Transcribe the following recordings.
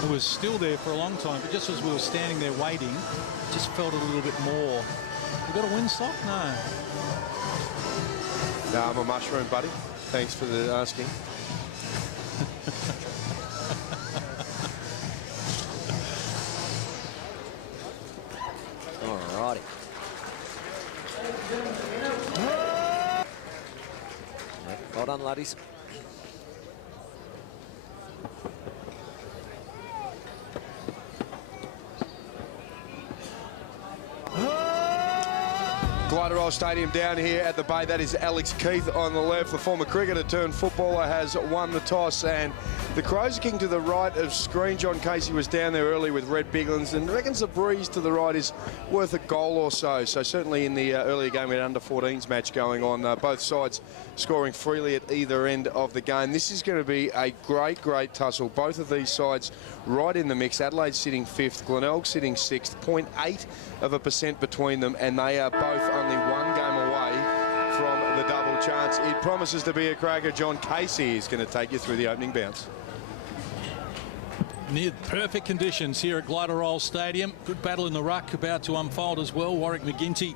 who was still there for a long time, but just as we were standing there waiting, just felt a little bit more. You got a windsock? No. No, I'm a mushroom, buddy. Thanks for the asking. All righty. Well done, laddies. Glenelg Stadium down here at the Bay. That is Alex Keith on the left. The former cricketer turned footballer has won the toss, and the Crows are kicking to the right of screen. John Casey was down there early with Red Biglands and reckons the breeze to the right is worth a goal or so. So certainly in the earlier game we had under-14s match going on. Both sides scoring freely at either end of the game. This is going to be a great, great tussle. Both of these sides right in the mix. Adelaide sitting 5th, Glenelg sitting 6th, 0.8% between them, and they are both only one game away from the double chance. It promises to be a cracker. John Casey is going to take you through the opening bounce. Near perfect conditions here at Glenelg Stadium. Good battle in the ruck about to unfold as well. Warwick McGinty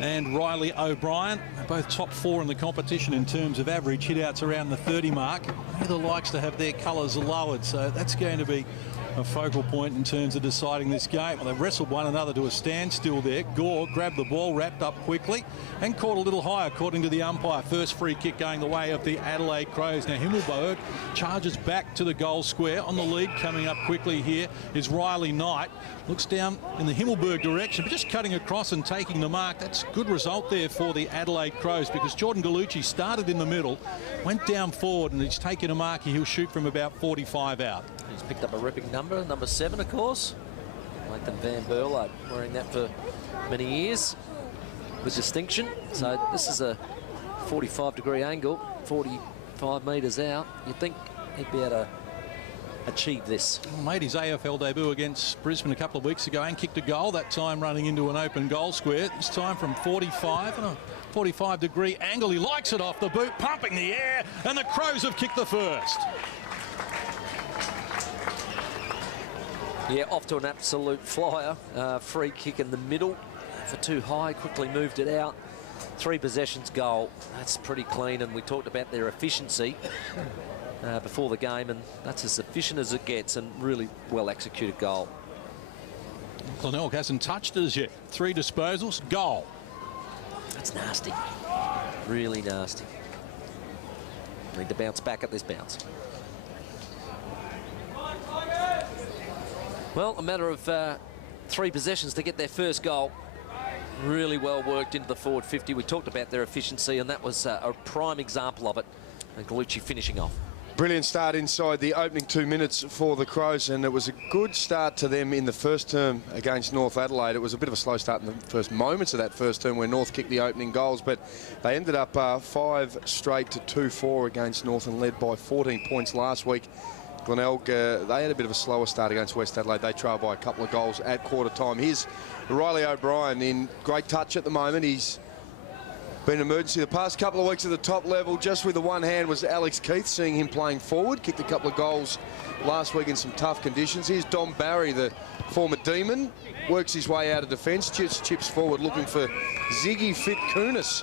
and Riley O'Brien, both top 4 in the competition in terms of average hitouts around the 30 mark. Neither likes to have their colours lowered, so that's going to be a focal point in terms of deciding this game. Well, they've wrestled one another to a standstill there. Gore grabbed the ball, wrapped up quickly, and caught a little high, according to the umpire. First free kick going the way of the Adelaide Crows. Now, Himmelberg charges back to the goal square. On the lead, coming up quickly here, is Riley Knight. Looks down in the Himmelberg direction, but just cutting across and taking the mark. That's a good result there for the Adelaide Crows, because Jordan Gallucci started in the middle, went down forward, and he's taken a mark. He'll shoot from about 45 out. He's picked up a ripping number 7, of course. Nathan Van Berlo, wearing that for many years with distinction. So this is a 45-degree angle, 45 metres out. You'd think he'd be able to achieve this. Made his AFL debut against Brisbane a couple of weeks ago and kicked a goal, that time running into an open goal square. This time from 45 and a 45-degree angle. He likes it off the boot, pumping the air, and the Crows have kicked the first. Yeah, off to an absolute flyer. Free kick in the middle for too high, quickly moved it out. 3 possessions goal. That's pretty clean, and we talked about their efficiency before the game, and that's as efficient as it gets, and really well executed goal. Glenelg hasn't touched it as yet. 3 disposals, goal. That's nasty. Really nasty. Need to bounce back at this bounce. Well, a matter of 3 possessions to get their first goal. Really well worked into the forward 50. We talked about their efficiency, and that was a prime example of it. And Gallucci finishing off. Brilliant start inside the opening 2 minutes for the Crows, and it was a good start to them in the first term against North Adelaide. It was a bit of a slow start in the first moments of that first term where North kicked the opening goals, but they ended up 5 straight to 2-4 against North and led by 14 points last week. Glenelg, they had a bit of a slower start against West Adelaide. They trailed by a couple of goals at quarter time. Here's Riley O'Brien in great touch at the moment. He's been an emergency the past couple of weeks at the top level. Just with the one hand was Alex Keith, seeing him playing forward. Kicked a couple of goals last week in some tough conditions. Here's Dom Barry, the former Demon. Works his way out of defence, chips forward looking for Ziggy Fit-Kunis.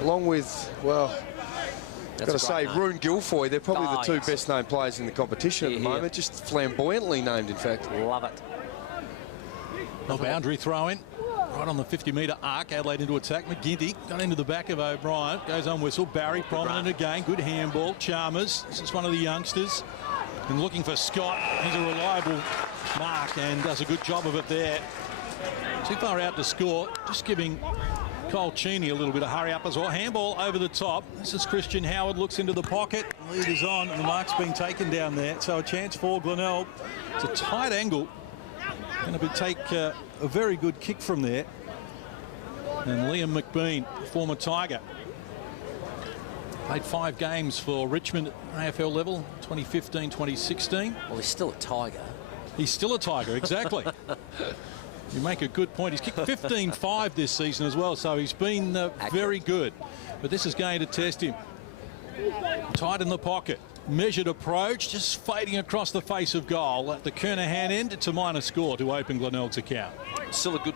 Along with, well, I've got to say, Rune Guilfoy. They're probably the 2 best-known players in the competition at the moment. Just flamboyantly named, in fact. Love it. A boundary throw-in. Right on the 50-metre arc. Adelaide into attack. McGinty got into the back of O'Brien. Goes on whistle. Barry prominent again. Good handball. Chalmers. This is one of the youngsters. And looking for Scott. He's a reliable mark and does a good job of it there. Too far out to score. Just giving Cole Cheney a little bit of hurry up as well. Handball over the top. This is Christian Howard. Looks into the pocket. Lead is on, and the mark's being taken down there. So a chance for Glenelg. It's a tight angle. Going to take a very good kick from there. And Liam McBean, former Tiger. Played 5 games for Richmond at AFL level, 2015, 2016. Well, he's still a Tiger. He's still a Tiger, exactly. You make a good point. He's kicked 15-5 this season as well, so he's been very good. But this is going to test him. Tight in the pocket. measured approach, just fading across the face of goal. At the Kernahan end, it's a minor score to open Glenelg's account. Still a good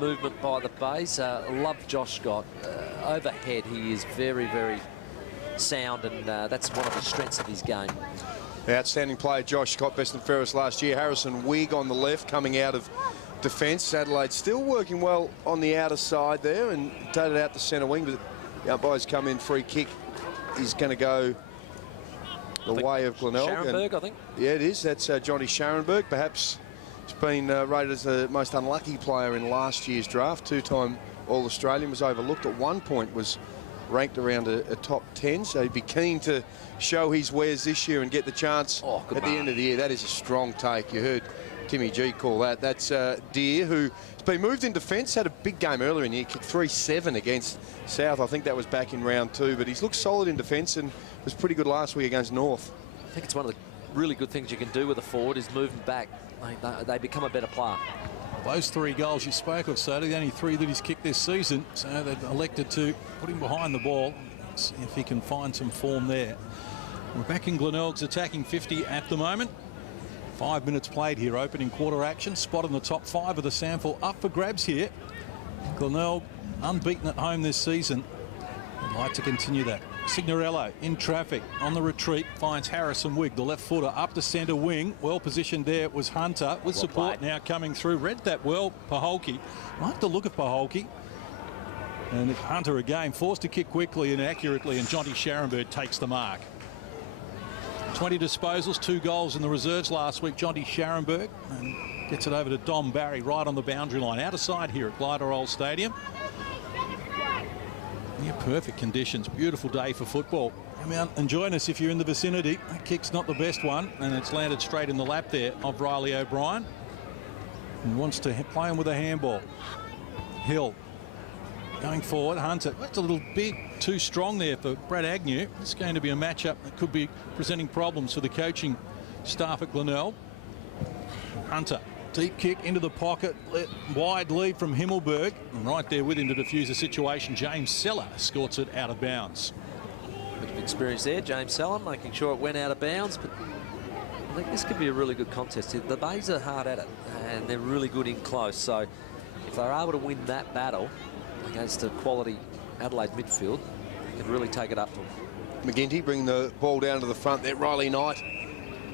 movement by the Bays. Love Josh Scott. Overhead, he is very, very sound, and that's one of the strengths of his game. Outstanding player, Josh Scott, best and fairest last year. Harrison Wigg on the left, coming out of defence. Adelaide still working well on the outer side there, and dated out the centre wing, but the umpire's come in. Free kick is going to go the way of Glenelg. Scharenberg, I think. Yeah, it is. That's Johnny Scharenberg. Perhaps he's been rated as the most unlucky player in last year's draft. Two-time All-Australian, was overlooked at one point, was ranked around a top 10, so he'd be keen to show his wares this year and get the chance at the end of the year. That is a strong take. You heard Timmy G call that. That's Deere, who's been moved in defence, had a big game earlier in the year, kicked 3-7 against South. I think that was back in round 2, but he's looked solid in defence and was pretty good last week against North. I think it's one of the really good things you can do with a forward is moving back. They become a better player. Those 3 goals you spoke of, so the only 3 that he's kicked this season, so they've elected to put him behind the ball, see if he can find some form there. We're back in Glenelg's attacking 50 at the moment. 5 minutes played here, opening quarter action. Spot in the top 5 of the SANFL up for grabs here. Glenelg unbeaten at home this season. I'd like to continue that. Signorello in traffic on the retreat, finds Harrison Wigg, the left footer, up to centre wing. Well positioned there was Hunter with support now coming through. Read that well, Paholke. I like the look of Paholke. And if Hunter again forced to kick quickly and accurately, and Johnny Scharenberg takes the mark. 20 disposals, 2 goals in the reserves last week. Johnny Scharenberg and gets it over to Dom Barry right on the boundary line. Out of side here at Glenelg Stadium. Yeah, perfect conditions. Beautiful day for football. Come out and join us if you're in the vicinity. That kick's not the best one, and it's landed straight in the lap there of Riley O'Brien. He wants to play him with a handball. Hill going forward. Hunter, that's a little bit too strong there for Brad Agnew. It's going to be a matchup that could be presenting problems for the coaching staff at Glenelg. Hunter. Deep kick into the pocket, wide lead from Himmelberg. And right there with him to defuse the situation, James Seller escorts it out of bounds. Bit of experience there, James Seller, making sure it went out of bounds. But I think this could be a really good contest. The Bays are hard at it, and they're really good in close. So if they're able to win that battle against a quality Adelaide midfield, they can really take it up to them. McGinty bringing the ball down to the front there. Riley Knight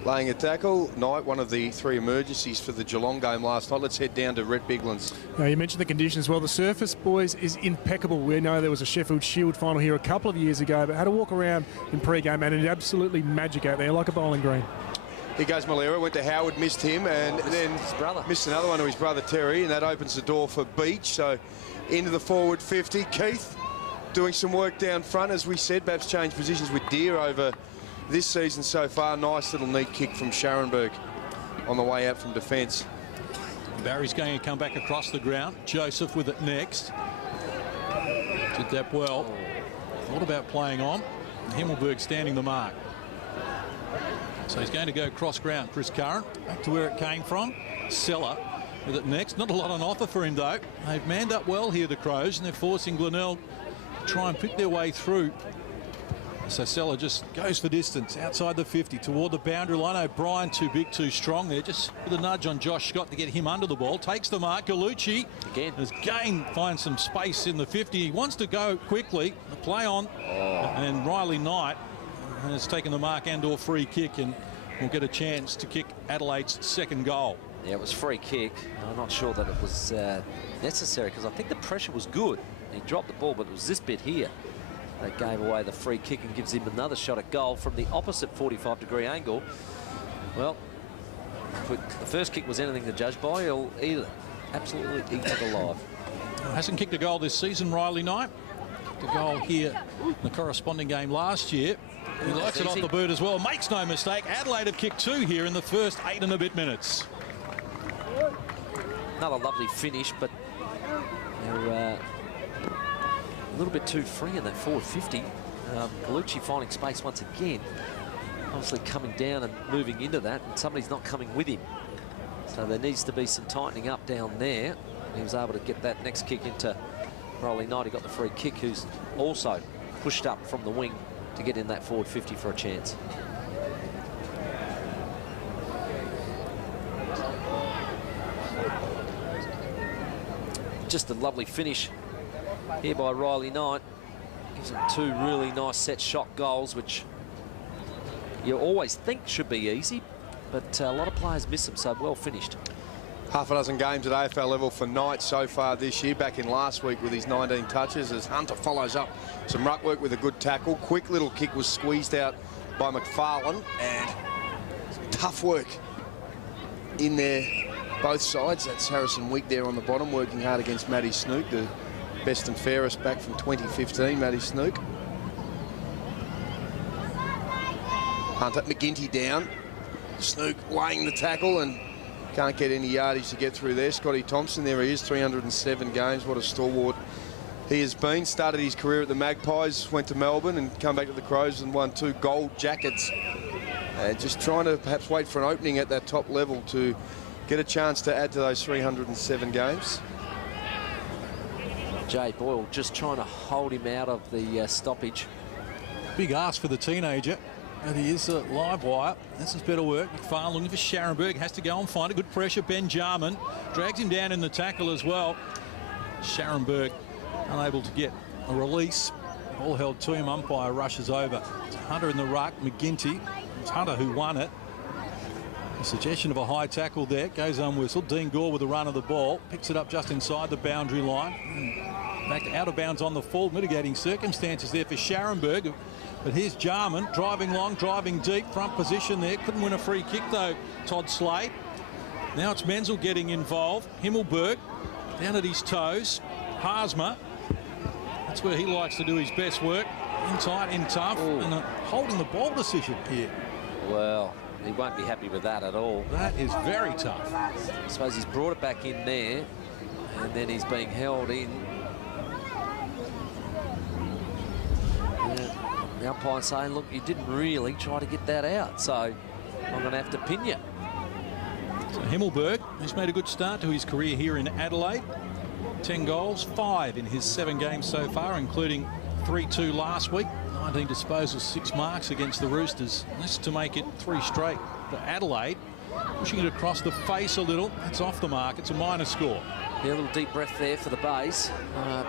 laying a tackle. Knight, one of the 3 emergencies for the Geelong game last night. Let's head down to Rhett Biglands. Now, you mentioned the conditions. Well, the surface, boys, is impeccable. We know there was a Sheffield Shield final here a couple of years ago, but had a walk around in pre-game, and it's absolutely magic out there, like a bowling green. Here goes Malera, went to Howard, missed him, and then missed another one to his brother Terry, and that opens the door for Beach. So into the forward 50. Keith doing some work down front, as we said. Babs changed positions with Deere over this season so far. Nice little neat kick from Scharenberg on the way out from defence. Barry's going to come back across the ground. Joseph with it next. Did that well. Thought about playing on. Himmelberg standing the mark. So he's going to go cross ground. Chris Curran back to where it came from. Seller with it next. Not a lot on offer for him though. They've manned up well here, the Crows, and they're forcing Glenelg to try and pick their way through. So Seller just goes for distance outside the 50 toward the boundary line. O'Brien too big, too strong there. Just with a nudge on Josh Scott to get him under the ball. Takes the mark. Gallucci again finds some space in the 50. He wants to go quickly. The play on. And Riley Knight has taken the mark and/or free kick, and will get a chance to kick Adelaide's 2nd goal. Yeah, it was free kick. I'm not sure that it was necessary, because I think the pressure was good. He dropped the ball, but it was this bit here that gave away the free kick and gives him another shot at goal from the opposite 45-degree angle. Well, if the first kick was anything to judge by, he'll either absolutely eat it alive. Hasn't kicked a goal this season, Riley Knight. Kicked a goal here in the corresponding game last year. He likes it off the boot as well. Makes no mistake. Adelaide have kicked 2 here in the first 8 and a bit minutes. Another lovely finish, but they're a little bit too free in that forward 50. Gallucci finding space once again. Obviously coming down and moving into that, and somebody's not coming with him. So there needs to be some tightening up down there. He was able to get that next kick into Riley Knight. He got the free kick, who's also pushed up from the wing to get in that forward 50 for a chance. just a lovely finish here by Riley Knight. Gives him 2 really nice set shot goals, which you always think should be easy, but a lot of players miss them, so well finished. Half a dozen games at AFL level for Knight so far this year, back in last week with his 19 touches, as Hunter follows up some ruck work with a good tackle. Quick little kick was squeezed out by McFarlane, and tough work in there, both sides. That's Harrison Wigg there on the bottom, working hard against Matty Snook, the best and fairest back from 2015, Matty Snook. Hunter, McGinty down. Snook laying the tackle and can't get any yardage to get through there. Scotty Thompson, there he is, 307 games. What a stalwart he has been. Started his career at the Magpies, went to Melbourne and come back to the Crows and won 2 gold jackets. Just trying to perhaps wait for an opening at that top level to get a chance to add to those 307 games. Jay Boyle just trying to hold him out of the stoppage. Big ask for the teenager. And he is a live wire. This is better work. McFarlane looking for Scharenberg. Has to go and find a good pressure. Ben Jarman drags him down in the tackle as well. Scharenberg unable to get a release. All held to him. Umpire rushes over. It's Hunter in the ruck. McGinty. It's Hunter who won it. A suggestion of a high tackle there. Goes unwhistled. Dean Gore with the run of the ball. Picks it up just inside the boundary line. Back out of bounds on the full. Mitigating circumstances there for Scharenberg. But here's Jarman driving long, driving deep, front position there. Couldn't win a free kick though, Todd Slade. Now it's Menzel getting involved. Himmelberg down at his toes. Haasma, that's where he likes to do his best work. In tight, in tough, and holding the ball decision here. Well, he won't be happy with that at all. That is very tough. I suppose he's brought it back in there, and then he's being held in. The umpire saying, look, you didn't really try to get that out, so I'm going to have to pin you. So Himmelberg, he's made a good start to his career here in Adelaide. 10 goals, 5 in his 7 games so far, including 3-2 last week. 19 disposals, 6 marks against the Roosters. This to make it 3 straight for Adelaide. Pushing it across the face a little. That's off the mark. It's a minor score. Yeah, a little deep breath there for the Bays,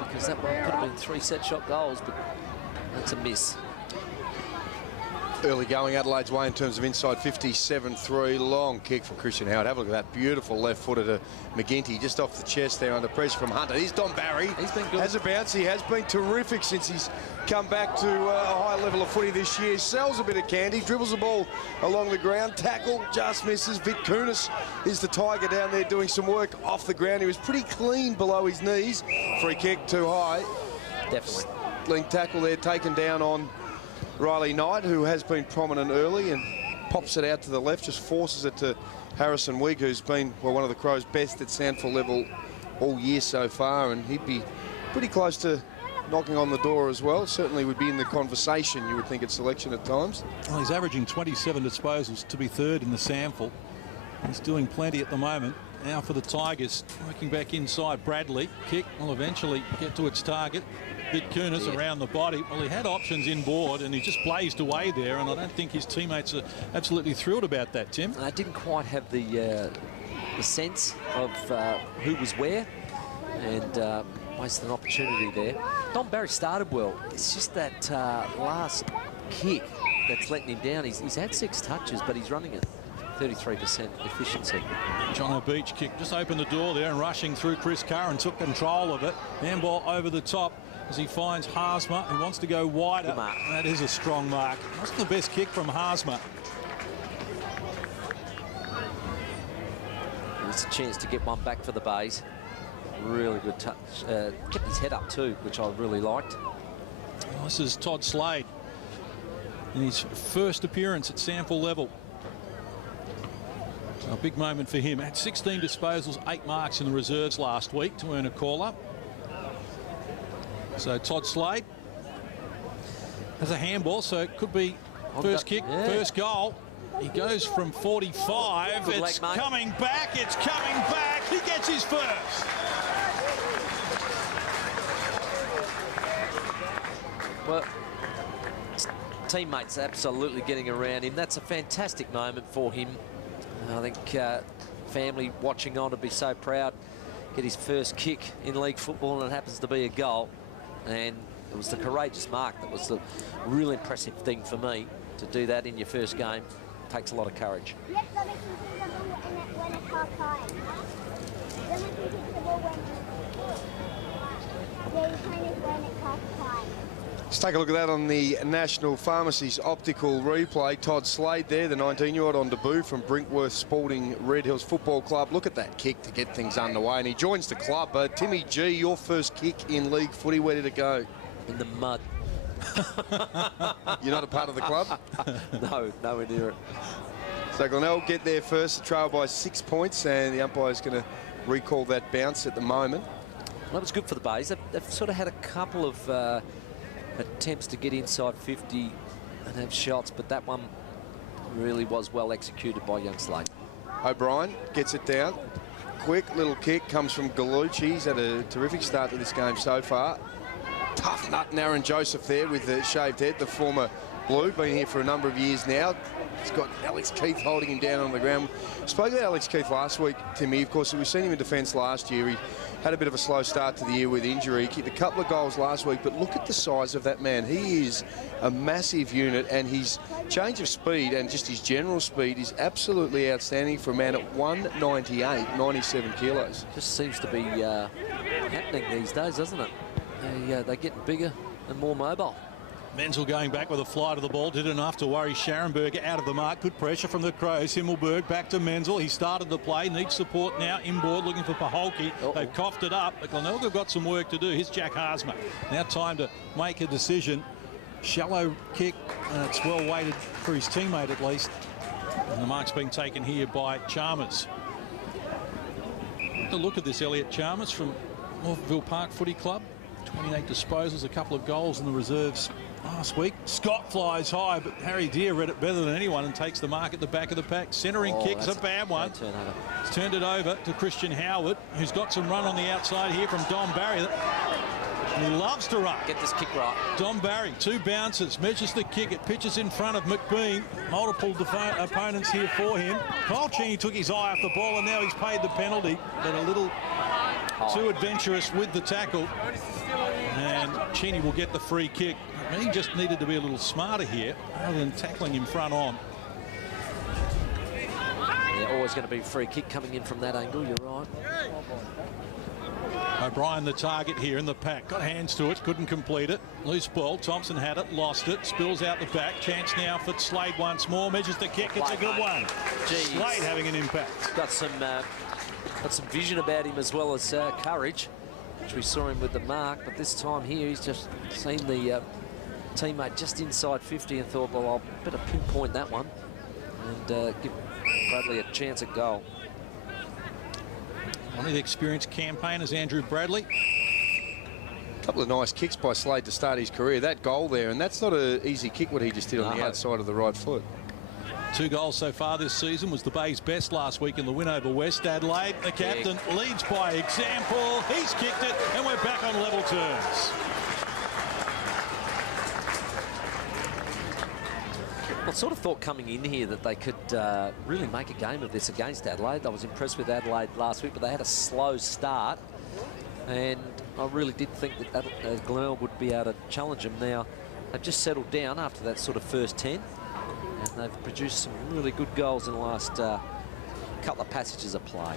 because that one could have been 3 set shot goals, but that's a miss. Early going Adelaide's way in terms of inside 57-3. Long kick from Christian Howard. Have a look at that beautiful left footer to McGinty, just off the chest there under pressure from Hunter. Here's Don Barry. He's been good. Has a bounce. He has been terrific since he's come back to a high level of footy this year. Sells a bit of candy, dribbles the ball along the ground. Tackle just misses. Vit Kunis is the Tiger down there doing some work off the ground. He was pretty clean below his knees. Free kick too high. Definitely. Link tackle there taken down on Riley Knight, who has been prominent early, and pops it out to the left, just forces it to Harrison Wigg, who's been, well, one of the Crows' best at SANFL level all year so far, and he'd be pretty close to knocking on the door as well. Certainly would be in the conversation, you would think, at selection at times. Well, he's averaging 27 disposals to be 3rd in the SANFL. He's doing plenty at the moment. Now for the Tigers, working back inside. Bradley, kick will eventually get to its target. Vit Kunis around the body. Well, he had options inboard and he just blazed away there, and I don't think his teammates are absolutely thrilled about that, Tim. I didn't quite have the sense of who was where, and wasted an opportunity there. Don Barry started well. It's just that last kick that's letting him down. He's had 6 touches, but he's running at 33% efficiency. Jono Beach kick just opened the door there, and rushing through Chris Curran took control of it. Handball over the top as he finds Haasma, who wants to go wider. That is a strong mark. That's the best kick from Haasma. It's a chance to get one back for the Bays. Really good touch. Kept his head up too, which I really liked. Well, this is Todd Slade in his first appearance at SANFL level. A big moment for him. Had 16 disposals, 8 marks in the reserves last week to earn a call-up. So Todd Slade has a handball, so it could be first kick, first goal. He goes from 45. Good it's leg, coming back. It's coming back. He gets his first. Well, teammates absolutely getting around him. That's a fantastic moment for him. I think family watching on would be so proud. get his first kick in league football, and it happens to be a goal. And it was the courageous mark that was the real impressive thing for me. To do that in your first game takes a lot of courage. Let's take a look at that on the National Pharmacy's optical replay. Todd Slade there, the 19-year-old on debut from Brinkworth Sporting Red Hills Football Club. Look at that kick to get things underway, and he joins the club. Timmy G, your first kick in league footy, where did it go? In the mud. You're not a part of the club? No, nowhere near it. So Glenelg get there first, the trail by 6 points, and the umpire's going to recall that bounce at the moment. Well, that was good for the Bays. They've sort of had a couple of attempts to get inside 50 and have shots, but that one really was well executed by young Slade. O'Brien gets it down. Quick little kick comes from Gallucci. He's had a terrific start to this game so far. Tough nut, and Aaron Joseph there with the shaved head, the former Blue, been here for a number of years now. He's got Alex Keith holding him down on the ground. Spoke about Alex Keith last week, Timmy. Of course, we've seen him in defence last year. He had a bit of a slow start to the year with injury. He kicked a couple of goals last week, but look at the size of that man. He is a massive unit, and his change of speed and just his general speed is absolutely outstanding for a man at 198, 97 kilos. Just seems to be happening these days, doesn't it? They're getting bigger and more mobile. Menzel going back with a fly to the ball, did enough to worry Scharenberger out of the mark. Good pressure from the Crows. Himmelberg back to Menzel. He started the play, needs support now. Inboard looking for Paholke. They've coughed it up, but Glenelg have got some work to do. Here's Jack Harsma. Now time to make a decision. Shallow kick, it's well weighted for his teammate at least. And the mark's being taken here by Chalmers. The look at this, Elliot Chalmers from Northville Park Footy Club. 28 disposals, a couple of goals in the reserves last week. Scott flies high, but Harry Deere read it better than anyone and takes the mark at the back of the pack. Centering kick's a bad one. He's turned it over to Christian Howard, who's got some run on the outside here from Dom Barry. He loves to run. Get this kick right. Dom Barry, 2 bounces, measures the kick. It pitches in front of McBean. Multiple opponents here for him. Kyle Cheney took his eye off the ball, and now he's paid the penalty, but a little too adventurous with the tackle. And Cheney will get the free kick. He just needed to be a little smarter here rather than tackling him front on. Yeah, always going to be a free kick coming in from that angle, you're right. O'Brien the target here in the pack. Got hands to it, couldn't complete it. Loose ball, Thompson had it, lost it, spills out the back. Chance now for Slade once more, measures the kick, it's a good one. Jeez. Slade having an impact. Got some vision about him as well as courage, which we saw him with the mark, but this time here he's just seen the teammate just inside 50 and thought, well, I'll better pinpoint that one and give Bradley a chance at goal. One of the experienced campaigners, Andrew Bradley. A couple of nice kicks by Slade to start his career. That goal there, and that's not an easy kick what he just did on the outside of the right foot. 2 goals so far this season, was the Bay's best last week in the win over West Adelaide. The captain leads by example. He's kicked it, and we're back on level terms. I sort of thought coming in here that they could really make a game of this against Adelaide. I was impressed with Adelaide last week, but they had a slow start, and I really did think that Glenelg would be able to challenge them. Now, they've just settled down after that sort of first 10. And they've produced some really good goals in the last couple of passages of play.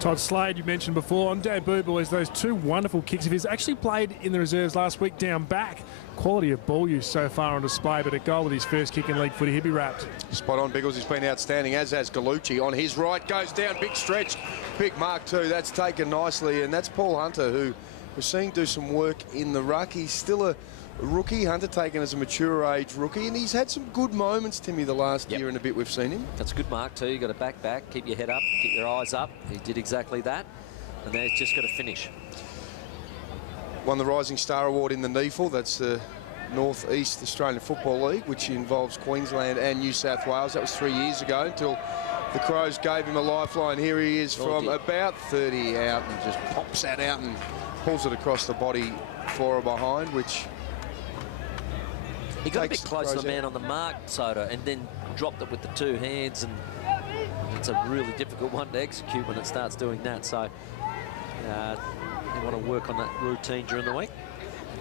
Todd Slade, you mentioned before, on debut, boys, those 2 wonderful kicks of his. Actually played in the reserves last week down back. Quality of ball use so far on display, but a goal with his first kick in league footy, he'll be wrapped. Spot on, Biggles. He's been outstanding, as has Gallucci. On his right, goes down, big stretch. Big mark too, that's taken nicely, and that's Paul Hunter, who we're seeing do some work in the ruck. He's still a rookie. Hunter taken as a mature age rookie, and he's had some good moments, Timmy, the last year and a bit we've seen him. That's a good mark too. You got to back, keep your head up, keep your eyes up. He did exactly that, and then he's just got to finish. Won the Rising Star Award in the NEFL. That's the North East Australian Football League, which involves Queensland and New South Wales. That was 3 years ago, until The Crows gave him a lifeline. Here he is from about 30 out and just pops that out and pulls it across the body for or behind, which he got a bit close to the man on the mark, Soda, and then dropped it with the two hands, and it's a really difficult one to execute when it starts doing that. So you want to work on that routine during the week.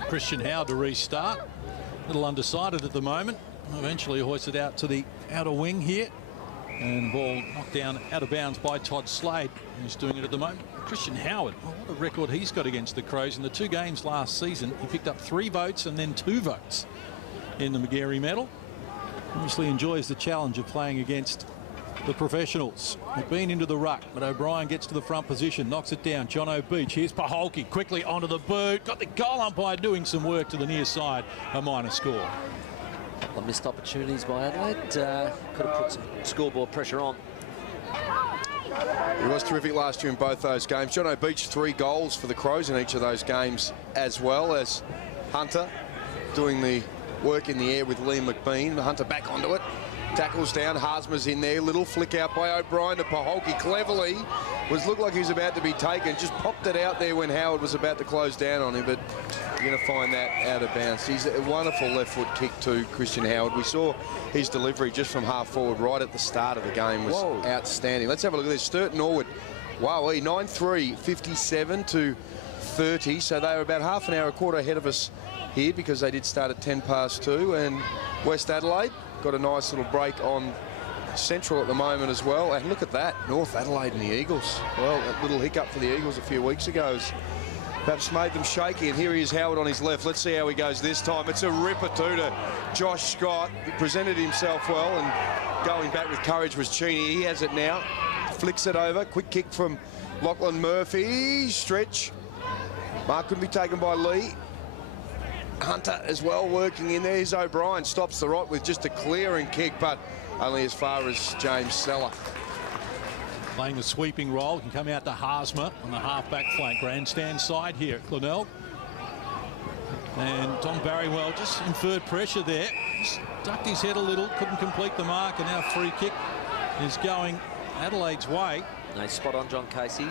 Christian Howard to restart. A little undecided at the moment. Eventually hoisted out to the outer wing here. And ball knocked down out of bounds by Todd Slade, who's doing it at the moment. Christian Howard, what a record he's got against the Crows. In the 2 games last season, he picked up 3 votes and then 2 votes in the McGarry medal. Obviously enjoys the challenge of playing against the professionals. They've been into the ruck, but O'Brien gets to the front position, knocks it down. John O'Beach, here's Paholke, quickly onto the boot. Got the goal umpire doing some work to the near side, a minor score. Couple of missed opportunities by Adelaide. Could have put some scoreboard pressure on. He was terrific last year in both those games. John O'Beach 3 goals for the Crows in each of those games, as well as Hunter doing the work in the air with Liam McBean. Hunter back onto it. Tackles down, Haasma's in there. Little flick out by O'Brien to Paholke. Cleverly looked like he was about to be taken. Just popped it out there when Howard was about to close down on him, but you're going to find that out of bounds. He's a wonderful left foot kick to Christian Howard. We saw his delivery just from half forward right at the start of the game was outstanding. Let's have a look at this. Sturton Norwood, wow, 9-3, 57 to 30. So they were about half an hour, a quarter ahead of us here because they did start at 2:10. And West Adelaide got a nice little break on Central at the moment as well. And look at that, North Adelaide and the Eagles. Well, that little hiccup for the Eagles a few weeks ago has perhaps made them shaky. And here he is, Howard on his left. Let's see how he goes this time. It's a ripper too to Josh Scott. He presented himself well, and going back with courage was Cheney. He has it now. Flicks it over. Quick kick from Lachlan Murphy. Stretch. Mark couldn't be taken by Lee. Hunter as well working in there. Here's O'Brien, stops the right with just a clearing kick, but only as far as James Seller. Playing the sweeping role, can come out to Haasma on the half-back flank. Grandstand side here at Glenelg. And Tom Barrywell just inferred pressure there. Just ducked his head a little, couldn't complete the mark, and now free kick is going Adelaide's way. No, spot on John Casey.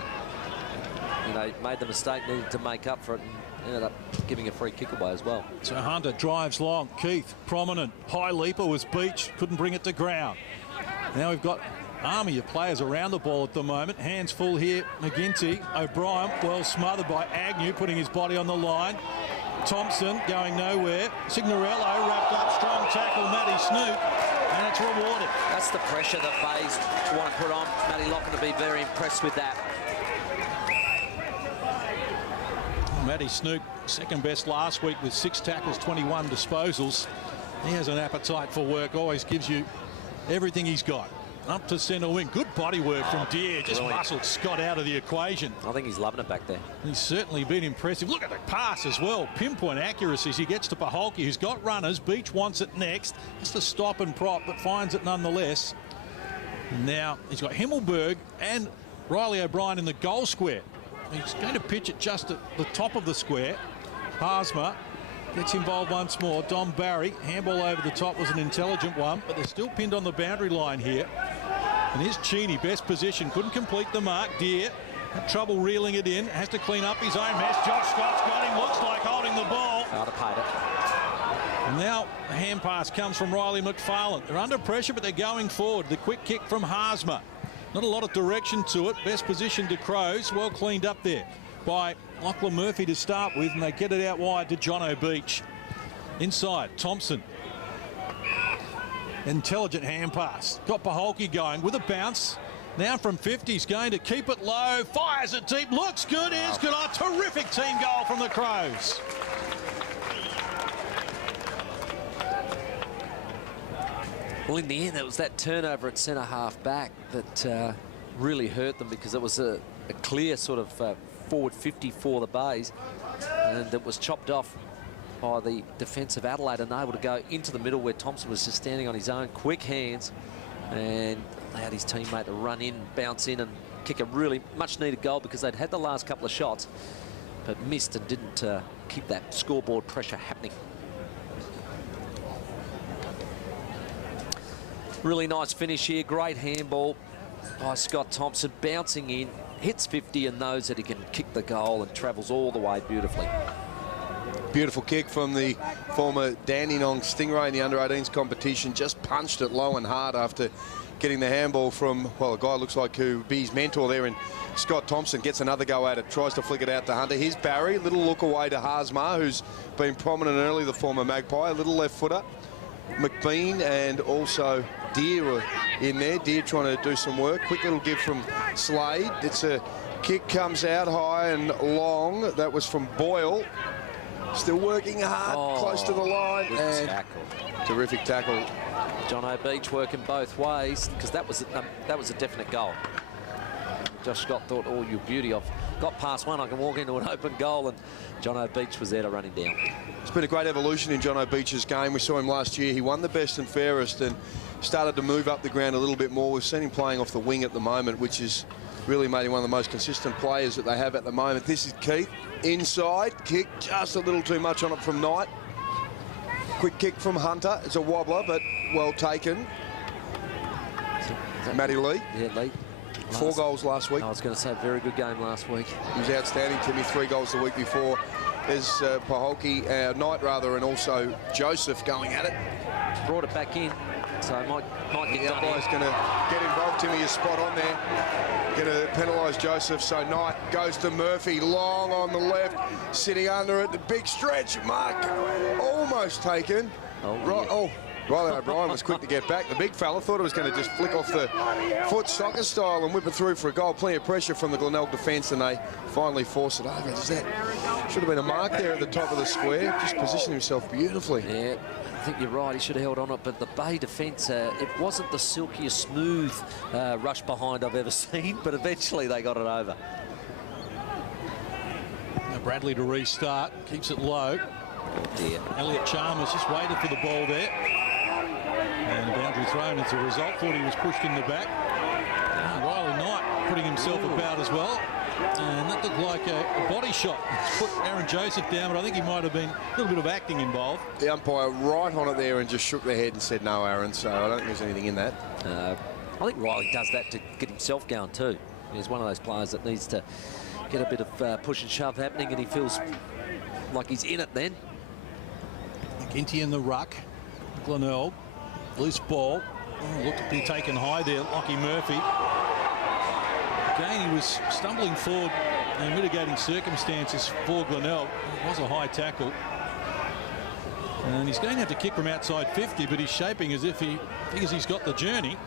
You know, made the mistake, needed to make up for it, and ended up giving a free kick away as well. So Hunter drives long. Keith, prominent. High leaper was Beach. Couldn't bring it to ground. Now we've got army of players around the ball at the moment. Hands full here. McGinty. O'Brien well smothered by Agnew, putting his body on the line. Thompson going nowhere. Signorello wrapped up. Strong tackle. Matty Snook. And it's rewarded. That's the pressure that Bays want to put on. Matty Locken to be very impressed with that. Matty Snook, second best last week with 6 tackles, 21 disposals. He has an appetite for work, always gives you everything he's got. Up to centre wing, good body work from Deere, just muscled Scott out of the equation. I think he's loving it back there. He's certainly been impressive. Look at the pass as well, pinpoint accuracy as he gets to Paholke, who's got runners. Beach wants it next, has to stop and prop, but finds it nonetheless. And now he's got Himmelberg and Riley O'Brien in the goal square. He's going to pitch it just at the top of the square. Haasma gets involved once more. Dom Barry, handball over the top was an intelligent one, but they're still pinned on the boundary line here. And here's Cheney, best position, couldn't complete the mark. Deere had trouble reeling it in, has to clean up his own mess. Josh Scott's got him, looks like holding the ball. I'd have paid it. And now the hand pass comes from Riley McFarlane. They're under pressure, but they're going forward. The quick kick from Haasma. Not a lot of direction to it. Best position to Crows. Well cleaned up there by Lachlan Murphy to start with, and they get it out wide to John O'Beach. Inside, Thompson. Intelligent hand pass. Got Paholke going with a bounce. Now from 50, he's going to keep it low. Fires it deep. Looks good. Is good. Oh, terrific team goal from the Crows. Well, in the end, it was that turnover at centre half back that really hurt them, because it was a clear sort of forward 50 for the Bays, and it was chopped off by the defence of Adelaide, and able to go into the middle where Thompson was just standing on his own. Quick hands, and allowed his teammate to run in, bounce in, and kick a really much needed goal, because they'd had the last couple of shots but missed and didn't keep that scoreboard pressure happening. Really nice finish here, great handball. by Scott Thompson, bouncing in, hits 50 and knows that he can kick the goal and travels all the way beautifully. Beautiful kick from the former Dandenong Stingray in the under-18s competition. Just punched it low and hard after getting the handball from, well, a guy looks like who be his mentor there, and Scott Thompson gets another go at it, tries to flick it out to Hunter. Here's Barry, little look away to Haasmar, who's been prominent early, the former Magpie, a little left footer. McBean and also Deere were in there. Deere trying to do some work. Quick little give from Slade. It's a kick, comes out high and long. That was from Boyle. Still working hard, close to the line. And tackle. Terrific tackle. John O'Beach working both ways, because that was a definite goal. Josh Scott thought, oh, you beauty, I've got past one, I can walk into an open goal, and John O'Beach was there to run him down. It's been a great evolution in John O'Beach's game. We saw him last year. He won the best and fairest and started to move up the ground a little bit more. We've seen him playing off the wing at the moment, which is really made him one of the most consistent players that they have at the moment. This is Keith, inside, kick, just a little too much on it from Knight. Quick kick from Hunter. It's a wobbler, but well taken. Matty Lee. Yeah, Lee. 4 goals last week. I was going to say, very good game last week. He was outstanding, Timmy. 3 goals the week before. There's Paholke, Knight rather, and also Joseph going at it. Brought it back in, so might get The done. umpire's going to get involved. Timmy is spot on there. Going to penalise Joseph. So Knight goes to Murphy, long on the left, sitting under it. The big stretch, Mark, almost taken. Riley O'Brien was quick to get back. The big fella thought it was going to just flick off the foot soccer style and whip it through for a goal. Plenty of pressure from the Glenelg defence, and they finally force it over. Should have been a mark there at the top of the square. Just positioned himself beautifully. Yeah, I think you're right. He should have held on it, but the Bay defence, it wasn't the silkiest, smooth rush behind I've ever seen, but eventually they got it over. Now Bradley to restart, keeps it low. Oh dear. Elliot Chalmers just waited for the ball there. And a boundary thrown as a result. Thought he was pushed in the back. Riley Knight putting himself about as well. And that looked like a body shot. Put Aaron Joseph down, but I think he might have been a little bit of acting involved. The umpire right on it there and just shook their head and said, no, Aaron. So I don't think there's anything in that. I think Riley does that to get himself going too. He's one of those players that needs to get a bit of push and shove happening, and he feels like he's in it then. McGinty in the ruck. Glenelg. Loose ball. Looked to be taken high there. Lockie Murphy. Again, he was stumbling forward in mitigating circumstances for Glenelg. It was a high tackle. And he's going to have to kick from outside 50, but he's shaping as if he figures he's got the journey.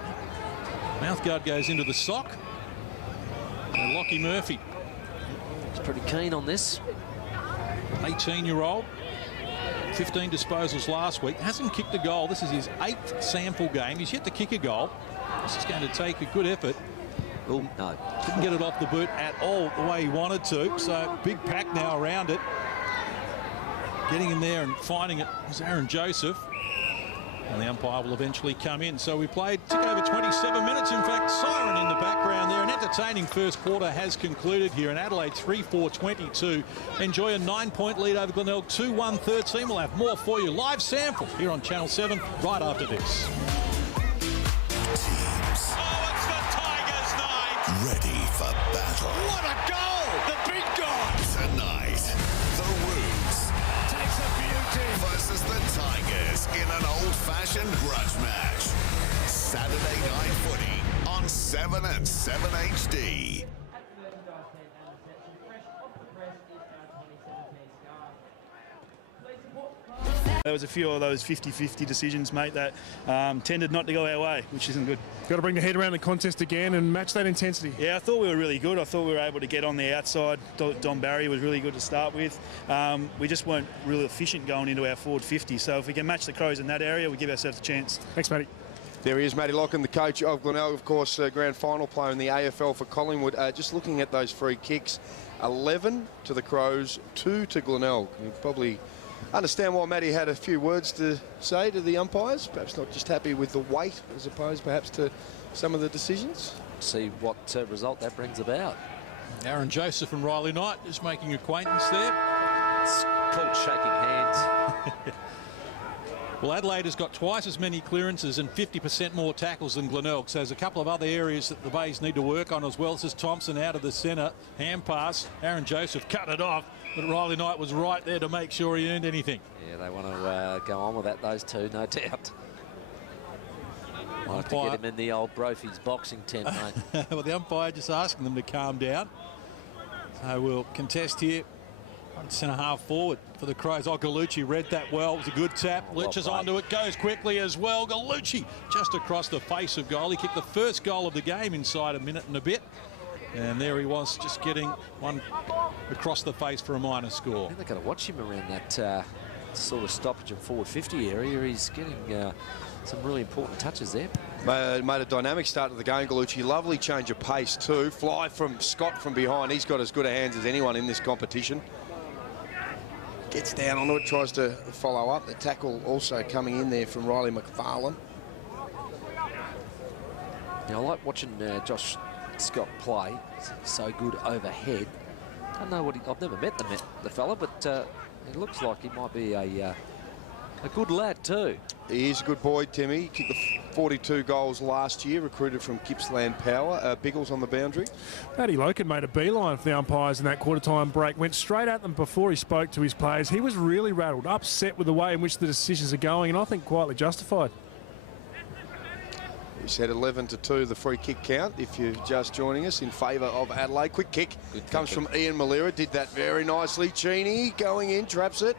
Mouthguard goes into the sock. And Lockie Murphy. He's pretty keen on this. 18-year-old. 15 disposals last week. Hasn't kicked a goal. This is his 8th SANFL game. He's yet to kick a goal. This is going to take a good effort. Oh, no. Didn't get it off the boot at all the way he wanted to. So big pack now around it. Getting in there and finding it was Aaron Joseph. And the umpire will eventually come in. So we took over 27 minutes. In fact, siren in the background there. An entertaining first quarter has concluded here in Adelaide, 3-4-22. Enjoy a 9-point lead over Glenelg, 2-1-13. We'll have more for you. Live SANFL here on Channel 7 right after this. Ready for battle. What a goal! The big guy! Tonight, the Roos Takes a beauty! versus the Tigers in an old-fashioned grudge match. Saturday night footy on 7 and 7 HD. There was a few of those 50-50 decisions, mate, that tended not to go our way, which isn't good. Got to bring the head around the contest again and match that intensity. Yeah, I thought we were really good. I thought we were able to get on the outside. Don Barry was really good to start with. We just weren't really efficient going into our forward 50. So if we can match the Crows in that area, we give ourselves a chance. Thanks, Matty. There he is, Matty Locken, the coach of Glenelg, of course, grand final player in the AFL for Collingwood. Just looking at those free kicks, 11 to the Crows, 2 to Glenelg. You probably understand why Matty had a few words to say to the umpires. Perhaps not just happy with the weight as opposed perhaps to some of the decisions. See what result that brings about. Aaron Joseph and Riley Knight just making acquaintance there. It's called shaking hands. Well, Adelaide has got twice as many clearances and 50% more tackles than Glenelg. So there's a couple of other areas that the Bays need to work on as well. This is Thompson out of the centre. Hand pass. Aaron Joseph cut it off. But Riley Knight was right there to make sure he earned anything. Yeah, they want to go on with that, those two, no doubt. I'll have to get him in the old Brophy's boxing tent, mate. Well, the umpire just asking them to calm down. So we'll contest here. Centre half forward for the Crows. Oh, Gallucci read that well. It was a good tap. Lynches onto it, goes quickly as well. Gallucci just across the face of goal. He kicked the first goal of the game inside a minute and a bit. And there he was, just getting one across the face for a minor score. They're going to watch him around that sort of stoppage and forward 50 area. He's getting some really important touches there. Made a dynamic start to the game, Gallucci. Lovely change of pace too. Fly from Scott from behind. He's got as good a hands as anyone in this competition. Gets down on it, tries to follow up. The tackle also coming in there from Riley McFarlane. Now, I like watching Josh Scott play. He's so good overhead. I don't know what I've never met the fella, but it looks like he might be a good lad too. He is a good boy, Timmy. He kicked the 42 goals last year, recruited from Gippsland Power. Biggles on the boundary. Paddy Loken made a beeline for the umpires in that quarter-time break. Went straight at them before he spoke to his players. He was really rattled, upset with the way in which the decisions are going, and I think quietly justified. We said 11-2 the free kick count if you're just joining us in favour of Adelaide. Quick kick comes from Ian Malera. Did that very nicely. Cheney going in, traps it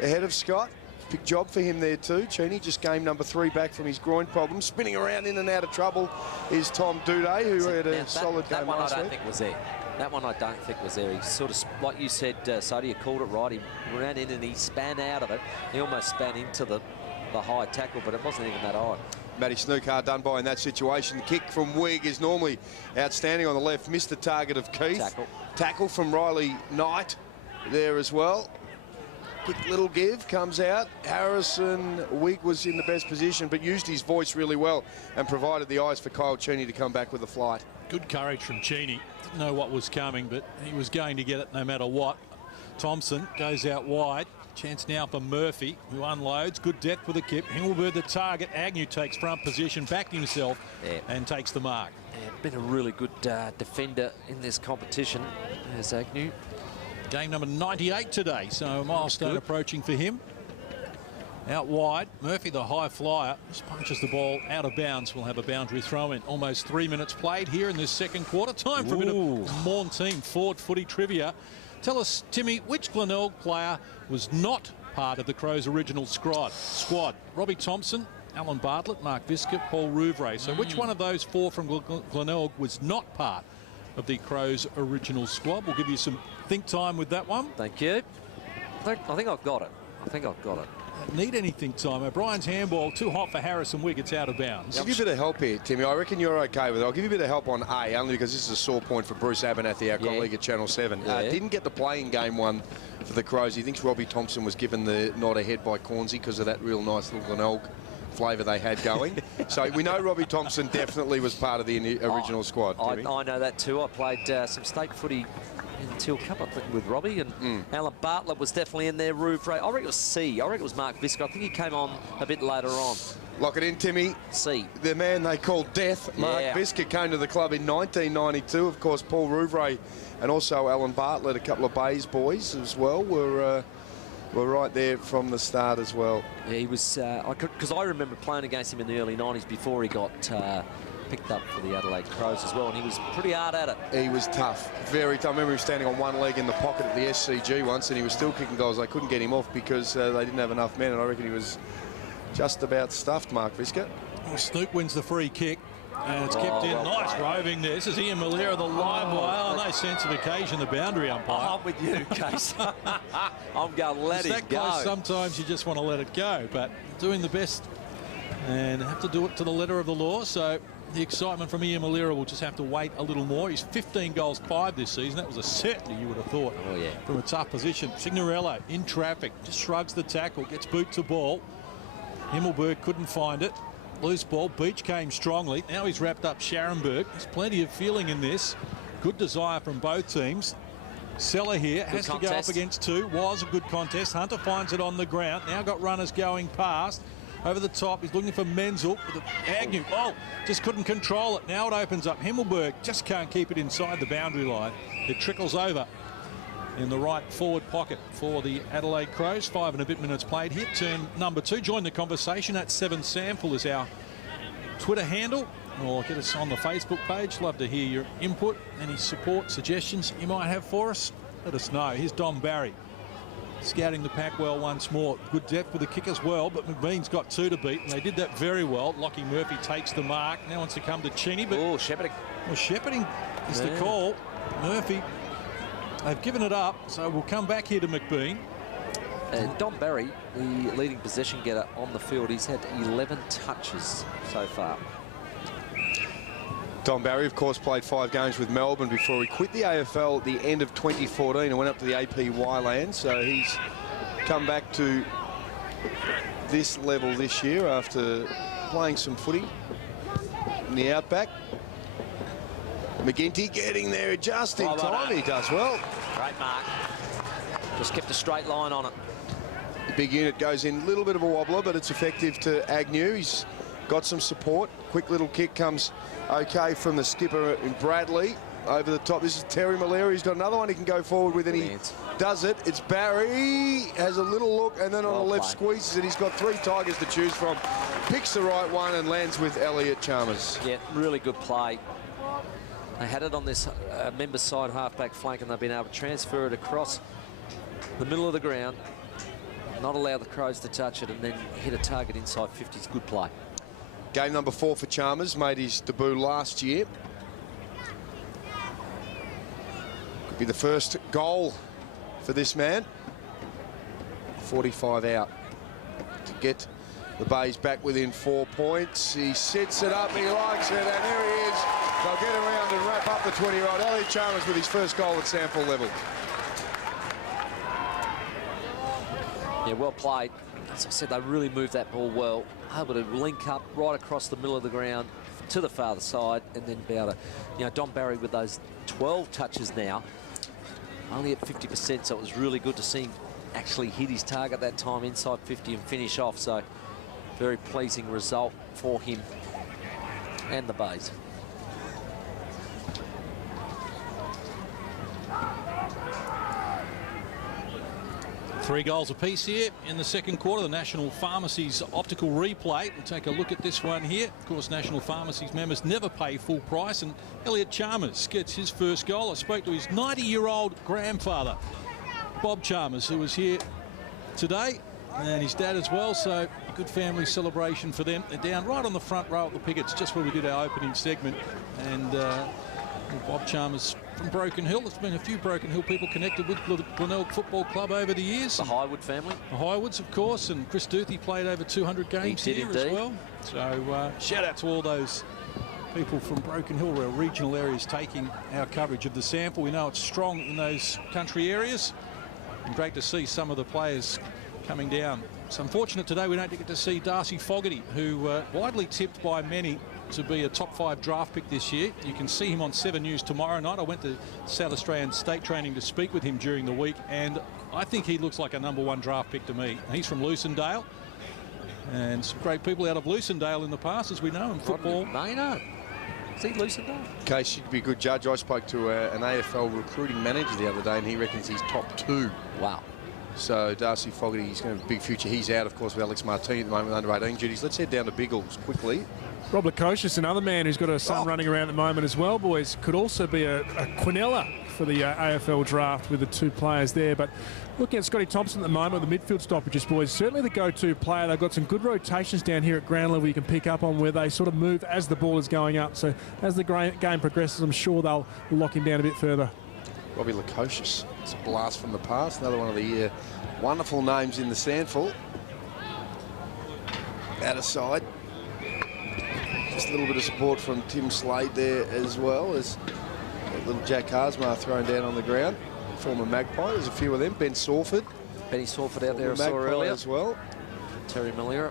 ahead of Scott. Big job for him there too. Cheney just game number 3 back from his groin problem. Spinning around in and out of trouble is Tom Duday, who had a solid game last week. That one I don't think was there. That one I don't think was there. He sort of, like you said, Sodia called it right. He ran in and he span out of it. He almost span into the high tackle, but it wasn't even that high. Matty Snook hard done by in that situation. The kick from Wigg is normally outstanding on the left. Missed the target of Keith. Tackle from Riley Knight there as well. Quick little give, comes out. Harrison Wigg was in the best position, but used his voice really well and provided the eyes for Kyle Cheney to come back with a flight. Good courage from Cheney. Didn't know what was coming, but he was going to get it no matter what. Thompson goes out wide. Chance now for Murphy, who unloads. Good depth with a kick. Himmelberg the target. Agnew takes front position, backed himself, and takes the mark. Yeah, been a really good defender in this competition. There's Agnew. Game number 98 today, so a milestone approaching for him. Out wide, Murphy, the high flyer, just punches the ball out of bounds. We'll have a boundary throw in. Almost 3 minutes played here in this second quarter. Time for a bit of Morn team Ford footy trivia. Tell us, Timmy, which Glenelg player was not part of the Crows' original squad? Robbie Thompson, Alan Bartlett, Mark Visca, Paul Rouvray. So which one of those 4 from Glenelg was not part of the Crows' original squad? We'll give you some think time with that one. Thank you. I think I've got it. Need any think time. O'Brien's handball, too hot for Harrison Wigg. It's out of bounds. I'll give you a bit of help here, Timmy. I reckon you're okay with it. I'll give you a bit of help on A, only because this is a sore point for Bruce Abernathy, our colleague at Channel 7. Didn't get the playing game one for the Crows. He thinks Robbie Thompson was given the nod ahead by Cornsey because of that real nice little Glenelg flavour they had going. So we know Robbie Thompson definitely was part of the original squad. I know that too. I played some state footy in Teal Cup, I think, with Robbie, and Alan Bartlett was definitely in there. Rouvray, I reckon it was C. I reckon it was Mark Visca. I think he came on a bit later on. Lock it in, Timmy. C. The man they called Death, Mark Visca, came to the club in 1992. Of course, Paul Rouvray and also Alan Bartlett, a couple of Bays boys as well, were right there from the start as well. Yeah, he was, because I remember playing against him in the early 90s before he got picked up for the Adelaide Crows as well, and he was pretty hard at it. He was tough, very tough. I remember him standing on one leg in the pocket at the SCG once, and he was still kicking goals. They couldn't get him off because they didn't have enough men, and I reckon he was just about stuffed, Mark Visca. Well, Snook wins the free kick, and it's kept in. Nice roving there. This is Ian Malera, the live wire. No sense of occasion, the boundary umpire. I'm with you, Case. I'm going, let it go. Close, sometimes you just want to let it go, but doing the best and have to do it to the letter of the law. So the excitement from Ian Malera will just have to wait a little more. He's 15 goals 5 this season. That was a certainty, you would have thought, from a tough position. Signorello in traffic, just shrugs the tackle, gets boot to ball. Himmelberg couldn't find it. Loose ball. Beach came strongly. Now he's wrapped up Scharenberg. There's plenty of feeling in this. Good desire from both teams. Seller here has to go up against two. Was a good contest. Hunter finds it on the ground. Now got runners going past. Over the top, he's looking for Menzel. Agnew, just couldn't control it. Now it opens up. Himmelberg just can't keep it inside the boundary line. It trickles over in the right forward pocket for the Adelaide Crows. 5 and a bit minutes played here. Turn number 2. Join the conversation at SANFL is our Twitter handle. Or get us on the Facebook page. Love to hear your input. Any support, suggestions you might have for us, let us know. Here's Dom Barry scouting the pack well once more. Good depth with the kick as well, but McBean's got 2 to beat, and they did that very well. Lockie Murphy takes the mark. Now wants to come to Cheney, but shepherding. Well, shepherding is the call. Murphy, they've given it up, so we'll come back here to McBean. Dom Barry, the leading possession getter on the field, he's had 11 touches so far. Dom Barry, of course, played 5 games with Melbourne before he quit the AFL at the end of 2014 and went up to the APY land. So he's come back to this level this year after playing some footy in the outback. McGinty getting there just in time. He does well. Great mark. Just kept a straight line on it. The big unit goes in, a little bit of a wobbler, but it's effective to Agnew. He's got some support. Quick little kick comes okay from the skipper in Bradley. Over the top, this is Terry Malera. He's got another one he can go forward with, and he does it. It's Barry, has a little look, and then on the left squeezes it. He's got 3 Tigers to choose from. Picks the right one and lands with Elliot Chalmers. Yeah, really good play. They had it on this members side halfback flank, and they've been able to transfer it across the middle of the ground, not allow the Crows to touch it, and then hit a target inside 50. It's good play. Game number 4 for Chalmers, made his debut last year. Could be the first goal for this man. 45 out to get the Bays back within 4 points. He sets it up, he likes it, and there he is. They'll get around and wrap up the 20-year-old Elliot Chalmers with his first goal at SANFL level. Yeah, well played. As I said, they really moved that ball well. Able to link up right across the middle of the ground to the farther side, and then be able to, Dom Barry with those 12 touches now, only at 50%, so it was really good to see him actually hit his target that time inside 50 and finish off. So very pleasing result for him and the Bays. Three goals apiece here in the second quarter. The National Pharmacy's optical replay. We'll take a look at this one here. Of course, National Pharmacy's members never pay full price, and Elliot Chalmers gets his first goal. I spoke to his 90-year-old grandfather, Bob Chalmers, who was here today, and his dad as well, so a good family celebration for them. They're down right on the front row at the Pickets, just where we did our opening segment, and Bob Chalmers from Broken Hill. There's been a few Broken Hill people connected with the Glenelg Football Club over the years. The Highwood family. The Highwoods, of course, and Chris Duthie played over 200 games here as well. So shout out to all those people from Broken Hill, our regional areas, taking our coverage of the SANFL. We know it's strong in those country areas, and great to see some of the players coming down. It's unfortunate today we don't get to see Darcy Fogarty, who widely tipped by many to be a top 5 draft pick this year. You can see him on 7 News tomorrow night. I went to South Australian State Training to speak with him during the week, and I think he looks like a #1 draft pick to me. He's from Lucindale, and some great people out of Lucindale in the past, as we know, in football. Maynard. Is he Lucindale? Case, you could be a good judge. I spoke to an AFL recruiting manager the other day, and he reckons he's top 2. Wow. So Darcy Fogarty, he's going to have a big future. He's out, of course, with Alex Martini at the moment with under-18 duties. Let's head down to Biggles quickly. Rob Lukosius, another man who's got a son running around at the moment as well, boys. Could also be a Quinella for the AFL draft with the 2 players there. But looking at Scotty Thompson at the moment, the midfield stoppages, boys, certainly the go-to player. They've got some good rotations down here at ground level you can pick up on, where they sort of move as the ball is going up. So as the game progresses, I'm sure they'll lock him down a bit further. Robbie Lukosius, it's a blast from the past. Another one of the wonderful names in the SANFL. Out of side. Just a little bit of support from Tim Slade there as well, as little Jack Harsmar thrown down on the ground. Former Magpie, there's a few of them. Ben Sawford. Benny Sawford out there I saw earlier as well. Terry Malera.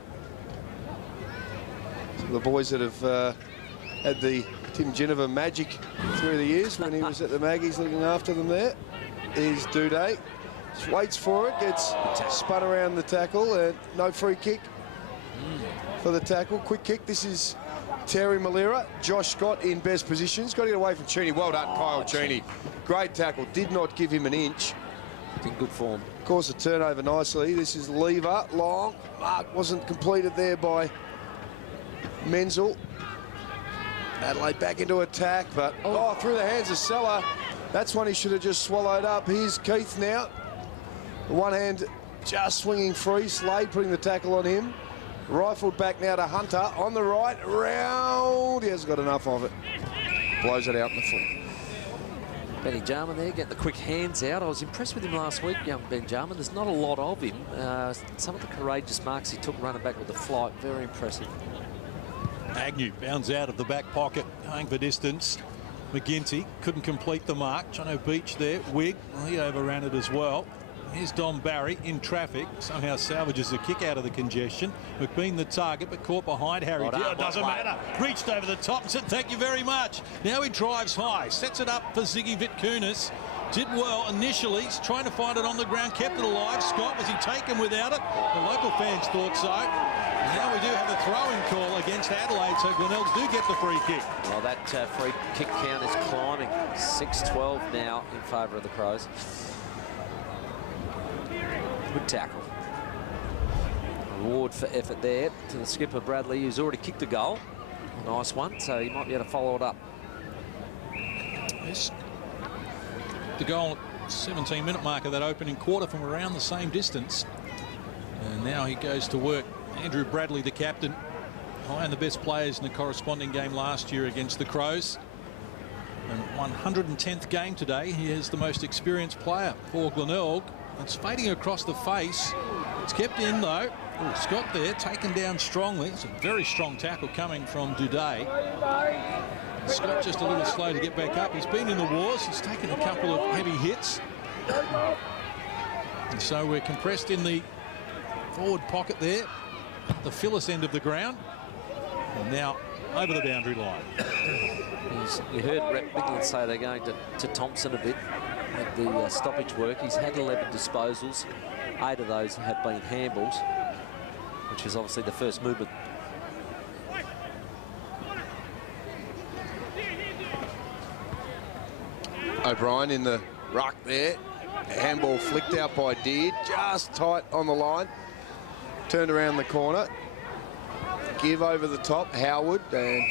Some of the boys that have had the Tim Ginnivan magic through the years when he was at the Maggies looking after them there. is Duday. Just waits for it, gets spun around the tackle, and no free kick for the tackle. Quick kick. This is Terry Malera. Josh Scott in best positions. Got to get away from Cheney. Well done, Kyle Cheney. Great tackle. Did not give him an inch. In good form. Of course, a turnover nicely. This is Lever. Long. Mark wasn't completed there by Menzel. Adelaide back into attack, but through the hands of Seller. That's one he should have just swallowed up. Here's Keith now. One hand just swinging free. Slade putting the tackle on him. Rifled back now to Hunter on the right. Round. He hasn't got enough of it. Blows it out in the foot. Benny Jarman there getting the quick hands out. I was impressed with him last week, young Ben Jarman. There's not a lot of him. Some of the courageous marks he took running back with the flight, very impressive. Agnew bounds out of the back pocket, going for distance. McGinty couldn't complete the mark. Jono Beach there. Wigg, he overran it as well. Here's Dom Barry in traffic. Somehow salvages the kick out of the congestion. McBean the target, but caught behind Harry. It doesn't matter. Reached over the top and said, thank you very much. Now he drives high. Sets it up for Ziggy Vitkunas. Did well initially. He's trying to find it on the ground. Kept it alive. Scott, was he taken without it? The local fans thought so. Now we do have a throwing call against Adelaide, so Glenelg do get the free kick. Well, that free kick count is climbing. 6-12 now in favour of the Crows. Good tackle. Reward for effort there to the skipper Bradley, who's already kicked a goal. A nice one, so he might be able to follow it up. Yes. The goal at 17-minute mark of that opening quarter from around the same distance. And now he goes to work. Andrew Bradley, the captain, high on the best players in the corresponding game last year against the Crows. And 110th game today. He is the most experienced player for Glenelg. It's fading across the face. It's kept in though. Ooh, Scott there taken down strongly. It's a very strong tackle coming from Duday. Scott just a little slow to get back up. He's been in the wars. He's taken a couple of heavy hits. And so we're compressed in the forward pocket there, the Phyllis end of the ground. And now over the boundary line. You heard Rep Bigland say they're going to Thompson a bit with the stoppage work. He's had 11 disposals. 8 of those have been handballs, which is obviously the first movement. O'Brien in the ruck there. Handball flicked out by Deard, just tight on the line. Turned around the corner. Give over the top, Howard, and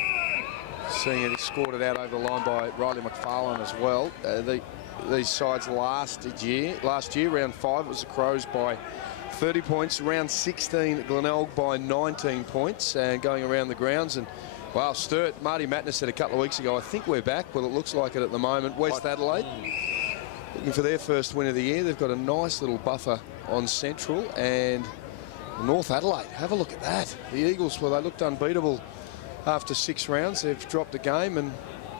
seeing it, he scored it out over the line by Riley McFarlane as well. These sides last year, round 5, it was the Crows by 30 points. Round 16, Glenelg by 19 points, and going around the grounds. And wow, Sturt, Marty Matner said a couple of weeks ago, I think we're back. Well, it looks like it at the moment. West Adelaide looking for their first win of the year. They've got a nice little buffer on Central, and North Adelaide, have a look at that. The Eagles, well, they looked unbeatable after 6 rounds. They've dropped a game, and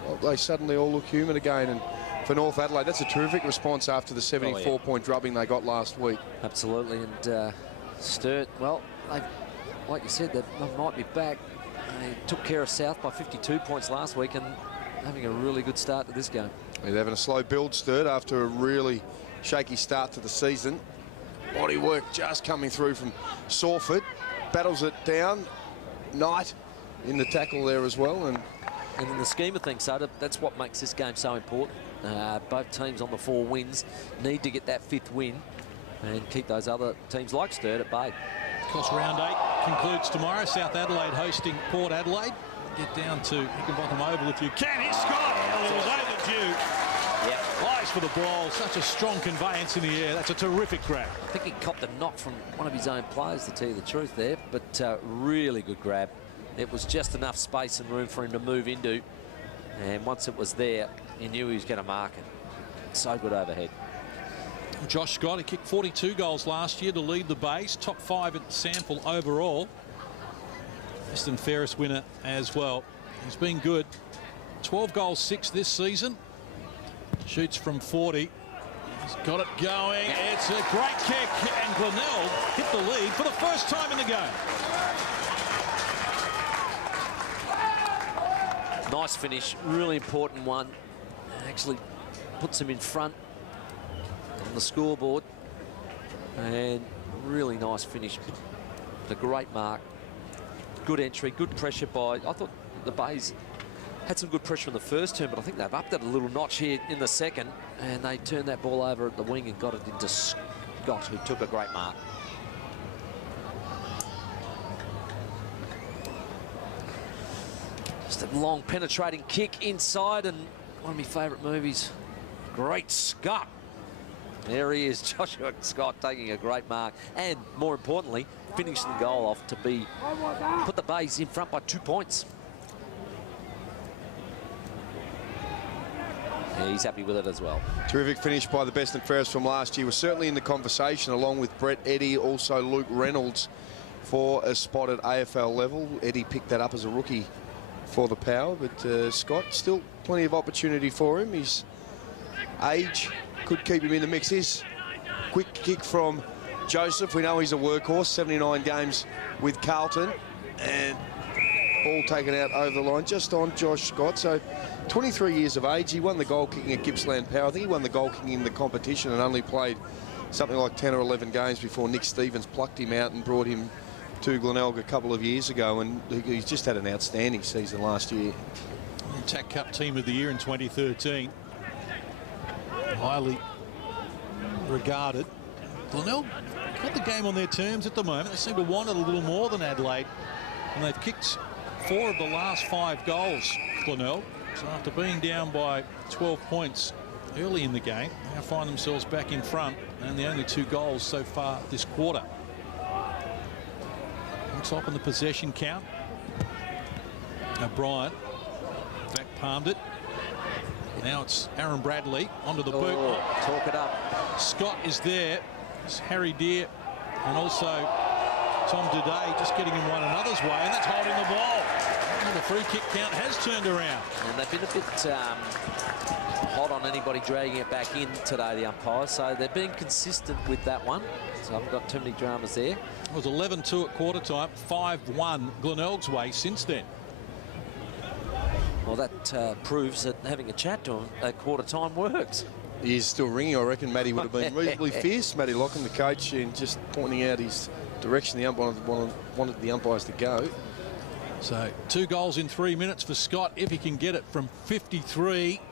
well, they suddenly all look human again. And for North Adelaide, that's a terrific response after the 74-point drubbing they got last week. Absolutely, and Sturt, well, like you said, they might be back. They took care of South by 52 points last week and having a really good start to this game. They're having a slow build, Sturt, after a really shaky start to the season. Body work just coming through from Sawford. Battles it down. Knight in the tackle there as well. And in the scheme of things, Soda, that's what makes this game so important. Both teams on the 4 wins need to get that 5th win and keep those other teams like Sturt at bay. Of course, round 8 concludes tomorrow. South Adelaide hosting Port Adelaide. Get down to Hickenbotham Oval if you can. Here's Scott. Well, it was overdue. Yep. Eyes for the ball. Such a strong conveyance in the air. That's a terrific grab. I think he copped a knock from one of his own players, to tell you the truth there, but really good grab. It was just enough space and room for him to move into, and once it was there, he knew he was going to mark it. So good overhead. Josh Scott, he kicked 42 goals last year to lead the base. Top 5 at SANFL overall. Best and fairest winner as well. He's been good. 12 goals, 6 this season. Shoots from 40. He's got it going. It's a great kick, and Glenelg hit the lead for the first time in the game. Nice finish, really important one. Actually puts him in front on the scoreboard. And really nice finish. A great mark. Good entry, good pressure by... I thought the Bays had some good pressure in the first turn, but I think they've upped it a little notch here in the second. And they turned that ball over at the wing and got it into Scott, who took a great mark. Just a long penetrating kick inside, and one of my favourite movies. Great Scott. There he is, Joshua Scott, taking a great mark, and more importantly, finishing the goal off to put the Bays in front by 2 points. Yeah, he's happy with it as well. Terrific finish by the best and fairest from last year. Was certainly in the conversation along with Brett Eddy, also Luke Reynolds, for a spot at AFL level. Eddy picked that up as a rookie for the Power, but Scott, still plenty of opportunity for him. His age could keep him in the mix. His quick kick from Joseph. We know he's a workhorse, 79 games with Carlton, and ball taken out over the line just on Josh Scott. So 23 years of age. He won the goal kicking at Gippsland Power. I think he won the goal kicking in the competition and only played something like 10 or 11 games before Nick Stevens plucked him out and brought him to Glenelg a couple of years ago, and he's just had an outstanding season last year. TAC Cup Team of the Year in 2013. Highly regarded. Glenelg got the game on their terms at the moment. They seem to want it a little more than Adelaide, and they've kicked 4 of the last 5 goals, Glenelg. So after being down by 12 points early in the game, they now find themselves back in front, and the only 2 goals so far this quarter. Top in the possession count. O'Brien back palmed it. Now it's Aaron Bradley onto the boot. Talk it up. Scott is there. It's Harry Deer and also Tom Dudey just getting in one another's way, and that's holding the ball. And the free kick count has turned around. And they've been a bit hot on anybody dragging it back in today, the umpires. So they're being consistent with that one. So I haven't got too many dramas there. It was 11-2 at quarter time, 5-1 Glenelg's way since then. Well, that proves that having a chat to him at quarter time works. He is still ringing. I reckon Matty would have been reasonably fierce. Matty Lockham, the coach, and just pointing out his direction the umpire wanted the umpires to go. So 2 goals in 3 minutes for Scott, if he can get it from 53.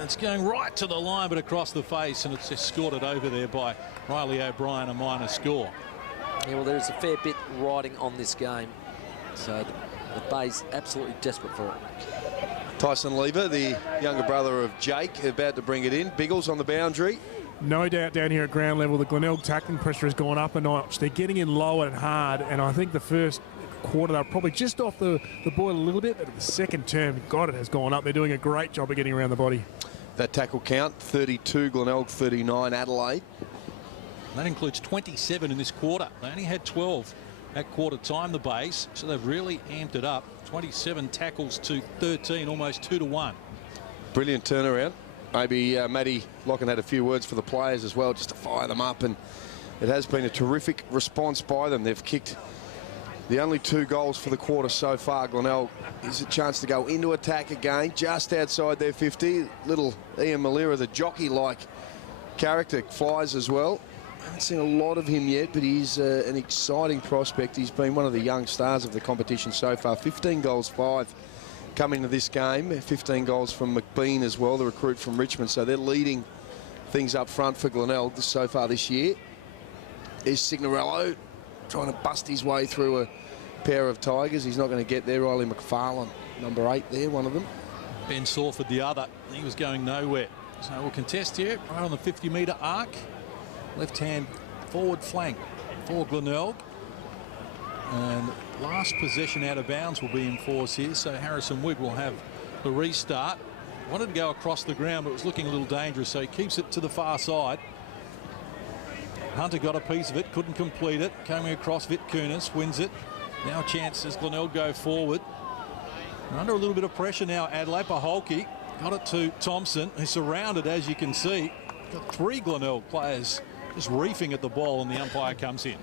It's going right to the line, but across the face, and it's just scored it over there by Riley O'Brien, a minor score. Yeah, well, there's a fair bit riding on this game. So the Bay's absolutely desperate for it. Tyson Lever, the younger brother of Jake, about to bring it in. Biggles on the boundary. No doubt down here at ground level, the Glenelg tackling pressure has gone up a notch. They're getting in low and hard, and I think the first quarter they're probably just off the boil a little bit, but the second term, God, it has gone up. They're doing a great job of getting around the body. That tackle count, 32 Glenelg, 39 Adelaide. That includes 27 in this quarter. They only had 12 at quarter time, the Bays, so they've really amped it up. 27 tackles to 13, almost 2-1. Brilliant turnaround. Maybe Matty Lockham had a few words for the players as well, just to fire them up, and it has been a terrific response by them. They've kicked the only 2 goals for the quarter so far. Glenelg is a chance to go into attack again, just outside their 50. Little Ian Malera, the jockey-like character, flies as well. I haven't seen a lot of him yet, but he's an exciting prospect. He's been one of the young stars of the competition so far. 15 goals, 5 coming to this game. 15 goals from McBean as well, the recruit from Richmond. So they're leading things up front for Glenelg so far this year. There's Signorello trying to bust his way through a pair of Tigers. He's not going to get there. Riley McFarlane, number 8 there, one of them. Ben Sawford, the other. He was going nowhere. So we'll contest here, right on the 50-metre arc. Left-hand forward flank for Glenelg. And last possession out of bounds will be in force here, so Harrison Wood will have the restart. Wanted to go across the ground, but it was looking a little dangerous, so he keeps it to the far side. Hunter got a piece of it, couldn't complete it. Coming across, Vitkunis wins it. Now a chance as Glenelg go forward. Under a little bit of pressure now, Adelaide. Paholke got it to Thompson. He's surrounded, as you can see. Got 3 Glenelg players just reefing at the ball, and the umpire comes in.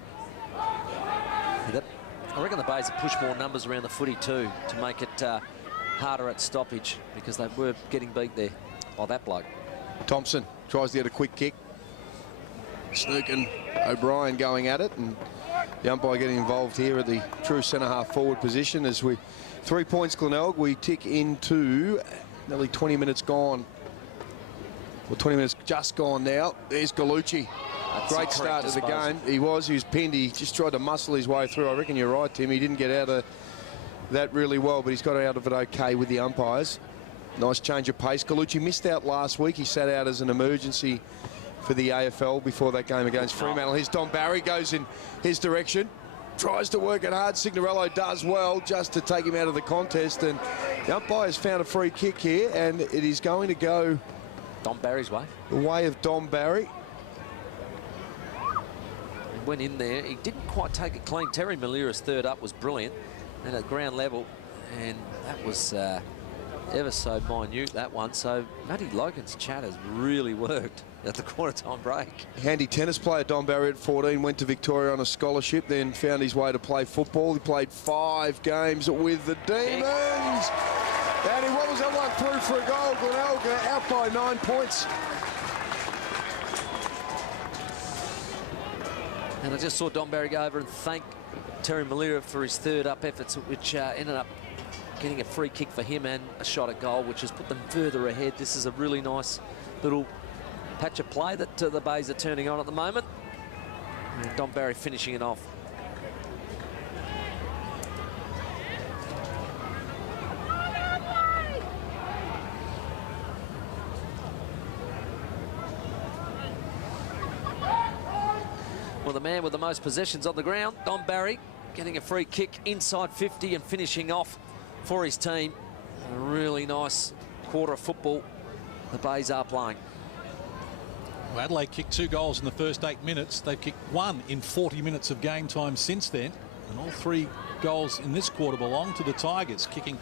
I reckon the Bays have pushed more numbers around the footy too to make it harder at stoppage, because they were getting beat there by that bloke. Thompson tries to get a quick kick. Snook and O'Brien going at it, and the umpire getting involved here at the true centre-half forward position as we 3 points Glenelg. We tick into nearly 20 minutes gone. Well, 20 minutes just gone now. There's Gallucci. Great start to the game. He was pinned. He just tried to muscle his way through. I reckon you're right, Tim. He didn't get out of that really well, but he's got out of it okay with the umpires. Nice change of pace. Gallucci missed out last week. He sat out as an emergency for the AFL before that game against Fremantle. Here's Don Barry, goes in his direction. Tries to work it hard. Signorello does well just to take him out of the contest. And the umpire's found a free kick here, and it is going to go Don Barry's way. The way of Don Barry. He went in there. He didn't quite take it clean. Terry Malira's third up was brilliant. And at ground level, and that was ever so minute, that one. So Matty Logan's chat has really worked at the quarter-time break. Handy tennis player Don Barry at 14, went to Victoria on a scholarship, then found his way to play football. He played 5 games with the Demons. And he wobbles that one through for a goal. Glenelg out by 9 points. And I just saw Don Barry go over and thank Terry Malira for his third up efforts, which ended up getting a free kick for him and a shot at goal, which has put them further ahead. This is a really nice little patch of play that the Bays are turning on at the moment. And Don Barry finishing it off. Well, the man with the most possessions on the ground, Don Barry, getting a free kick inside 50 and finishing off for his team. A really nice quarter of football the Bays are playing. Well, Adelaide kicked 2 goals in the first 8 minutes. They've kicked 1 in 40 minutes of game time since then. And all 3 goals in this quarter belong to the Tigers, kicking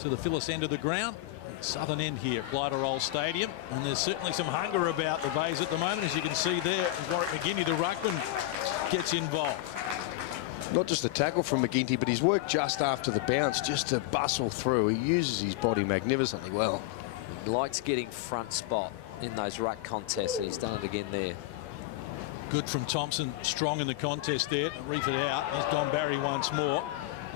to the Phyllis end of the ground. Southern end here at Glenelg Stadium, and there's certainly some hunger about the Bays at the moment, as you can see there. Warwick McGinty, the ruckman, gets involved. Not just a tackle from McGinty, but his work just after the bounce, just to bustle through. He uses his body magnificently well. He likes getting front spot in those ruck contests, and he's done it again there. Good from Thompson, strong in the contest there. Reef it out. There's Don Barry once more.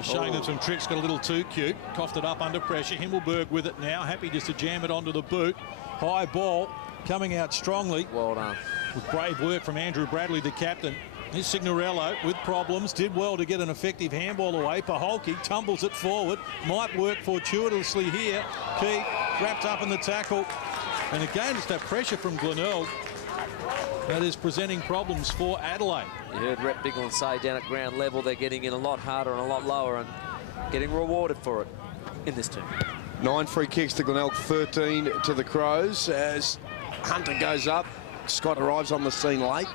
Showing them some tricks, got a little too cute. Coughed it up under pressure. Himmelberg with it now, happy just to jam it onto the boot. High ball, coming out strongly. Well done. With brave work from Andrew Bradley, the captain. Here's Signorello with problems. Did well to get an effective handball away. Paholke tumbles it forward. Might work fortuitously here. Keith wrapped up in the tackle. And again, it's that pressure from Glenelg that is presenting problems for Adelaide. You heard Rhett Bigland say down at ground level they're getting in a lot harder and a lot lower and getting rewarded for it in this team. 9 free kicks to Glenelg, 13 to the Crows as Hunter goes up. Scott arrives on the scene late.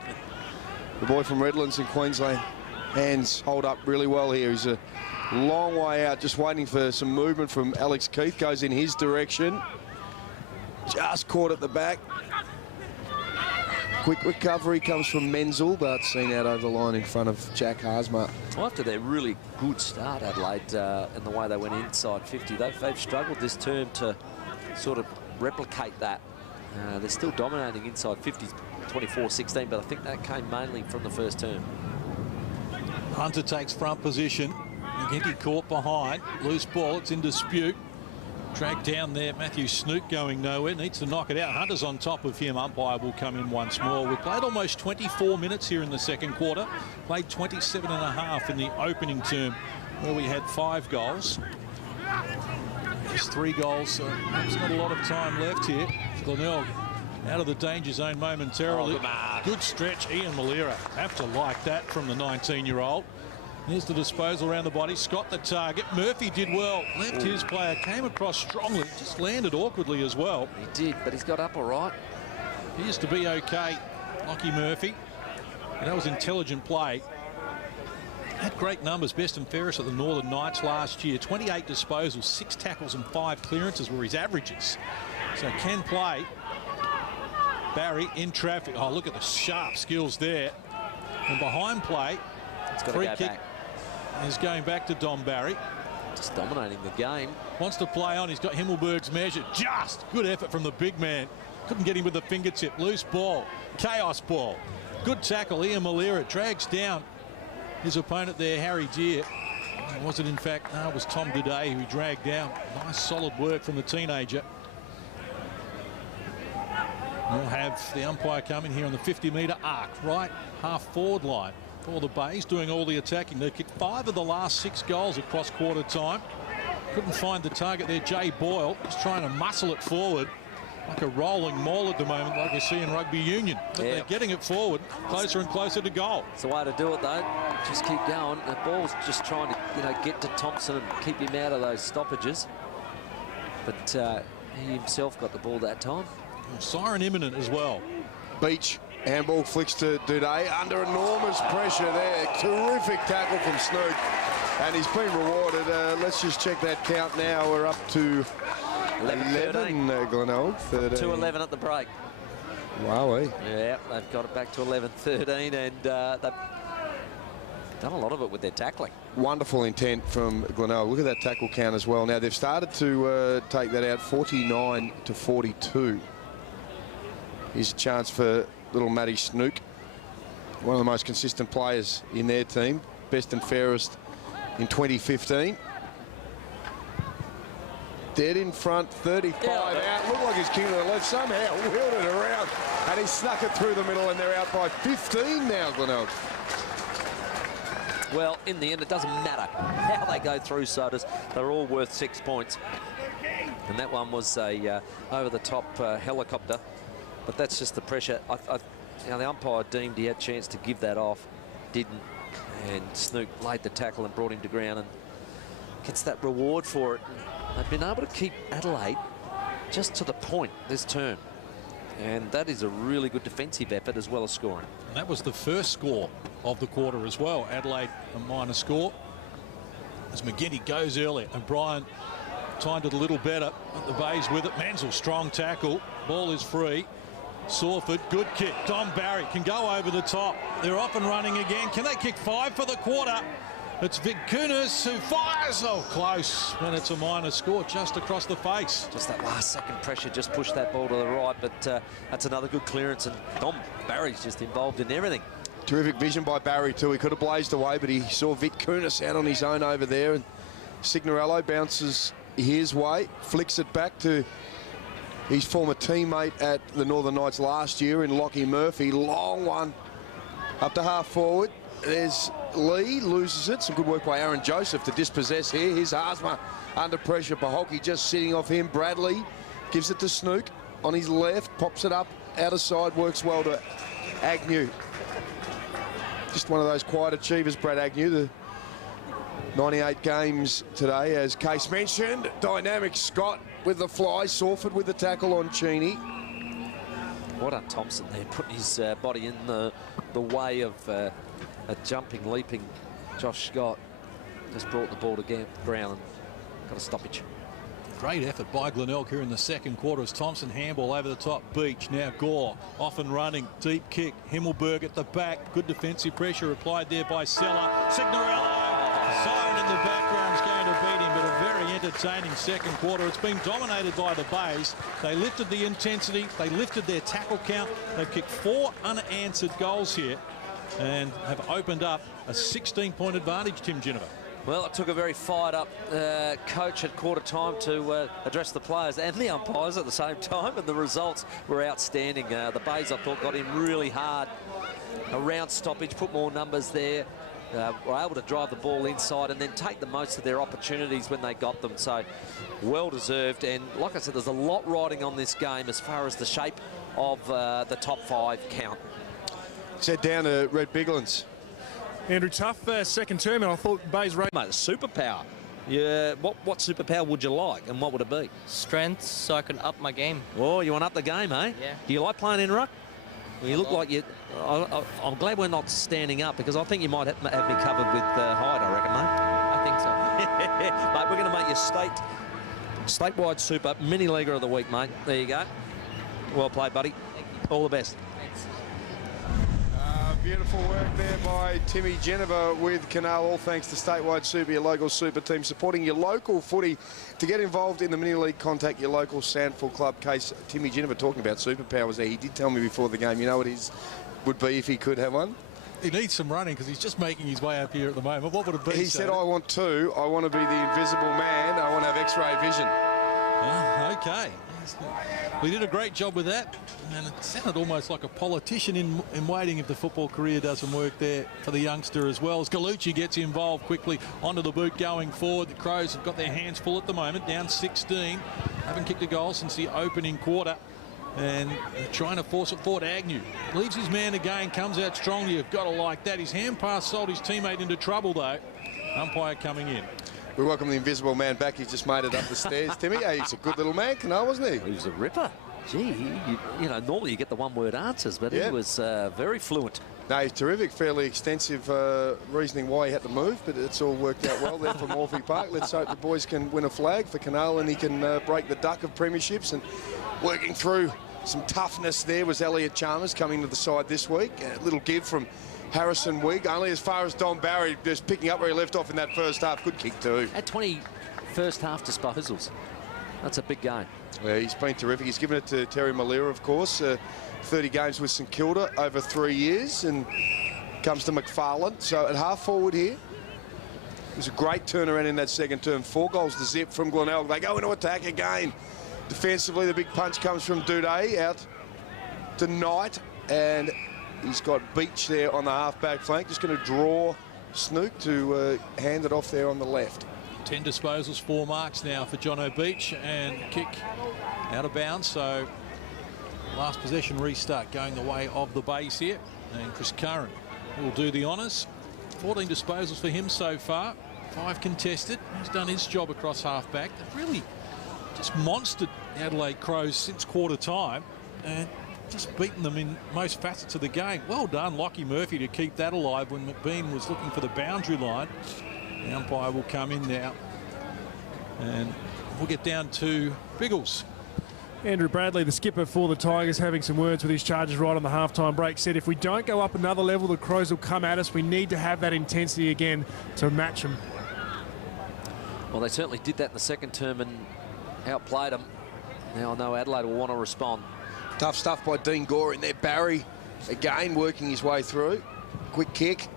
The boy from Redlands in Queensland. Hands hold up really well here. He's a long way out, just waiting for some movement from Alex Keith. Goes in his direction. Just caught at the back. Quick recovery comes from Menzel, but seen out over the line in front of Jack Harsma. After their really good start, Adelaide, and the way they went inside 50, they've struggled this term to sort of replicate that. They're still dominating inside 50, 24-16, but I think that came mainly from the first term. Hunter takes front position. McGinty caught behind. Loose ball, it's in dispute. Dragged down there, Matthew Snook going nowhere, needs to knock it out. Hunter's on top of him, umpire will come in once more. We've played almost 24 minutes here in the second quarter. Played 27.5 in the opening term, where we had 5 goals. Just 3 goals, so there's not a lot of time left here. Glenelg out of the danger zone momentarily. Good stretch, Ian Malira. Have to like that from the 19-year-old. Here's the disposal around the body. Scott the target. Murphy did well. Left his player. Came across strongly. Just landed awkwardly as well. He did, but he's got up all right. Appears to be okay. Lockie Murphy. And that was intelligent play. Had great numbers. Best and fairest at the Northern Knights last year. 28 disposals, 6 tackles and 5 clearances were his averages. So can play. Barry in traffic. Oh, look at the sharp skills there. And behind play. It's got free to go kick. back. Is going back to Don Barry. Just dominating the game. Wants to play on. He's got Himmelberg's measure. Just good effort from the big man. Couldn't get him with the fingertip. Loose ball. Chaos ball. Good tackle. Ian Malera drags down his opponent there, Harry Deer. Was it in fact? No, it was Tom Duday who dragged down. Nice solid work from the teenager. We'll have the umpire coming here on the 50-metre arc, right half forward line for the Bays, doing all the attacking. They kicked 5 of the last 6 goals across quarter time. Couldn't find the target there. Jay Boyle just trying to muscle it forward like a rolling maul at the moment, like we see in rugby union. But they're getting it forward, closer and closer to goal. It's the way to do it, though. Just keep going. The ball's just trying to, get to Thompson and keep him out of those stoppages. But he himself got the ball that time. Siren imminent as well. Beach, handball flicks to Duday under enormous pressure there. Terrific tackle from Snook. And he's been rewarded. Let's just check that count now. We're up to 11, Glenelg. 2-11 at the break. Wowee. Yeah, they've got it back to 11-13, and they've done a lot of it with their tackling. Wonderful intent from Glenelg. Look at that tackle count as well. Now, they've started to take that out 49-42. Here's a chance for little Matty Snook, one of the most consistent players in their team, best and fairest in 2015. Dead in front, 35 out. Looked like he's kicking to the left, somehow wheeled it around, and he snuck it through the middle, and they're out by 15 now, Glenelg. Well, in the end, it doesn't matter how they go through sodas. They're all worth 6 points. And that one was a over-the-top helicopter. But that's just the pressure. The umpire deemed he had a chance to give that off. Didn't. And Snook laid the tackle and brought him to ground and gets that reward for it. They've been able to keep Adelaide just to the point this term. And that is a really good defensive effort as well as scoring. And that was the first score of the quarter as well. Adelaide a minor score. As McGinty goes early, O'Brien timed it a little better. But the Bays with it. Mansell, strong tackle. Ball is free. Sawford, good kick. Don Barry can go over the top. They're off and running again. Can they kick 5 for the quarter? It's Vic Kunis who fires. Oh, close. And it's a minor score just across the face. Just that last second pressure just pushed that ball to the right. But that's another good clearance. And Don Barry's just involved in everything. Terrific vision by Barry too. He could have blazed away, but he saw Vic Kunis out on his own over there. And Signorello bounces his way, flicks it back to his former teammate at the Northern Knights last year in Lockie Murphy. Long one up to half forward. There's Lee, loses it. Some good work by Aaron Joseph to dispossess here. Here's Haasma under pressure. Paholke just sitting off him. Bradley gives it to Snook on his left, pops it up outer side, works well to Agnew. Just one of those quiet achievers, Brad Agnew. The 98 games today, as Case mentioned. Dynamic Scott with the fly. Sawford with the tackle on Cheney. Well done, Thompson there, putting his body in the way of a jumping, leaping Josh Scott. Just brought the ball to ground and got a stoppage. Great effort by Glenelg here in the second quarter as Thompson handball over the top. Beach, now Gore, off and running. Deep kick. Himmelberg at the back. Good defensive pressure applied there by Sella. Signorello. Zone in the background is going to beat him, but a very entertaining second quarter. It's been dominated by the Bays. They lifted the intensity. They lifted their tackle count. They've kicked 4 unanswered goals here and have opened up a 16-point advantage, Tim Ginnivan. Well, it took a very fired-up coach at quarter time to address the players and the umpires at the same time, and the results were outstanding. The Bays, I thought, got in really hard around stoppage, put more numbers there, were able to drive the ball inside and then take the most of their opportunities when they got them. So, well-deserved. And like I said, there's a lot riding on this game as far as the shape of the top 5 count. Let's head down to Red Biglands. Andrew, tough second term, and I thought Bays rate. Mate, superpower. Yeah, what superpower would you like, and what would it be? Strength, so I can up my game. Oh, you want up the game, eh? Yeah. Do you like playing in ruck? Well, you look like you. I'm glad we're not standing up, because I think you might have me covered with Hyde, I reckon, mate. I think so. Mate, we're going to make you statewide super mini leaguer of the week, mate. There you go. Well played, buddy. Thank you. All the best. Thanks. Beautiful work there by Timmy Geneva with Canal. All thanks to Statewide Super, your local super team, supporting your local footy. To get involved in the mini league, contact your local SANFL club. Case Timmy Geneva talking about superpowers there. He did tell me before the game, you know what his would be if he could have one? He needs some running because he's just making his way up here at the moment. What would it be? He said, I want two. I want to be the invisible man. I want to have X-ray vision. Okay. We did a great job with that. And it sounded almost like a politician in waiting if the football career doesn't work there for the youngster as well. As Galucci gets involved quickly onto the boot going forward. The Crows have got their hands full at the moment, down 16. Haven't kicked a goal since the opening quarter. And trying to force it forward. Agnew leaves his man again, comes out strongly. You've got to like that. His hand pass sold his teammate into trouble, though. Umpire coming in. We welcome the invisible man back. He's just made it up the stairs, Timmy. Hey, he's a good little man, Cano, wasn't he? He was a ripper. Gee, you know, normally you get the one-word answers, but he was very fluent. No, he's terrific. Fairly extensive reasoning why he had to move, but it's all worked out well there for Morphy Park. Let's hope the boys can win a flag for Cano and he can break the duck of premierships. And working through some toughness there was Elliot Chalmers coming to the side this week. A little give from Harrison Wigg, only as far as Don Barry, just picking up where he left off in that first half. Good kick too. At 20 first half disposals. That's a big game. Yeah, he's been terrific. He's given it to Terry Malera, of course. 30 games with St Kilda over 3 years, and comes to McFarlane. So at half forward here, it was a great turnaround in that second term. 4 goals to zip from Glenelg. They go into attack again. Defensively, the big punch comes from Duday out to Knight, and he's got Beach there on the half-back flank. Just going to draw Snook to hand it off there on the left. 10 disposals, 4 marks now for Jono Beach, and kick out of bounds. So last possession restart going the way of the base here, and Chris Curran will do the honours. 14 disposals for him so far, 5 contested. He's done his job across half-back. They've really just monstered Adelaide Crows since quarter time and just beaten them in most facets of the game. Well done, Lockie Murphy, to keep that alive when McBean was looking for the boundary line. The umpire will come in now, and we'll get down to Biggles. Andrew Bradley, the skipper for the Tigers, having some words with his charges right on the halftime break, said if we don't go up another level, the Crows will come at us. We need to have that intensity again to match them. Well, they certainly did that in the second term and outplayed them. Now I know Adelaide will want to respond. Tough stuff by Dean Gore in there. Barry again working his way through. Quick kick.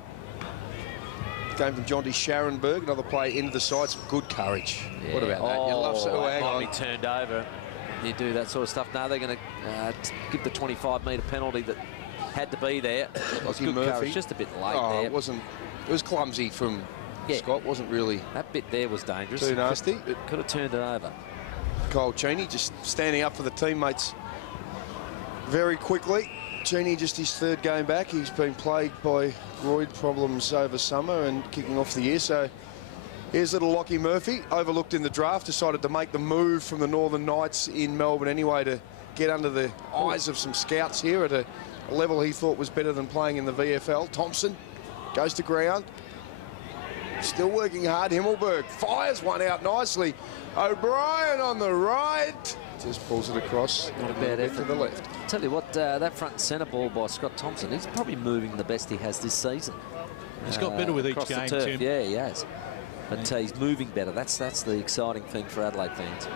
Game from Jonty Sharonberg. Another play into the side. Some good courage. Yeah. What about that? You love so. Hang on. He turned over. You do that sort of stuff. No, they're going to give the 25-metre penalty that had to be there. Lockie good Murphy. courage. Just a bit late there. It wasn't. It was clumsy from Scott. Wasn't really. That bit there was dangerous. Too nasty. It could have turned it over. Kyle Cheney just standing up for the teammates very quickly. Cheney just his 3rd game back. He's been plagued by groin problems over summer and kicking off the year. So here's little Lockie Murphy, overlooked in the draft, decided to make the move from the Northern Knights in Melbourne anyway to get under the eyes of some scouts here at a level he thought was better than playing in the VFL. Thompson goes to ground. Still working hard. Himmelberg fires one out nicely. O'Brien on the right. Just pulls it across. Not a bad effort to the left. I'll tell you what, that front and centre ball by Scott Thompson, he's probably moving the best he has this season. He's got better with each across game, the turf. Tim. Yeah, he has. But he's moving better. That's the exciting thing for Adelaide fans.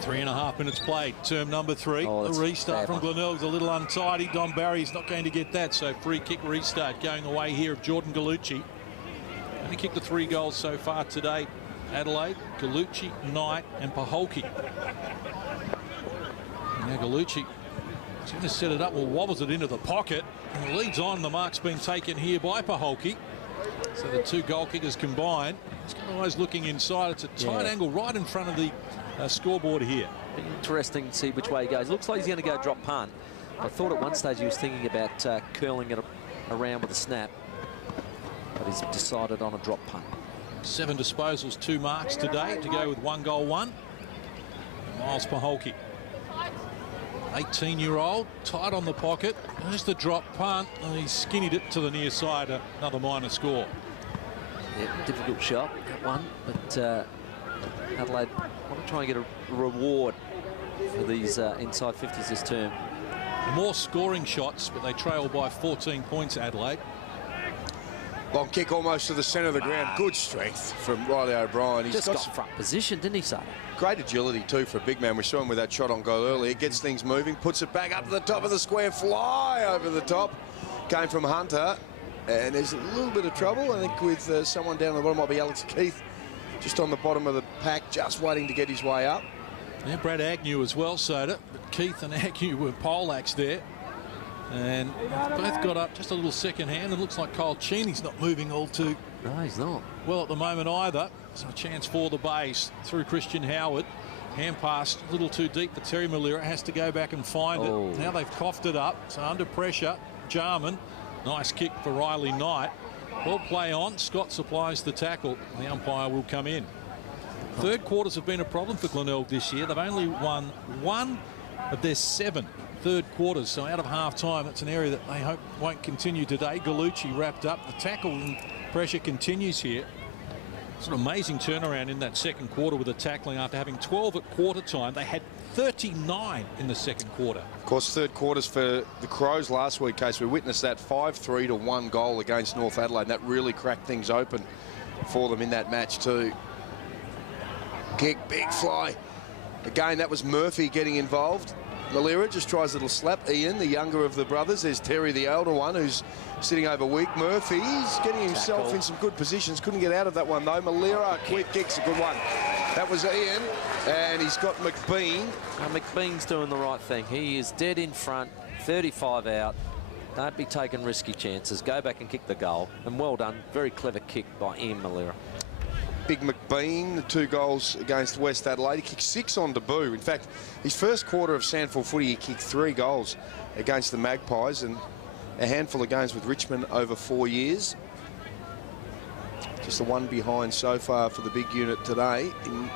3.5 minutes played, term number 3. The restart from Glenelg's a little untidy. Don Barry's not going to get that, so free kick restart going away here of Jordan Galucci. Only kicked the 3 goals so far today. Adelaide, Galucci, Knight and Paholke. Now Galucci is going to set it up, or wobbles it into the pocket. And leads on. The mark's been taken here by Paholke. So the 2 goal kickers combined. He's got eyes looking inside. It's a tight angle right in front of the scoreboard here. Interesting to see which way he goes. Looks like he's going to go drop punt. I thought at one stage he was thinking about curling it around with a snap, but he's decided on a drop punt. 7 disposals, 2 marks today to go with 1 goal, 1. Miles Paholke, 18-year-old, tight on the pocket. There's the drop punt, and he skinnied it to the near side. Another minor score. Yeah, difficult shot, that one, but Adelaide want to try and get a reward for these inside 50s this term. More scoring shots, but they trail by 14 points, Adelaide. Long kick almost to the centre of the ground. Good strength from Riley O'Brien. He's Just got got some front position, didn't he, Sada? great agility too for a big man. We saw him with that shot on goal earlier. Gets things moving, puts it back up to the top of the square, fly over the top. Came from Hunter, and there's a little bit of trouble, I think, with someone down the bottom. Might be Alex Keith, just on the bottom of the pack, just waiting to get his way up. Yeah, Brad Agnew as well, Soda. But Keith and Agnew were poleaxed there. And both got up just a little second hand. It looks like Kyle Cheney's not moving all too No, he's not. well at the moment either. So a chance for the base through Christian Howard. Hand pass a little too deep for Terry Malira. Has to go back and find it. Now they've coughed it up. So under pressure, Jarman. Nice kick for Riley Knight. Ball play on. Scott supplies the tackle. The umpire will come in. Third quarters have been a problem for Glenelg this year. They've only won 1 of their 7 third quarters, so out of half time. It's an area that they hope won't continue today. Gallucci wrapped up. The tackle and pressure continues here. It's an amazing turnaround in that second quarter with the tackling. After having 12 at quarter time, they had 39 in the second quarter. Of course, third quarters for the Crows last week, Case. We witnessed that 5-3 to 1 goal against North Adelaide. And that really cracked things open for them in that match too. Kick, big fly. Again, that was Murphy getting involved. Malira just tries a little slap. Ian, the younger of the brothers. There's Terry, the elder one, who's sitting over weak. Murphy's getting himself in some good positions. Couldn't get out of that one, though. Malira, quick kick's a good one. That was Ian, and he's got McBean. McBean's doing the right thing. He is dead in front, 35 out. Don't be taking risky chances. Go back and kick the goal. And well done. Very clever kick by Ian Malira. Big McBean, the 2 goals against West Adelaide. He kicked 6 on debut. In fact, his first quarter of SANFL footy, he kicked 3 goals against the Magpies and a handful of games with Richmond over 4 years. Just the one behind so far for the big unit today. In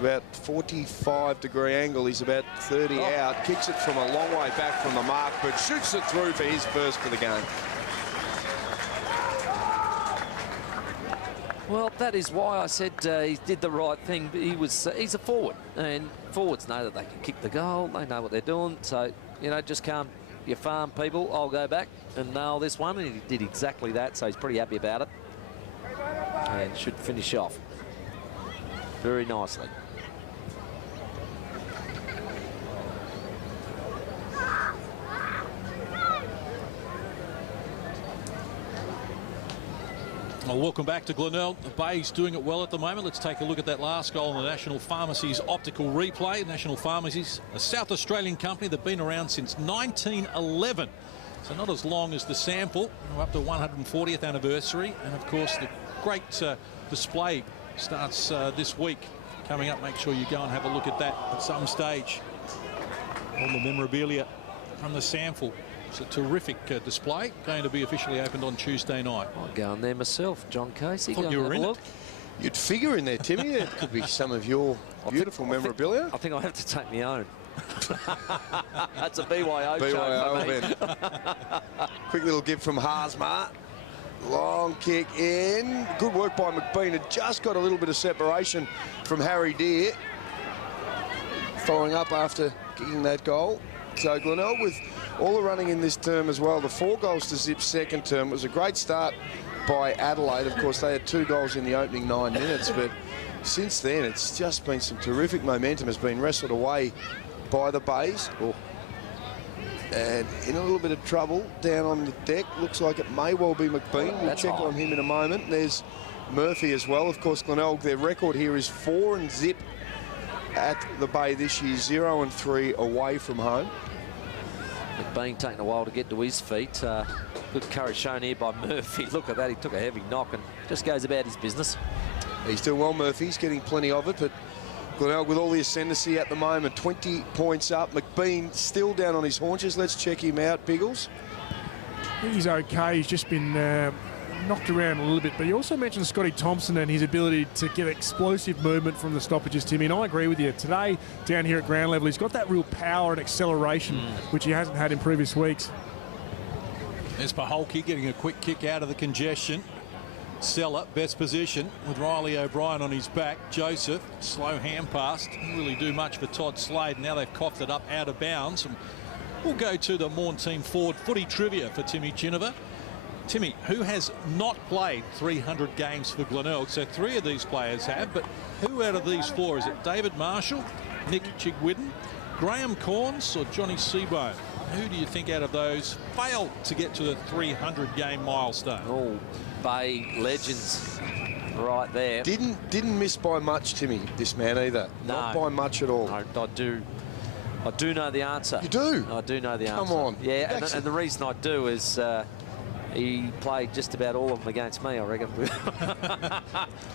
about 45-degree angle, he's about 30 out. Kicks it from a long way back from the mark, but shoots it through for his first for the game. Well, that is why I said he did the right thing. He's a forward, and forwards know that they can kick the goal. They know what they're doing. So, you know, just calm your farm people. I'll go back and nail this one. And he did exactly that, so he's pretty happy about it. And should finish off very nicely. Well, welcome back to Glenelg. The Bay's doing it well at the moment. Let's take a look at that last goal in the National Pharmacies optical replay. National Pharmacies, a South Australian company that's been around since 1911. So not as long as the SANFL. We're up to 140th anniversary. And of course, the great display starts this week. Coming up, make sure you go and have a look at that at some stage. All the memorabilia from the SANFL. It's a terrific display, going to be officially opened on Tuesday night. I'll go in there myself, John Casey. Thought you were in it. You'd figure in there, Timmy. It could be some of your beautiful memorabilia. I think I have to take my own. That's a BYO show for me. Quick little give from Haasma. Long kick in. Good work by McBean. Had just got a little bit of separation from Harry Deer. Following up after kicking that goal. So Glenelg with all the running in this term as well. The 4 goals to Zip's second term. It was a great start by Adelaide. Of course, they had 2 goals in the opening 9 minutes, but since then, it's just been some terrific momentum. Has been wrestled away by the Bays. And in a little bit of trouble down on the deck. Looks like it may well be McBean. We'll check on him in a moment. There's Murphy as well. Of course, Glenelg, their record here is 4-0 at the Bay this year, 0-3 away from home. He's doing well, Murphy. He's getting plenty of it, but Glenelg with all the ascendancy at the moment, 20 points up. McBean still down on his haunches. Let's check him out, Biggles. He's okay. He's just been knocked around a little bit, but you also mentioned Scotty Thompson and his ability to get explosive movement from the stoppages, Timmy, and I agree with you. Today, down here at ground level, he's got that real power and acceleration, which he hasn't had in previous weeks. There's Paholke getting a quick kick out of the congestion. Seller, best position with Riley O'Brien on his back. Joseph, slow hand pass. Didn't really do much for Todd Slade. Now they've coughed it up out of bounds. And we'll go to the Morn Team Forward footy trivia for Timmy Chinova. Timmy, who has not played 300 games for Glenelg? So 3 of these players have, but who out of these 4? Is it David Marshall, Nick Chigwidden, Graham Corns or Johnny Seabohm? Who do you think out of those failed to get to the 300-game milestone? Oh, Bay legends right there. Didn't miss by much, Timmy, this man either. No. Not by much at all. I do know the answer. You do? I do know the answer. Come on. Yeah, and the reason I do is he played just about all of them against me, I reckon.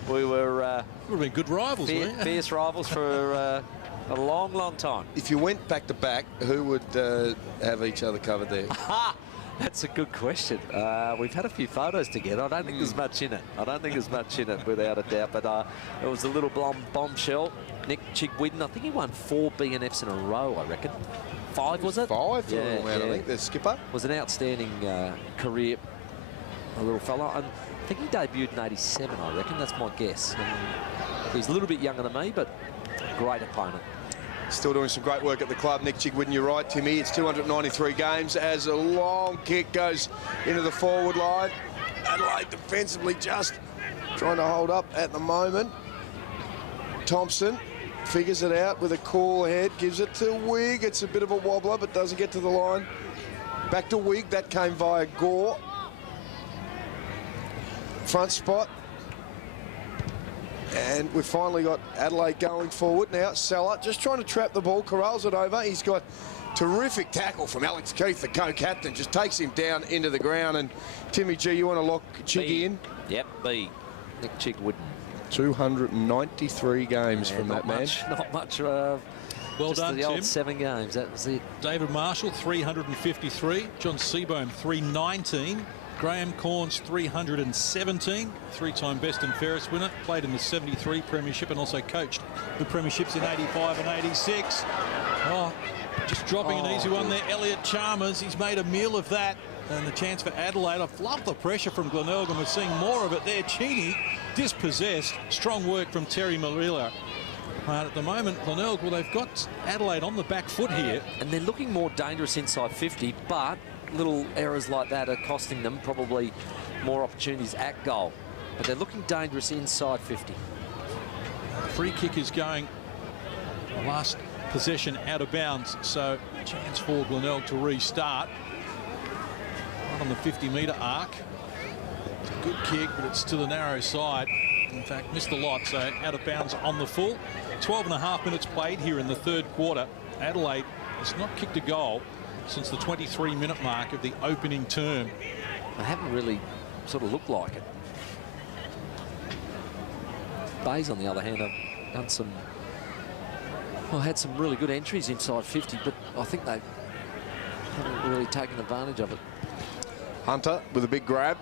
We were... would have been good rivals, weren't you? Fierce rivals for a long, long time. If you went back to back, who would have each other covered there? That's a good question. We've had a few photos together. I don't think there's much in it. Without a doubt. But it was a little bombshell. Nick Chigwidden, I think he won 4 BNFs in a row, I reckon. 5, was it? 5 for yeah, a little man, I think, the skipper. Was an outstanding career, a little fella. I think he debuted in 87, I reckon. That's my guess. And he's a little bit younger than me, but great opponent. Still doing some great work at the club, Nick Chigwidden. You're right, Timmy. It's 293 games as a long kick goes into the forward line. Adelaide defensively just trying to hold up at the moment. Thompson figures it out with a cool head, gives it to Wigg. It's a bit of a wobbler, but doesn't get to the line. Back to Wigg. That came via Gore. Front spot. And we've finally got Adelaide going forward now. Salah just trying to trap the ball, corrals it over. He's got terrific tackle from Alex Keith, the co-captain, just takes him down into the ground. And Timmy G, you want to lock Chiggy in? Yep, B. Nick Chigwidden. 293 games from that man. Not much. Well just done, the Tim. old 7 games. That was it. David Marshall, 353. John Seabohm, 319. Graham Corns, 317. 3-time best and fairest winner. Played in the 73 premiership and also coached the premierships in 85 and 86. Oh, just dropping an easy one there. Elliot Chalmers, he's made a meal of that. And the chance for Adelaide. I've loved the pressure from Glenelg, and we're seeing more of it there. Cheney dispossessed. Strong work from Terry Malila. But at the moment, Glenelg, well, they've got Adelaide on the back foot here. And they're looking more dangerous inside 50, but little errors like that are costing them probably more opportunities at goal. But they're looking dangerous inside 50. Free kick is going last possession out of bounds. So chance for Glenelg to restart. Right on the 50-metre arc. It's a good kick, but it's to the narrow side. In fact, missed a lot, so out of bounds on the full. 12.5 minutes played here in the 3rd quarter. Adelaide has not kicked a goal since the 23-minute mark of the opening term. They haven't really sort of looked like it. Bays, on the other hand, have done some... Well, had some really good entries inside 50, but I think they haven't really taken advantage of it. Hunter with a big grab.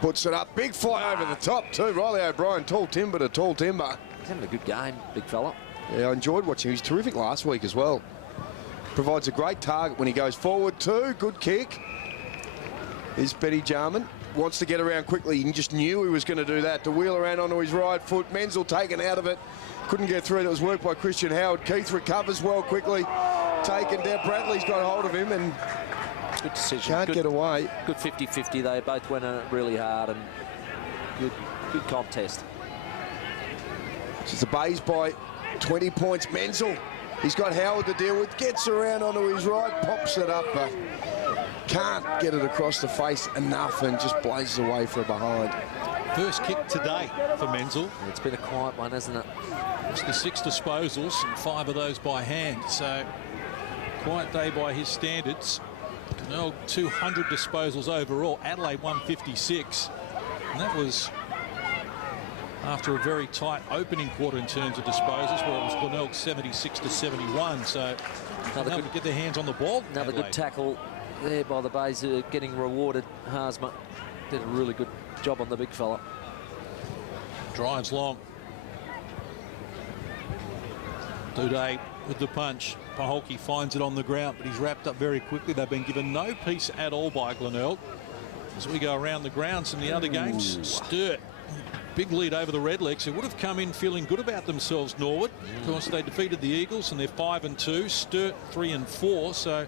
Puts it up. Big fly over the top too. Riley O'Brien, tall timber to tall timber. He's having a good game, big fella. Yeah, I enjoyed watching him. He was terrific last week as well. Provides a great target when he goes forward too. Good kick. Is Betty Jarman. Wants to get around quickly. He just knew he was going to do that. To wheel around onto his right foot. Menzel taken out of it. Couldn't get through. That was work by Christian Howard. Keith recovers well quickly. Taken down. Bradley's got hold of him and good decision. Can't get away. Good 50-50. They both went at it really hard and good contest. It's the Bays by 20 points. Menzel. He's got Howard to deal with. Gets around onto his right. Pops it up. But can't get it across the face enough and just blazes away for a behind. First kick today for Menzel. It's been a quiet one, hasn't it? Just the 6 disposals and 5 of those by hand. So quiet day by his standards. No, 200 disposals overall. Adelaide 156. And that was after a very tight opening quarter in terms of disposals, where it was Glenelg 76 to 71. So now to get their hands on the ball. Another Adelaide. good tackle there by the Bays, getting rewarded. Harsma did a really good job on the big fella. Drives long. Duday with the punch. Paholke finds it on the ground, but he's wrapped up very quickly. They've been given no peace at all by Glenelg. As we go around the grounds in the other games, Sturt, big lead over the Redlegs, who would have come in feeling good about themselves, Norwood. Of course, they defeated the Eagles, and they're 5-2. Sturt 3-4. So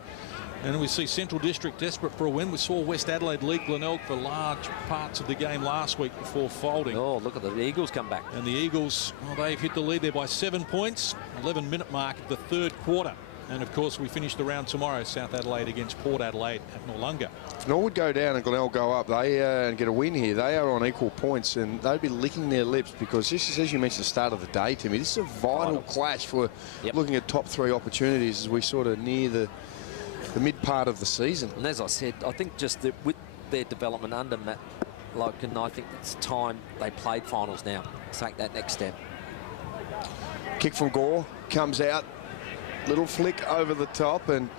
And we see Central District desperate for a win. We saw West Adelaide lead Glenelg for large parts of the game last week before folding. Oh, look at the Eagles come back. And the Eagles, well, they've hit the lead there by 7 points. 11-minute mark of the third quarter. And of course, we finish the round tomorrow. South Adelaide against Port Adelaide at Noarlunga. If Norwood go down and Glenelg go up, they and get a win here. They are on equal points, and they'd be licking their lips because this is, as you mentioned, the start of the day, Timmy. This is a vital clash for looking at top 3 opportunities as we sort of near the mid part of the season. And as I said, I think just with their development under Matt Loken, I think it's time they played finals now. Take that next step. Kick from Gore comes out. Little flick over the top, and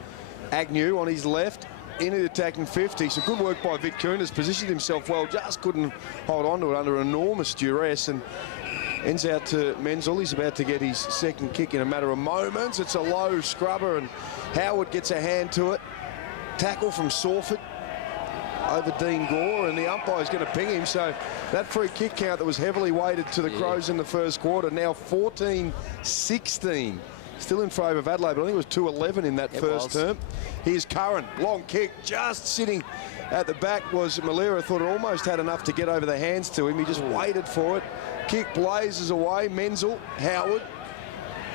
Agnew on his left into the attacking 50. So good work by Vic Kunis. Positioned himself well, just couldn't hold on to it under enormous duress, and ends out to Menzel. He's about to get his second kick in a matter of moments. It's a low scrubber, and Howard gets a hand to it. Tackle from Sawford over Dean Gore, and the umpire's going to ping him. So that free kick count that was heavily weighted to the Crows in the first quarter, now 14-16. Still in favour of Adelaide, but I think it was 2-11 in that first term. Here's Curran, long kick, just sitting at the back was Malera. Thought it almost had enough to get over the hands to him. He just waited for it. Kick blazes away. Menzel, Howard,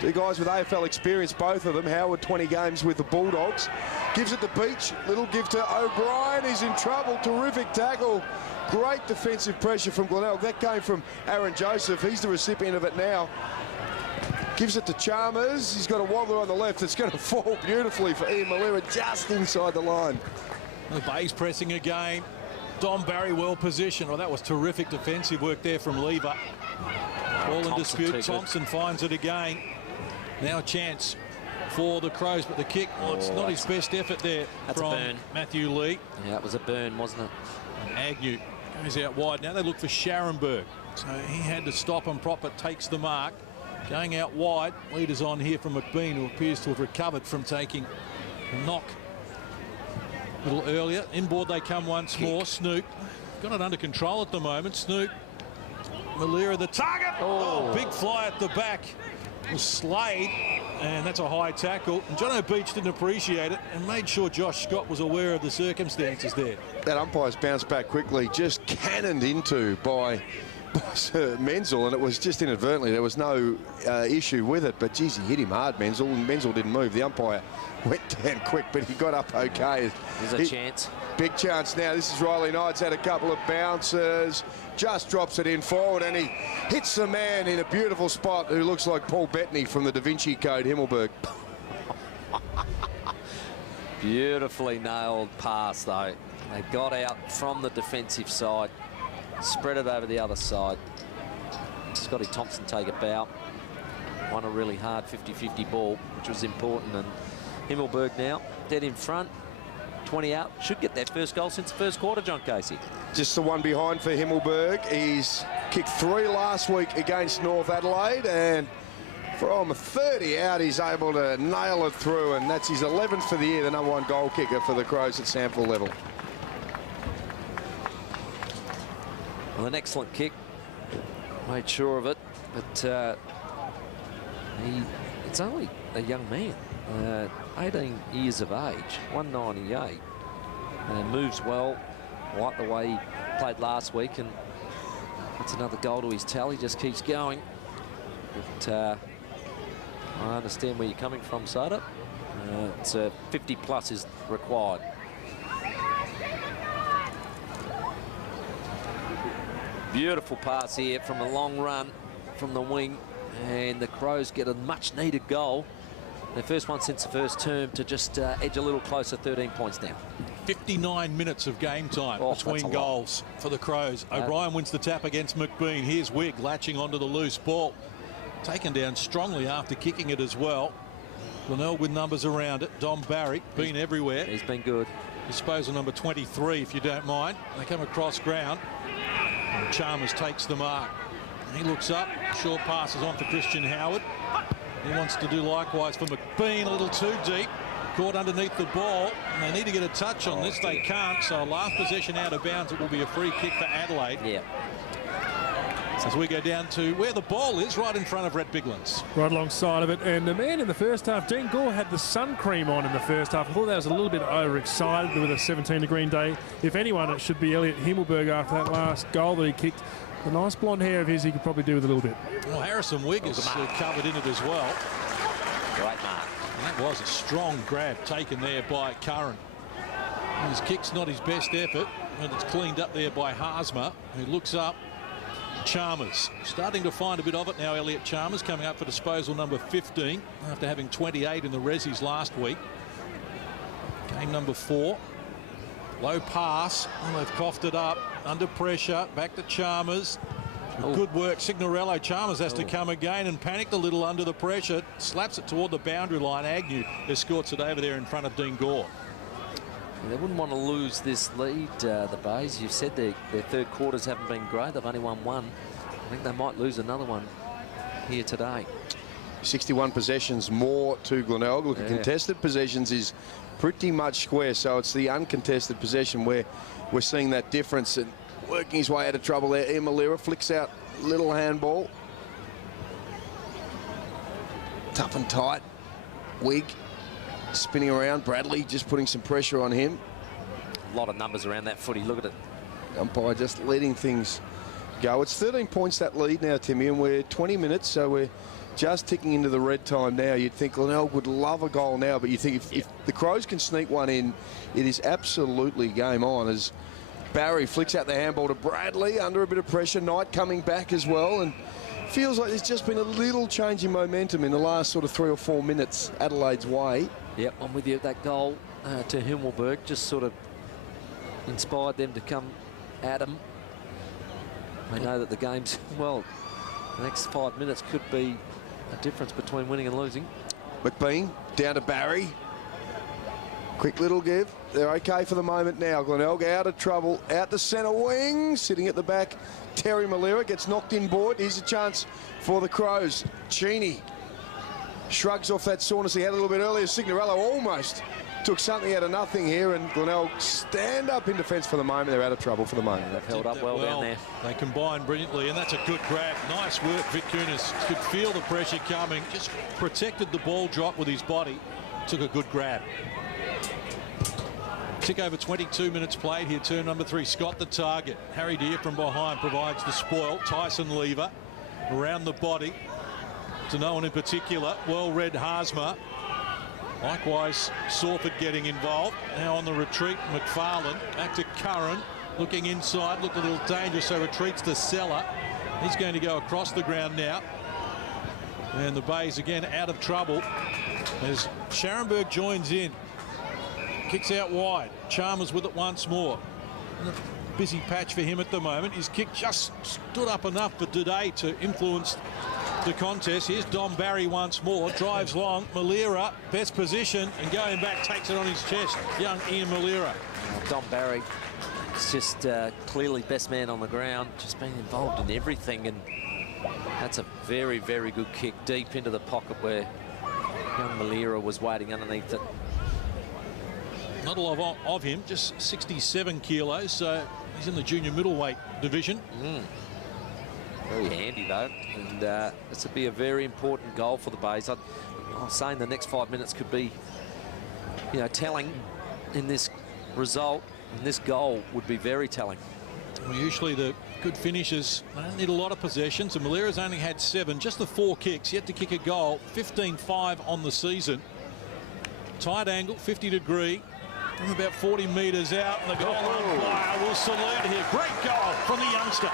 2 guys with AFL experience, both of them. Howard, 20 games with the Bulldogs. Gives it to Beach. Little give to O'Brien. He's in trouble. Terrific tackle. Great defensive pressure from Glenelg. That came from Aaron Joseph. He's the recipient of it now. Gives it to Chalmers. He's got a wobbler on the left. It's going to fall beautifully for Ian Malera just inside the line. The Bay's pressing again. Dom Barry well positioned. Oh, that was terrific defensive work there from Lever. Ball in dispute. Thompson finds it again. Now a chance for the Crows, but the kick, well, it's not his best effort there from Matthew Lee. Yeah, it was a burn, wasn't it? And Agnew goes out wide. Now they look for Scharenberg. So he had to stop and prop it, takes the mark. Going out wide, leaders on here from McBean, who appears to have recovered from taking a knock a little earlier. Inboard they come once more. Snook got it under control at the moment. Snook, Malera the target. Oh, big fly at the back. It was Slade, and that's a high tackle. And John O'Beach didn't appreciate it and made sure Josh Scott was aware of the circumstances there. That umpire's bounced back quickly, just cannoned into by Menzel, and it was just inadvertently. There was no issue with it, but geez, he hit him hard, Menzel, and Menzel didn't move. The umpire went down quick, but he got up okay. There's a chance. Big chance now. This is Riley Knight's had a couple of bounces, just drops it in forward, and he hits the man in a beautiful spot who looks like Paul Bettany from the Da Vinci Code, Himmelberg. Beautifully nailed pass, though. They got out from the defensive side, spread it over the other side. Scotty Thompson take a bow. Won a really hard 50-50 ball, which was important. And Himmelberg now dead in front. 20 out. Should get their first goal since the first quarter, John Casey. Just the one behind for Himmelberg. He's kicked 3 last week against North Adelaide, and from 30 out, he's able to nail it through, and that's his 11th for the year, the #1 goal kicker for the Crows at SANFL level. Well, an excellent kick. Made sure of it, but it's only a young man. 18 years of age, 198, moves well, like the way he played last week, and that's another goal to his tally. Just keeps going. But I understand where you're coming from, Sada. It's 50 plus is required. Beautiful pass here from a long run from the wing, and the Crows get a much needed goal. Their first one since the first term to just edge a little closer, 13 points now. 59 minutes of game time between goals for the Crows. O'Brien wins the tap against McBean. Here's Wigg latching onto the loose ball. Taken down strongly after kicking it as well. Glenelg with numbers around it. Dom Barry, been everywhere. He's been good. Disposal number 23, if you don't mind. They come across ground. And Chalmers takes the mark. He looks up. Short passes on for Christian Howard. He wants to do likewise for McBean, a little too deep. Caught underneath the ball, and they need to get a touch on this. They can't, so last possession out of bounds. It will be a free kick for Adelaide. Yeah. As we go down to where the ball is, right in front of Rhett Biglands. Right alongside of it. And the man in the first half, Dean Gore, had the sun cream on in the first half. I thought that was a little bit overexcited with a 17-degree day. If anyone, it should be Elliot Himmelberg after that last goal that he kicked. The nice blonde hair of his he could probably do with a little bit. Well, Harrison Wigg is covered in it as well. Great mark. And that was a strong grab taken there by Curran. His kick's not his best effort, and it's cleaned up there by Haasma, who looks up. Chalmers starting to find a bit of it now. Elliot Chalmers coming up for disposal number 15 after having 28 in the Rezzies last week. Game number 4. Low pass. Oh, they've coughed it up. Under pressure. Back to Chalmers. Good work. Signorello. Chalmers has to come again and panicked a little under the pressure. Slaps it toward the boundary line. Agnew escorts it over there in front of Dean Gore. They wouldn't want to lose this lead, the Bays. You've said their third quarters haven't been great. They've only won one. I think they might lose another one here today. 61 possessions more to Glenelg. Look, contested possessions is pretty much square, so it's the uncontested possession where we're seeing that difference. And working his way out of trouble there, Malira flicks out little handball. Tough and tight. Wigg spinning around. Bradley just putting some pressure on him. A lot of numbers around that footy. Look at it. Umpire just letting things go. It's 13 points that lead now, Timmy, and we're 20 minutes, so we're just ticking into the red time now. You'd think Glenelg would love a goal now, but you think if the Crows can sneak one in, it is absolutely game on as Barry flicks out the handball to Bradley under a bit of pressure. Knight coming back as well, and feels like there's just been a little change in momentum in the last sort of 3 or 4 minutes Adelaide's way. Yep, I'm with you. That goal to Himmelberg just sort of inspired them to come at him. They know that the game's, well, the next 5 minutes could be a difference between winning and losing. McBean down to Barry. Quick little give. They're okay for the moment now. Glenelg out of trouble. Out the centre wing. Sitting at the back. Terry Malira gets knocked in board. Here's a chance for the Crows. Cheney shrugs off that soreness he had a little bit earlier. Signorello almost took something out of nothing here, and Glenelg stand up in defence for the moment. They're out of trouble for the moment. They've held up well down there. They combine brilliantly, and that's a good grab. Nice work. Vic Kunis could feel the pressure coming. Just protected the ball drop with his body. Took a good grab. Tick over 22 minutes played here. Turn number 3. Scott the target. Harry Deer from behind provides the spoil. Tyson Lever around the body to no one in particular. Well read Haasma. Likewise, Sawford getting involved. Now on the retreat, McFarlane. Back to Curran. Looking inside. Looked a little dangerous, so retreats to Seller. He's going to go across the ground now. And the Bays again out of trouble as Scharenberg joins in. Kicks out wide. Chalmers with it once more. Busy patch for him at the moment. His kick just stood up enough for today to influence the contest. Here's Dom Barry once more. Drives long. Malira, best position, and going back, takes it on his chest. Young Ian Malira. Dom Barry is just clearly best man on the ground. Just being involved in everything, and that's a very, very good kick deep into the pocket where young Malira was waiting underneath it. Not a lot of him, just 67 kilos, so he's in the junior middleweight division. Very handy, though, and this would be a very important goal for the Bays. I was saying the next 5 minutes could be, you know, telling in this result, and this goal would be very telling. Well, usually the good finishers, they don't need a lot of possessions, and Malira's only had 7, just the 4 kicks, yet to kick a goal, 15-5 on the season. Tight angle, 50-degree. From about 40 metres out, and the goal umpire will salute here. Great goal from the youngster.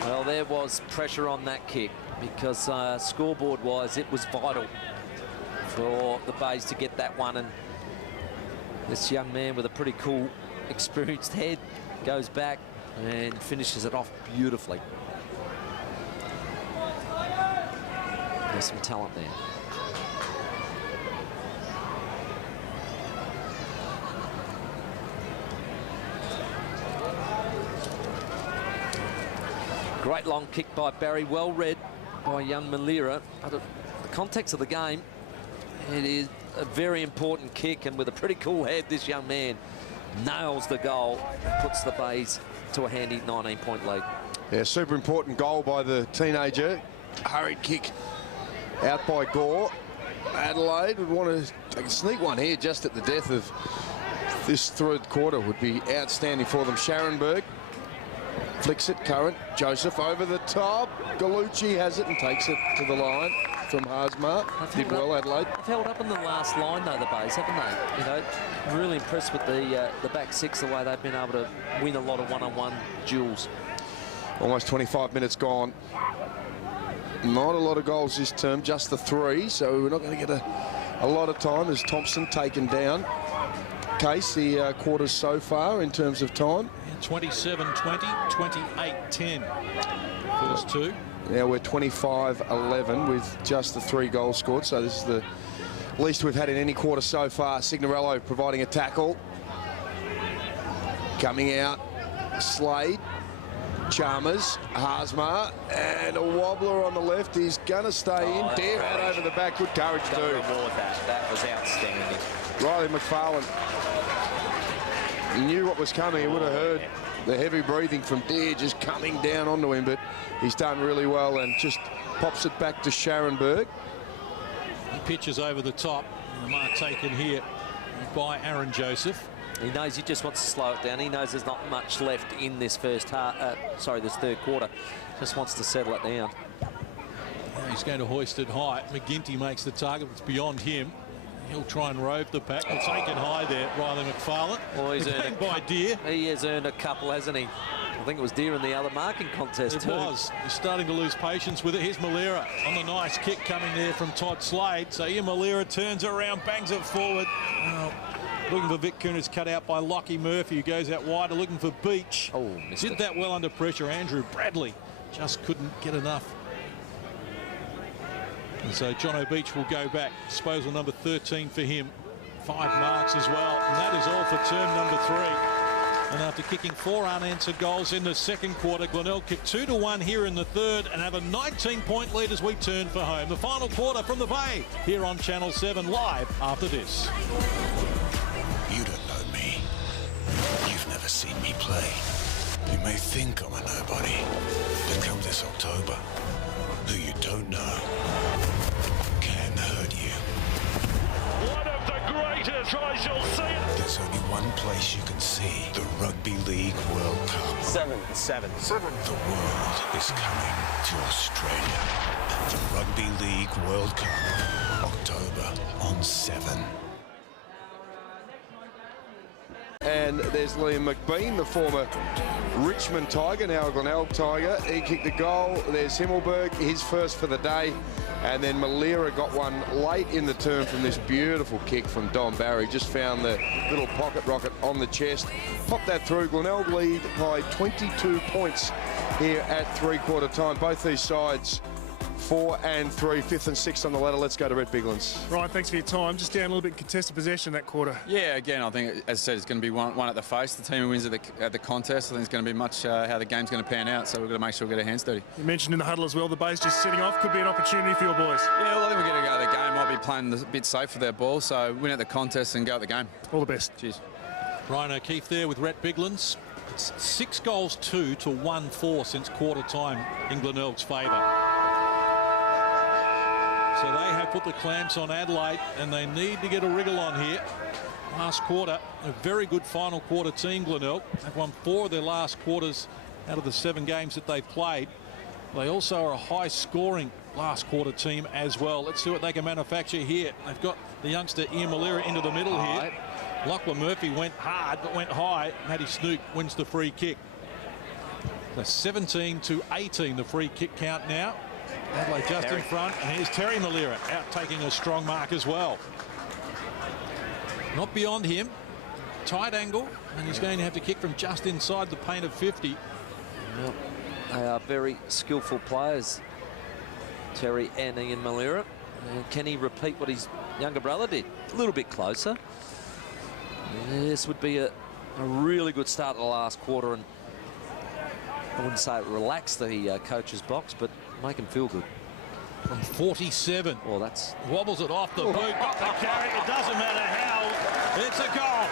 Well, there was pressure on that kick because scoreboard-wise, it was vital for the Bays to get that one. And this young man with a pretty cool, experienced head goes back and finishes it off beautifully. There's some talent there. Great long kick by Barry, well read by young Malira. But the context of the game, it is a very important kick, and with a pretty cool head, this young man nails the goal, puts the Bays to a handy 19-point lead. Yeah, super important goal by the teenager. Hurried kick out by Gore. Adelaide would want to take a sneak one here just at the death of this third quarter. Would be outstanding for them. Scharenberg flicks it. Current. Joseph over the top. Gallucci has it and takes it to the line from Harzma. Did well, Adelaide. They've held up in the last line, though, the Bays, haven't they? You know, really impressed with the back six, the way they've been able to win a lot of one-on-one duels. Almost 25 minutes gone. Not a lot of goals this term, just the 3, so we're not going to get a lot of time as Thompson taken down. Case, the quarters so far in terms of time. 27-20, 28-10. First 2. Now we're 25-11 with just the 3 goals scored, so this is the least we've had in any quarter so far. Signorello providing a tackle. Coming out, Slade. Chalmers, Harzma, and a wobbler on the left. He's going to stay in. Dare out over the back. Good courage, too. Reward that. That was outstanding. Riley McFarlane. He knew what was coming. He would have heard the heavy breathing from Dare just coming down onto him, but he's done really well and just pops it back to Scharenberg. He pitches over the top. The mark taken here by Aaron Joseph. He knows he just wants to slow it down. He knows there's not much left in this this third quarter. Just wants to settle it down. Now he's going to hoist it high. McGinty makes the target. It's beyond him. He'll try and rove the pack. He'll take it high there, Riley McFarlane. Well, he's earned by Deere. He has earned a couple, hasn't he? I think it was Deere in the other marking contest too. It was. He's starting to lose patience with it. Here's Malera on the nice kick coming there from Todd Slade. So here Malera turns around, bangs it forward. Looking for Vic Cooner's cut out by Lockie Murphy, who goes out wider, looking for Beach. Oh, missed Did it. that well under pressure. Andrew Bradley just couldn't get enough. And so Jono Beach will go back. Disposal number 13 for him. 5 marks as well. And that is all for term number 3. And after kicking 4 unanswered goals in the second quarter, Glenelg kicked 2-1 here in the third and have a 19-point lead as we turn for home. The final quarter from the Bay here on Channel 7 live after this. You don't know me. You've never seen me play. You may think I'm a nobody, but come this October, who you don't know can hurt you. One of the greatest I shall see. There's only one place you can see the Rugby League World Cup. 7. The world is coming to Australia. The Rugby League World Cup, October on 7. And there's Liam McBean, the former Richmond Tiger, now a Glenelg Tiger. He kicked a goal. There's Himmelberg, his first for the day. And then Malera got one late in the term from this beautiful kick from Don Barry. Just found the little pocket rocket on the chest. Popped that through. Glenelg lead by 22 points here at three-quarter time. Both these sides 4 and 3, 5th and 6th on the ladder. Let's go to Red Biglands. Right, thanks for your time. Just down a little bit in contested possession that quarter. Yeah, again, I think, as I said, it's going to be one at the face. The team who wins at the contest, I think it's going to be much how the game's going to pan out, so we've got to make sure we get our hands dirty. You mentioned in the huddle as well, the base just setting off. Could be an opportunity for your boys. Yeah, well, I think we're going to go to the game. Might be playing a bit safe with their ball, so win at the contest and go at the game. All the best. Cheers. Ryan O'Keefe there with Rhett Biglands. It's 6 goals 2 to 1-4 since quarter time in Glenelg's favour. So they have put the clamps on Adelaide and they need to get a wriggle on here. Last quarter, a very good final quarter team, Glenelg. They've won 4 of their last quarters out of the 7 games that they've played. They also are a high-scoring last quarter team as well. Let's see what they can manufacture here. They've got the youngster Ian Malera into the middle here. Lachlan Murphy went hard but went high. Matty Snook wins the free kick. So 17-18 the free kick count now. Adelaide just in front, and here's Terry Malera out taking a strong mark as well. Not beyond him. Tight angle, and he's going to have to kick from just inside the paint of 50. Well, they are very skillful players, Terry and Ian Malera. Can he repeat what his younger brother did? A little bit closer. This would be a really good start to the last quarter, and I wouldn't say it relaxed the coach's box, but make him feel good. From 47. Well, that's... Wobbles it off the boot, got the carry. It doesn't matter how. It's a goal.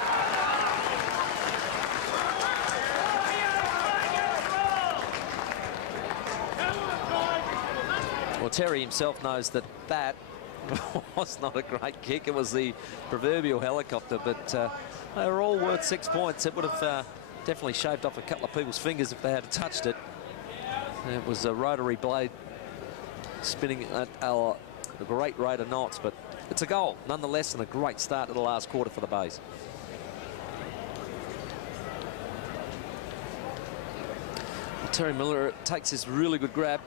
Well, Terry himself knows that was not a great kick. It was the proverbial helicopter, but they were all worth 6 points. It would have definitely shaved off a couple of people's fingers if they had touched it. It was a rotary blade spinning at a great rate of knots, but it's a goal nonetheless, and a great start to the last quarter for the Bays. Terry Miller takes this really good grab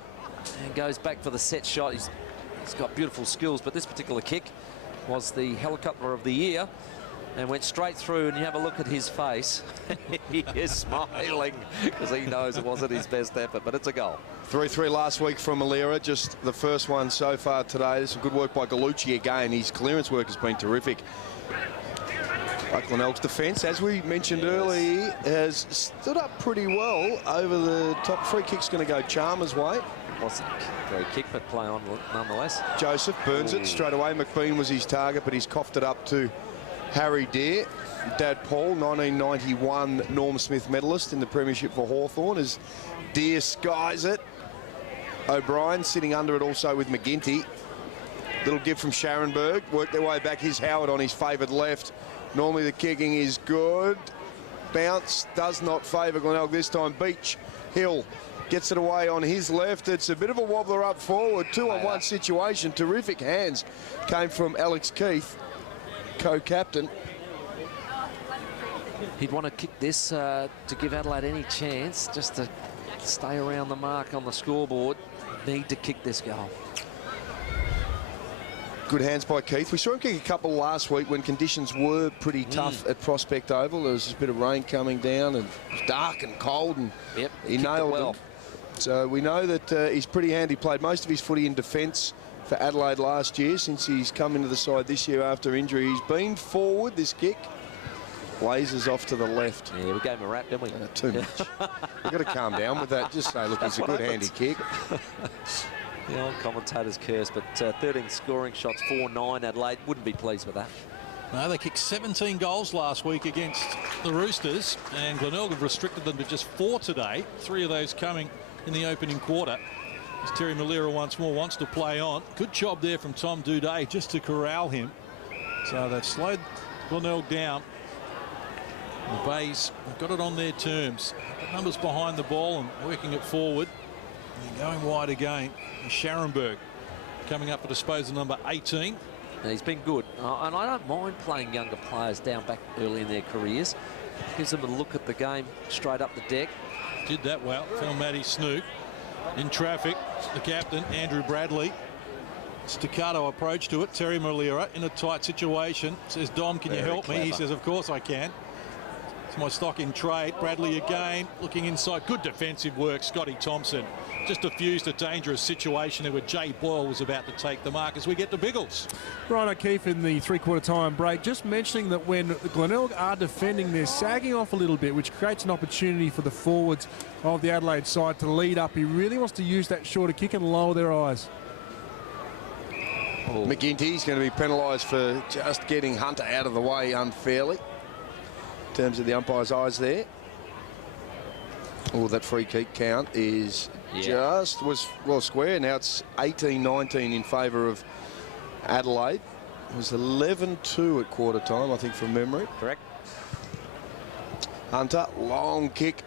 and goes back for the set shot. He's got beautiful skills, but this particular kick was the helicopter of the year and went straight through, and you have a look at his face. He is smiling because he knows it wasn't his best effort, but it's a goal. 3-3 last week from Malera, just the first one so far today. Some good work by Gallucci again. His clearance work has been terrific. Glenelg's defence, as we mentioned earlier, has stood up pretty well over the top. Free kick's going to go Chalmers' way. Wasn't a great kick, but play on nonetheless. Joseph burns it straight away. McBean was his target, but he's coughed it up to Harry Deere. Dad Paul, 1991 Norm Smith medalist in the premiership for Hawthorn, as Deere skies it. O'Brien sitting under it also with McGinty. Little give from Scharenberg. Worked their way back. Here's Howard on his favoured left. Normally the kicking is good. Bounce does not favour Glenelg this time. Beach Hill gets it away on his left. It's a bit of a wobbler up forward. 2-on-1 situation. Terrific hands came from Alex Keith, co-captain. He'd want to kick this to give Adelaide any chance, just to stay around the mark on the scoreboard. Need to kick this goal. Good hands by Keith. We saw him kick a couple last week when conditions were pretty tough at Prospect Oval. There was a bit of rain coming down and it was dark and cold, and he nailed them. So we know that he's pretty handy. Played most of his footy in defence for Adelaide last year. Since he's come into the side this year after injury, he's been forward. This kick blazes off to the left. Yeah, we gave him a rap, didn't we? Too much. You've got to calm down with that. Just say, look, it's a good handy kick. The old commentator's curse, but 13 scoring shots, 4-9. Adelaide wouldn't be pleased with that. No, they kicked 17 goals last week against the Roosters, and Glenelg have restricted them to just 4 today. 3 of those coming in the opening quarter. As Terry Malera once more wants to play on. Good job there from Tom Duday just to corral him. So they've slowed Glenelg down. The Bays have got it on their terms. The numbers behind the ball and working it forward. And going wide again. Scharenberg coming up for disposal number 18. Now, he's been good, and I don't mind playing younger players down back early in their careers. Gives them a look at the game straight up the deck. Did that well. Found Matty Snook in traffic. The captain, Andrew Bradley. Staccato approach to it. Terry Malera in a tight situation. Says, Dom, can you help me? He says, of course I can. It's my stock in trade. Bradley again, looking inside. Good defensive work. Scotty Thompson just diffused a dangerous situation there where Jay Boyle was about to take the mark as we get to Biggles. Ryan O'Keefe in the three-quarter time break just mentioning that when Glenelg are defending, they're sagging off a little bit, which creates an opportunity for the forwards of the Adelaide side to lead up. He really wants to use that shorter kick and lower their eyes. McGinty's going to be penalised for just getting Hunter out of the way unfairly. In terms of the umpire's eyes there. Oh, that free kick count is was well square. Now it's 18-19 in favour of Adelaide. It was 11-2 at quarter time, I think, from memory. Correct. Hunter, long kick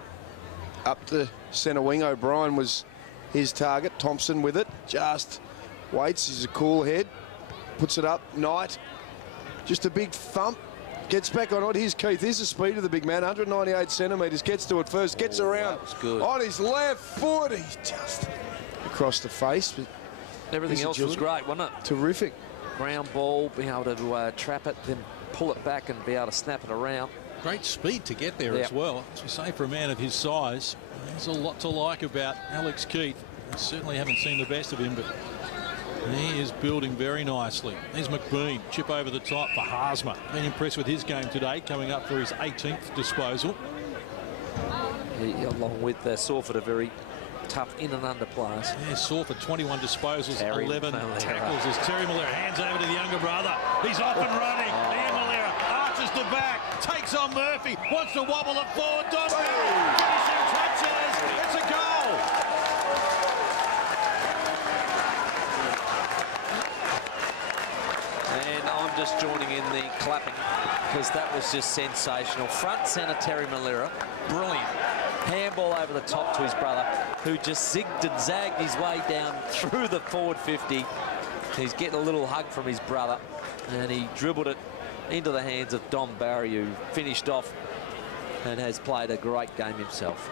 up the centre wing. O'Brien was his target. Thompson with it. Just waits. He's a cool head. Puts it up. Knight. Just a big thump. Gets back on it. Here's Keith. Here's the speed of the big man. 198 centimetres. Gets to it first. Gets around on his left foot. He's just across the face. But everything else was great, wasn't it? Terrific. Ground ball, being able to trap it, then pull it back and be able to snap it around. Great speed to get there as well. As we say, for a man of his size, there's a lot to like about Alex Keith. We certainly haven't seen the best of him, but he is building very nicely. There's McBean, chip over the top for Haasma. Been impressed with his game today, coming up for his 18th disposal. Along with Sawford, a very tough in and under players. Yeah, Sawford, 21 disposals, 11 tackles as Terry Malera hands over to the younger brother. He's off and running. Ian Malera arches to back, takes on Murphy, wants to wobble it forward. Finishing touches. It's a goal. just joining in the clapping because that was just sensational. Front centre Terry Malira, brilliant. Handball over the top to his brother, who just zigged and zagged his way down through the forward 50. He's getting a little hug from his brother, and he dribbled it into the hands of Dom Barry, who finished off and has played a great game himself.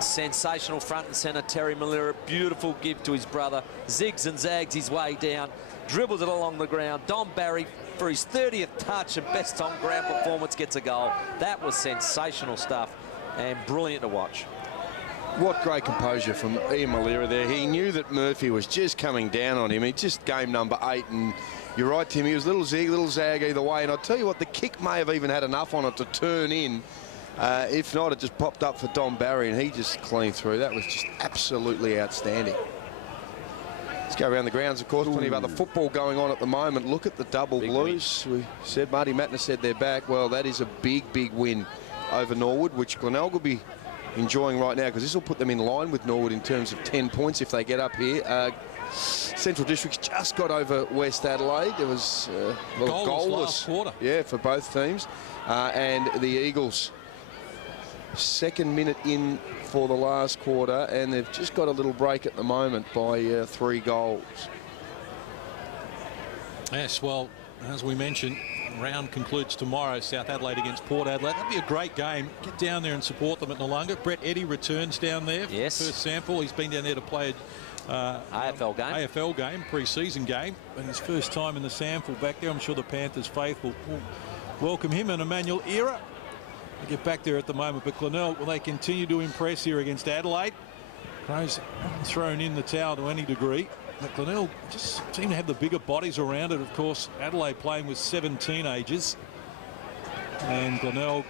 Sensational front and centre Terry Malira, beautiful give to his brother, zigs and zags his way down, dribbles it along the ground. Dom Barry, for his 30th touch and best on ground performance, gets a goal. That was sensational stuff and brilliant to watch. What great composure from Ian Malira there. He knew that Murphy was just coming down on him. It's just game number 8, and you're right, Tim, he was little zig, little zag either way, and I'll tell you what, the kick may have even had enough on it to turn in. If not, it just popped up for Dom Barry, and he just cleaned through. That was just absolutely outstanding. Let's go around the grounds, of course. Plenty of other football going on at the moment. Look at the double Blues. We said, Marty Matner said they're back. Well, that is a big, big win over Norwood, which Glenelg will be enjoying right now, because this will put them in line with Norwood in terms of 10 points if they get up here. Central Districts just got over West Adelaide. There was goalless last quarter. Yeah, for both teams. And the Eagles, second minute in for the last quarter, and they've just got a little break at the moment by 3 goals. Yes, well, as we mentioned, round concludes tomorrow, South Adelaide against Port Adelaide. That'd be a great game. Get down there and support them at Noongar. Brett Eddy returns down there for yes. the first SANFL. He's been down there to play AFL game, pre-season game, and his first time in the SANFL back there. I'm sure the Panthers faithful will welcome him, and Emmanuel Era. They get back there at the moment, but Glenelg, will they continue to impress here against Adelaide? Crows haven't thrown in the towel to any degree. But Glenelg just seem to have the bigger bodies around it. Of course, Adelaide playing with 7 teenagers. And Glenelg,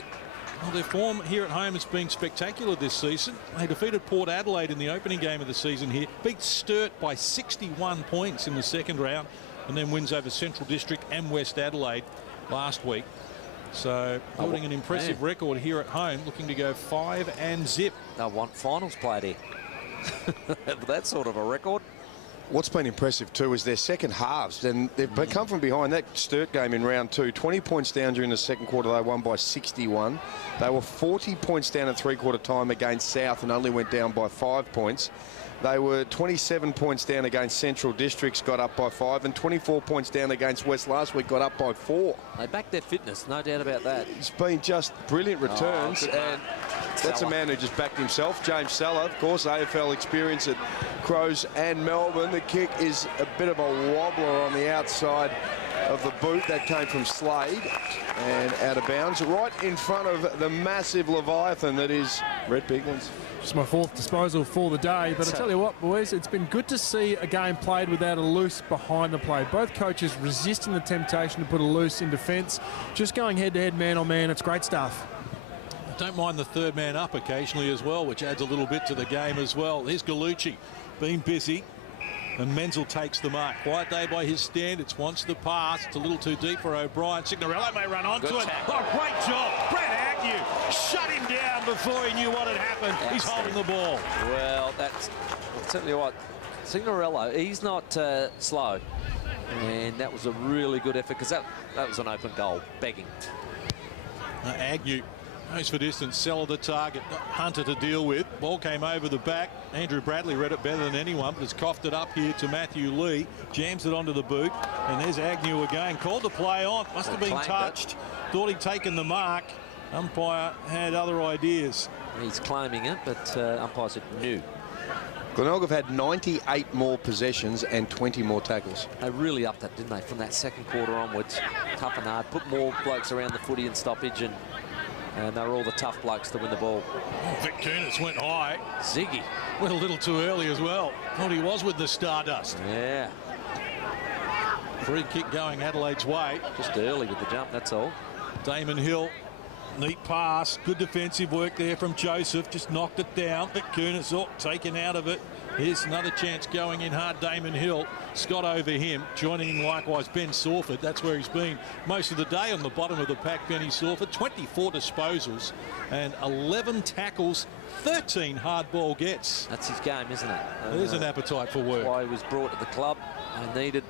well, their form here at home has been spectacular this season. They defeated Port Adelaide in the opening game of the season here. Beat Sturt by 61 points in the second round, and then wins over Central District and West Adelaide last week. So building an impressive record here at home, looking to go 5-0. They want finals played here. That sort of a record. What's been impressive too is their second halves, and they've come from behind. That Sturt game in round 2, 20 points down during the second quarter. They won by 61. They were 40 points down at three-quarter time against South and only went down by 5 points. They were 27 points down against Central Districts, got up by 5, and 24 points down against West last week, got up by 4. They backed their fitness, no doubt about that. It's been just brilliant returns, and that's a man who just backed himself. James Saller, of course, AFL experience at Crows and Melbourne. The kick is a bit of a wobbler on the outside of the boot. That came from Slade and out of bounds, right in front of the massive Leviathan that is Rhett Biglands. It's my 4th disposal for the day, but I tell you what, boys, it's been good to see a game played without a loose behind the play. Both coaches resisting the temptation to put a loose in defence, just going head-to-head, man-on-man. It's great stuff. Don't mind the third man up occasionally as well, which adds a little bit to the game as well. Here's Gallucci, being busy, and Menzel takes the mark. Quiet day by his standards, wants the pass. It's a little too deep for O'Brien. Signorello may run onto it. Oh, great job. Brett Agnew shut him down before he knew what had happened. He's holding the ball. Well, I'll tell you what, Signorello, he's not slow. And that was a really good effort, because that was an open goal, begging. Agnew goes for distance, Seller the target, Hunter to deal with. Ball came over the back. Andrew Bradley read it better than anyone, but has coughed it up here to Matthew Lee. Jams it onto the boot, and there's Agnew again. Called the play on, must have been touched. Thought he'd taken the mark. Umpire had other ideas. He's claiming it, but umpire said no. Glenelg have had 98 more possessions and 20 more tackles. They really upped that, didn't they, from that second quarter onwards. Tough and hard, put more blokes around the footy and stoppage, and they were all the tough blokes to win the ball. Vic Kunis went high. Ziggy went a little too early as well. Thought he was with the Stardust. Yeah. Free kick going Adelaide's way. Just early with the jump, that's all. Damon Hill, neat pass. Good defensive work there from Joseph. Just knocked it down. Vic Kunis taken out of it. Here's another chance going in hard. Damon Hill, Scott over him, joining him likewise Ben Sawford. That's where he's been most of the day on the bottom of the pack. Benny Sawford, 24 disposals and 11 tackles, 13 hard ball gets. That's his game, isn't it? There's an appetite for work. That's why he was brought to the club. They needed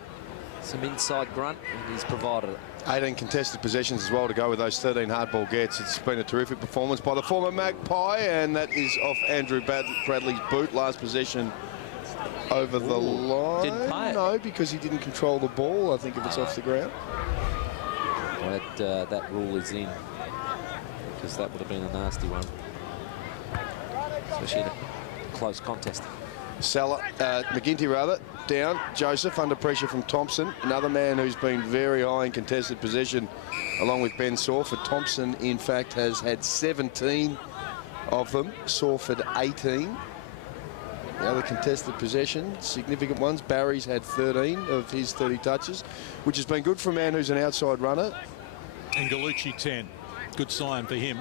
some inside grunt, and he's provided it. 18 contested possessions as well to go with those 13 hardball gets. It's been a terrific performance by the former Magpie, and that is off Andrew Bradley's boot. Last possession over the line. Didn't pay it. No, because he didn't control the ball, I think, if it's off the ground. That rule is in, because that would have been a nasty one, especially in a close contest. McGinty rather, down. Joseph under pressure from Thompson. Another man who's been very high in contested possession, along with Ben Sawford. Thompson, in fact, has had 17 of them. Sawford, 18. The other contested possession, significant ones. Barry's had 13 of his 30 touches, which has been good for a man who's an outside runner. And Gallucci, 10. Good sign for him.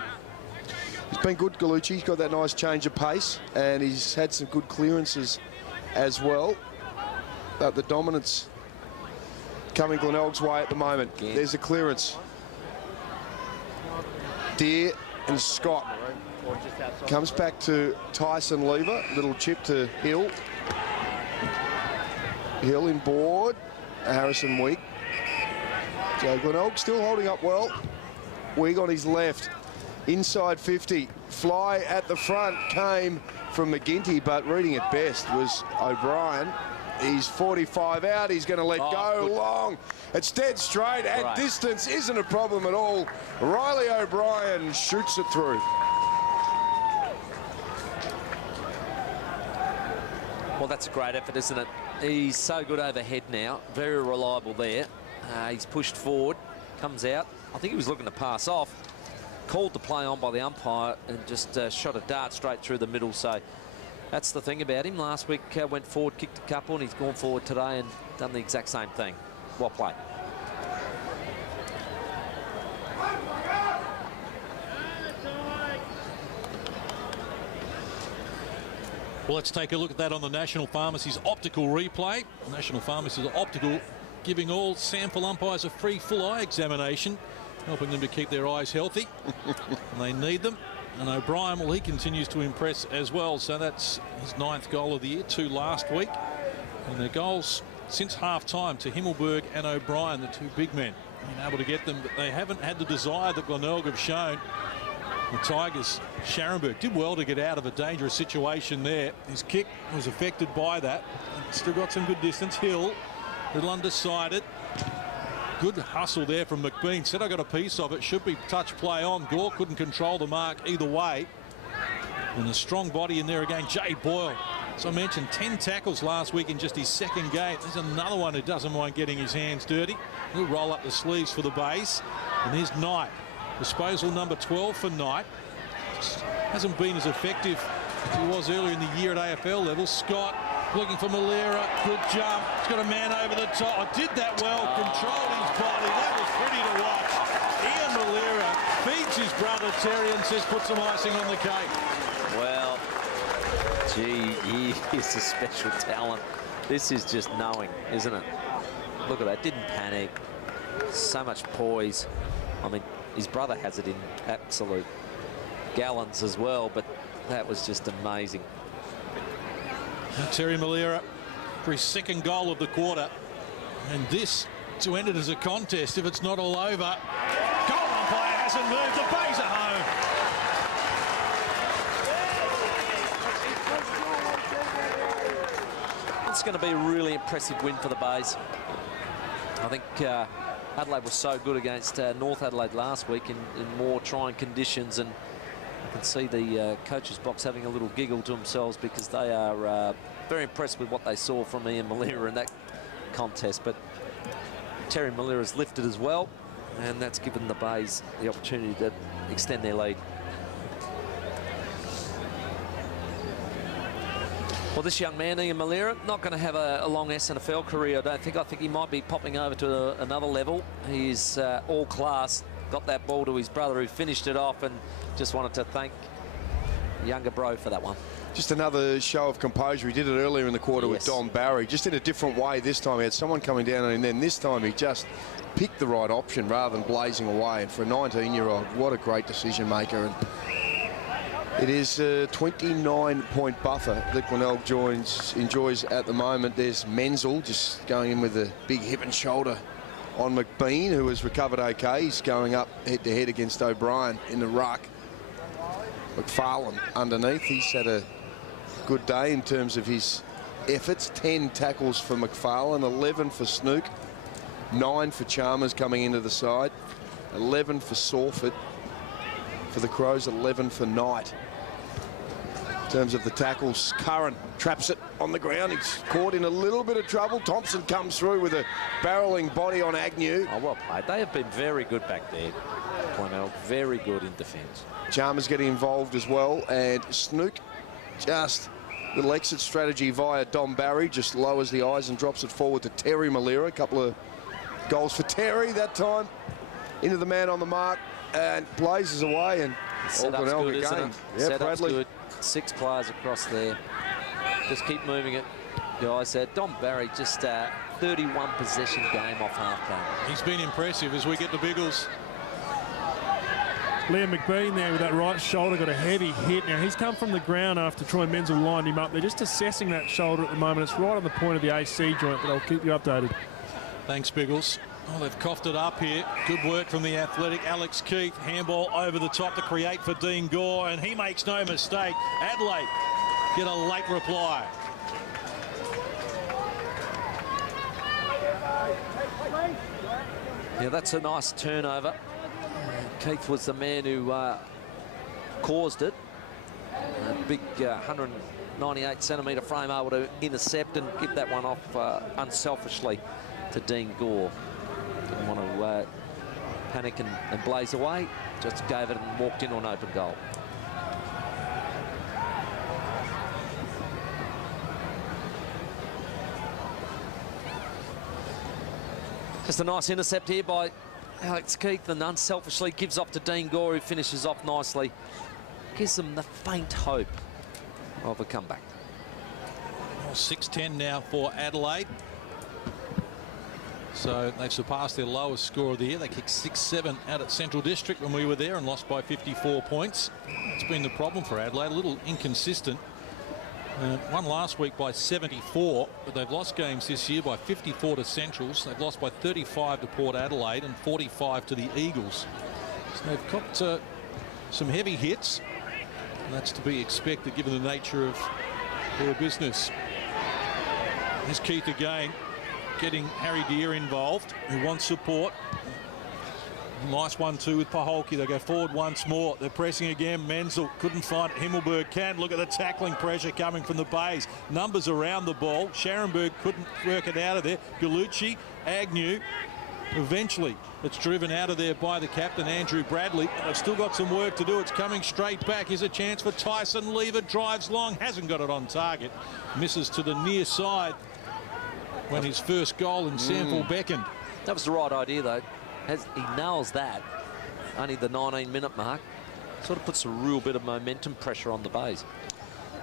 He's been good, Gallucci. He's got that nice change of pace, and he's had some good clearances as well. But the dominance coming Glenelg's way at the moment. Yeah. There's a clearance. Deere and Scott. Comes back to Tyson Lever. Little chip to Hill. Hill in board. Harrison Week. Joe Glenelg still holding up well. Week on his left. Inside 50. Fly at the front came from McGinty, but reading it best was O'Brien. He's 45 out. He's going to let go long. It's dead straight, and distance isn't a problem at all. Riley O'Brien shoots it through. Well, that's a great effort, isn't it? He's so good overhead now. Very reliable there. He's pushed forward, comes out. I think he was looking to pass off. Called the play on by the umpire and just shot a dart straight through the middle. So that's the thing about him. Last week went forward, kicked a couple, and he's gone forward today and done the exact same thing. Well played. Well, let's take a look at that on the National Pharmacy's optical replay. National Pharmacy's optical giving all SANFL umpires a free full eye examination, helping them to keep their eyes healthy. And they need them. And O'Brien, well, he continues to impress as well. So that's his 9th goal of the year, 2 last week. And their goals since half-time to Himmelberg and O'Brien, the 2 big men, being able to get them. But they haven't had the desire that Glenelg have shown. The Tigers, Scharenberg did well to get out of a dangerous situation there. His kick was affected by that. Still got some good distance. Hill, a little undecided. Good hustle there from McBean. Said I got a piece of it. Should be touch play on. Gore couldn't control the mark either way. And a strong body in there again. Jay Boyle. As I mentioned, 10 tackles last week in just his 2nd game. There's another one who doesn't mind getting his hands dirty. He'll roll up the sleeves for the base. And here's Knight. Disposal number 12 for Knight. Just hasn't been as effective as he was earlier in the year at AFL level. Scott looking for Malera. Good jump. He's got a man over the top. I did that well. Controlled his body. That was pretty to watch. Ian Malera feeds his brother Terry and says put some icing on the cake. Well, gee, he is a special talent. This is just knowing, isn't it? Look at that. Didn't panic. So much poise. I mean, his brother has it in absolute gallons as well, but that was just amazing. Now Terry Malera for his 2nd goal of the quarter. And this to end it as a contest if it's not all over. Goal umpire hasn't moved. The Bays are home. It's going to be a really impressive win for the Bays. I think Adelaide was so good against North Adelaide last week in more trying conditions, and I can see the coach's box having a little giggle to themselves because they are very impressed with what they saw from Ian Malera in that contest. But Terry Malera's lifted as well, and that's given the Bays the opportunity to extend their lead. Well, this young man, Ian Malera, not going to have a long SANFL career, I don't think. I think he might be popping over to another level. He's all class, got that ball to his brother who finished it off, and just wanted to thank the younger bro for that one. Just another show of composure. He did it earlier in the quarter with Don Barry, just in a different way this time. He had someone coming down on him, and then this time he just picked the right option rather than blazing away. And for a 19-year-old, what a great decision maker. And it is a 29-point buffer that Glenelg enjoys at the moment. There's Menzel just going in with a big hip and shoulder on McBean, who has recovered okay. He's going up head-to-head against O'Brien in the ruck. McFarlane underneath. He's had a good day in terms of his efforts. 10 tackles for McFarlane, 11 for Snook, 9 for Chalmers coming into the side, 11 for Sawford. For the Crows, 11 for Knight. In terms of the tackles, Curran traps it on the ground. He's caught in a little bit of trouble. Thompson comes through with a barrelling body on Agnew. Oh, well played. They have been very good back there. Glenelg, very good in defence. Chalmers getting involved as well, and Snook just little exit strategy via Dom Barry, just lowers the eyes and drops it forward to Terry Malira. A couple of goals for Terry that time. Into the man on the mark and blazes away, and Setup's good, isn't it? Yeah, Setup's Bradley. good. 6 players across there. Just keep moving it, guys. Dom Barry, just 31 possession game off half-back. He's been impressive as we get the Biggles. Liam McBean there with that right shoulder, got a heavy hit. Now, he's come from the ground after Troy Menzel lined him up. They're just assessing that shoulder at the moment. It's right on the point of the AC joint, but I'll keep you updated. Thanks, Biggles. Oh, they've coughed it up here. Good work from the athletic Alex Keith. Handball over the top to create for Dean Gore, and he makes no mistake. Adelaide get a late reply. Yeah, that's a nice turnover. Keith was the man who caused it. A big 198-centimetre frame able to intercept and give that one off unselfishly to Dean Gore. Didn't want to panic and blaze away. Just gave it and walked into an open goal. Just a nice intercept here by Alex Keith, and unselfishly gives off to Dean Gore, who finishes off nicely. Gives them the faint hope of a comeback. Well, 6-10 now for Adelaide. So they've surpassed their lowest score of the year. They kicked 6-7 out at Central District when we were there and lost by 54 points. It's been the problem for Adelaide, a little inconsistent. Won last week by 74, but they've lost games this year by 54 to Centrals. They've lost by 35 to Port Adelaide and 45 to the Eagles. So they've got some heavy hits. And that's to be expected given the nature of their business. Here's Keith again, getting Harry Deere involved, who wants support. Nice one too with Paholke. They go forward once more. They're pressing again. Menzel couldn't find it. Himmelberg can. Look at the tackling pressure coming from the Bays. Numbers around the ball. Scharenberg couldn't work it out of there. Galucci, Agnew. Eventually, it's driven out of there by the captain, Andrew Bradley. They've still got some work to do. It's coming straight back. Here's a chance for Tyson. Lever drives long. Hasn't got it on target. Misses to the near side when his first goal in SANFL beckoned. That was the right idea, though. As he nails that, only the 19-minute mark, sort of puts a real bit of momentum pressure on the Bays.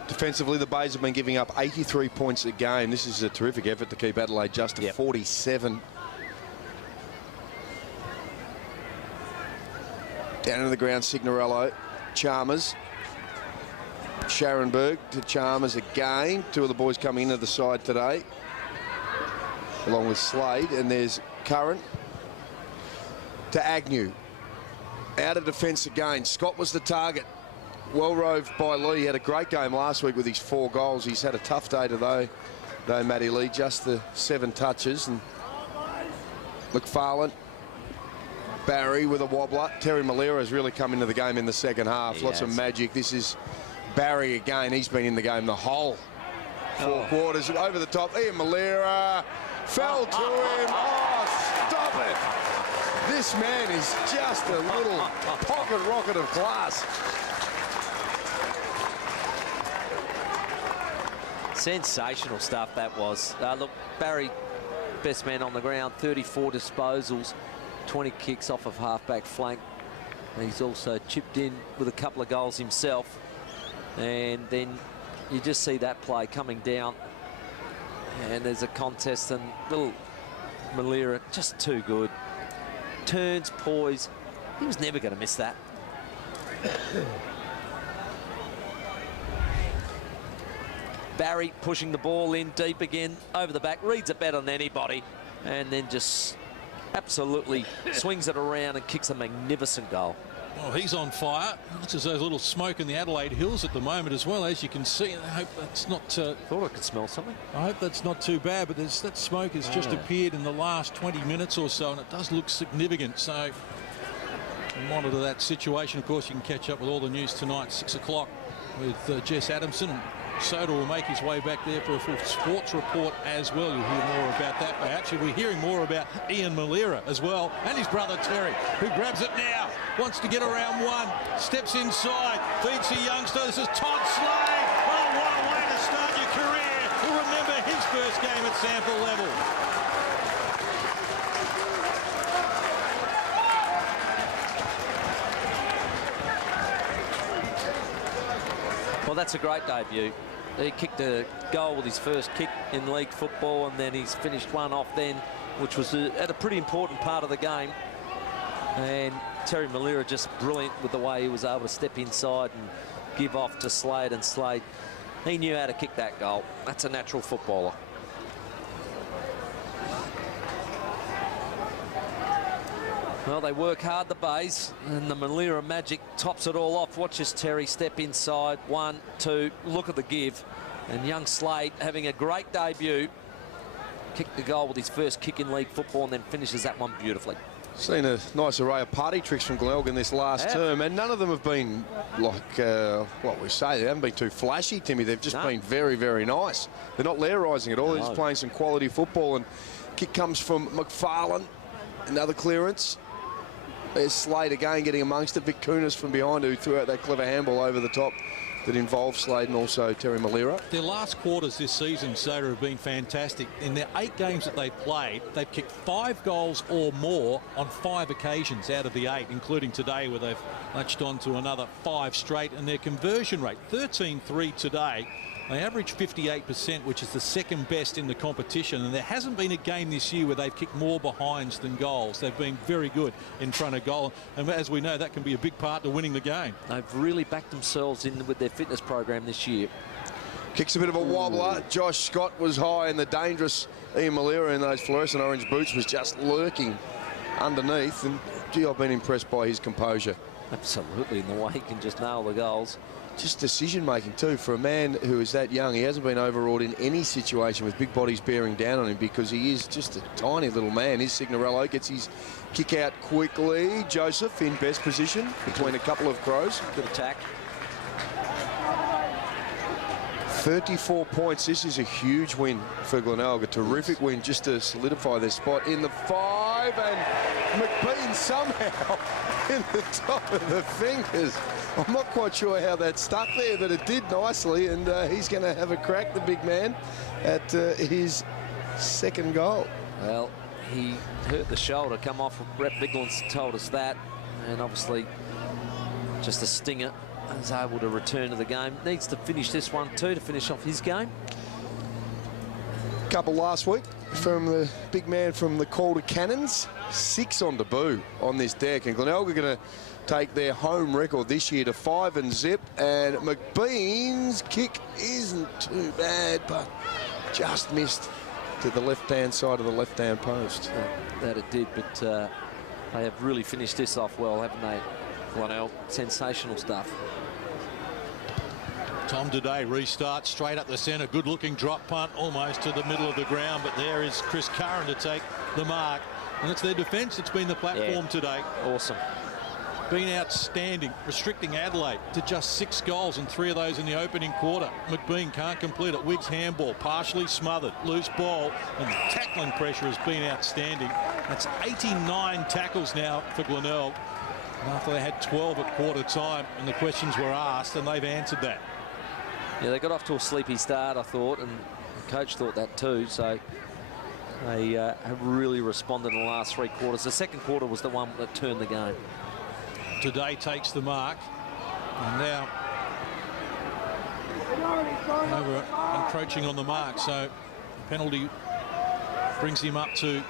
Defensively, the Bays have been giving up 83 points a game. This is a terrific effort to keep Adelaide just to 47. Down into the ground, Signorello. Chalmers. Scharenberg to Chalmers again. Two of the boys coming into the side today, along with Slade. And there's Curran to Agnew. Out of defence again. Scott was the target. Well roved by Lee. He had a great game last week with his 4 goals. He's had a tough day today, though, Matty Lee. Just the 7 touches. And McFarlane, Barry with a wobbler. Terry Malira has really come into the game in the second half. Lots of magic. This is Barry again. He's been in the game the whole 4 quarters. Over the top. Ian Malira fell to him. Oh, stop it. This man is just a little pocket rocket of class. Sensational stuff that was. Look, Barry, best man on the ground, 34 disposals, 20 kicks off of halfback flank. And he's also chipped in with a couple of goals himself. And then, you just see that play coming down, and there's a contest, and little Malira just too good. Turns, poise. He was never going to miss that. Barry pushing the ball in deep again, over the back, reads it better than anybody, and then just absolutely swings it around and kicks a magnificent goal. Well, he's on fire. Looks as though there's a little smoke in the Adelaide Hills at the moment as well, as you can see. I hope that's not... Thought I could smell something. I hope that's not too bad, but that smoke has just appeared in the last 20 minutes or so, and it does look significant. So we'll monitor that situation. Of course, you can catch up with all the news tonight, 6 o'clock, with Jess Adamson. And Soda will make his way back there for a full sports report as well. You'll hear more about that. Actually, we're hearing more about Ian Malira as well, and his brother Terry, who grabs it now, wants to get around one, steps inside, feeds the youngster. This is Todd Slade. Oh, what a way to start your career. You'll remember his first game at SANFL level. Well, that's a great debut. He kicked a goal with his first kick in league football, and then he's finished one off then, which was at a pretty important part of the game. And Terry Malira just brilliant with the way he was able to step inside and give off to Slade, and Slade, he knew how to kick that goal. That's a natural footballer. Well, they work hard, the Bays, and the Malira magic tops it all off. Watch this Terry step inside. 1, 2, look at the give. And young Slade having a great debut. Kicked the goal with his first kick in league football, and then finishes that one beautifully. Seen a nice array of party tricks from Glenelg in this last term, and none of them have been like what we say. They haven't been too flashy, Timmy. They've just been very, very nice. They're not Lairising at all. They're just playing some quality football. And kick comes from McFarlane. Another clearance. There's Slade again getting amongst it. Vic Kunis from behind, who threw out that clever handball over the top that involved Slade and also Terry Malira. Their last quarters this season, Soda, have been fantastic. In their 8 games that they've played, they've kicked 5 goals or more on 5 occasions out of the 8, including today, where they've latched on to another 5 straight. And their conversion rate, 13-3 today. They average 58%, which is the second best in the competition. And there hasn't been a game this year where they've kicked more behinds than goals. They've been very good in front of goal. And as we know, that can be a big part to winning the game. They've really backed themselves in with their fitness program this year. Kicks a bit of a wobbler. Josh Scott was high, and the dangerous Ian Malira in those fluorescent orange boots was just lurking underneath. And, gee, I've been impressed by his composure. Absolutely, in the way he can just nail the goals. Just decision-making, too, for a man who is that young. He hasn't been overawed in any situation with big bodies bearing down on him, because he is just a tiny little man. His Signorello gets his kick out quickly. Joseph in best position between a couple of Crows. Good attack. 34 points. This is a huge win for Glenelg. A terrific win just to solidify their spot in the 5. And McBean somehow in the top of the fingers. I'm not quite sure how that stuck there, but it did nicely. And he's going to have a crack, the big man, at his second goal. Well, he hurt the shoulder, come off. Brett Bigland's told us that. And obviously just a stinger. Is able to return to the game. Needs to finish this one too, to finish off his game. Couple last week from the big man from the Calder Cannons. 6 on debut on this deck, and Glenelg are going to take their home record this year to 5-0. And McBean's kick isn't too bad, but just missed to the left-hand side of the left-hand post. That it did, but they have really finished this off well, haven't they? Glenelg, sensational stuff. Tom today restarts straight up the centre. Good looking drop punt almost to the middle of the ground, but there is Chris Curran to take the mark. And it's their defence that's been the platform today. Awesome. Been outstanding, restricting Adelaide to just 6 goals, and 3 of those in the opening quarter. McBean can't complete it. Wiggs handball, partially smothered, loose ball, and the tackling pressure has been outstanding. That's 89 tackles now for Glenelg, after they had 12 at quarter time, and the questions were asked, and they've answered that. Yeah, they got off to a sleepy start, I thought, and the coach thought that too. So they have really responded in the last 3 quarters. The second quarter was the one that turned the game. Today takes the mark, and now over encroaching on the mark. So penalty brings him up to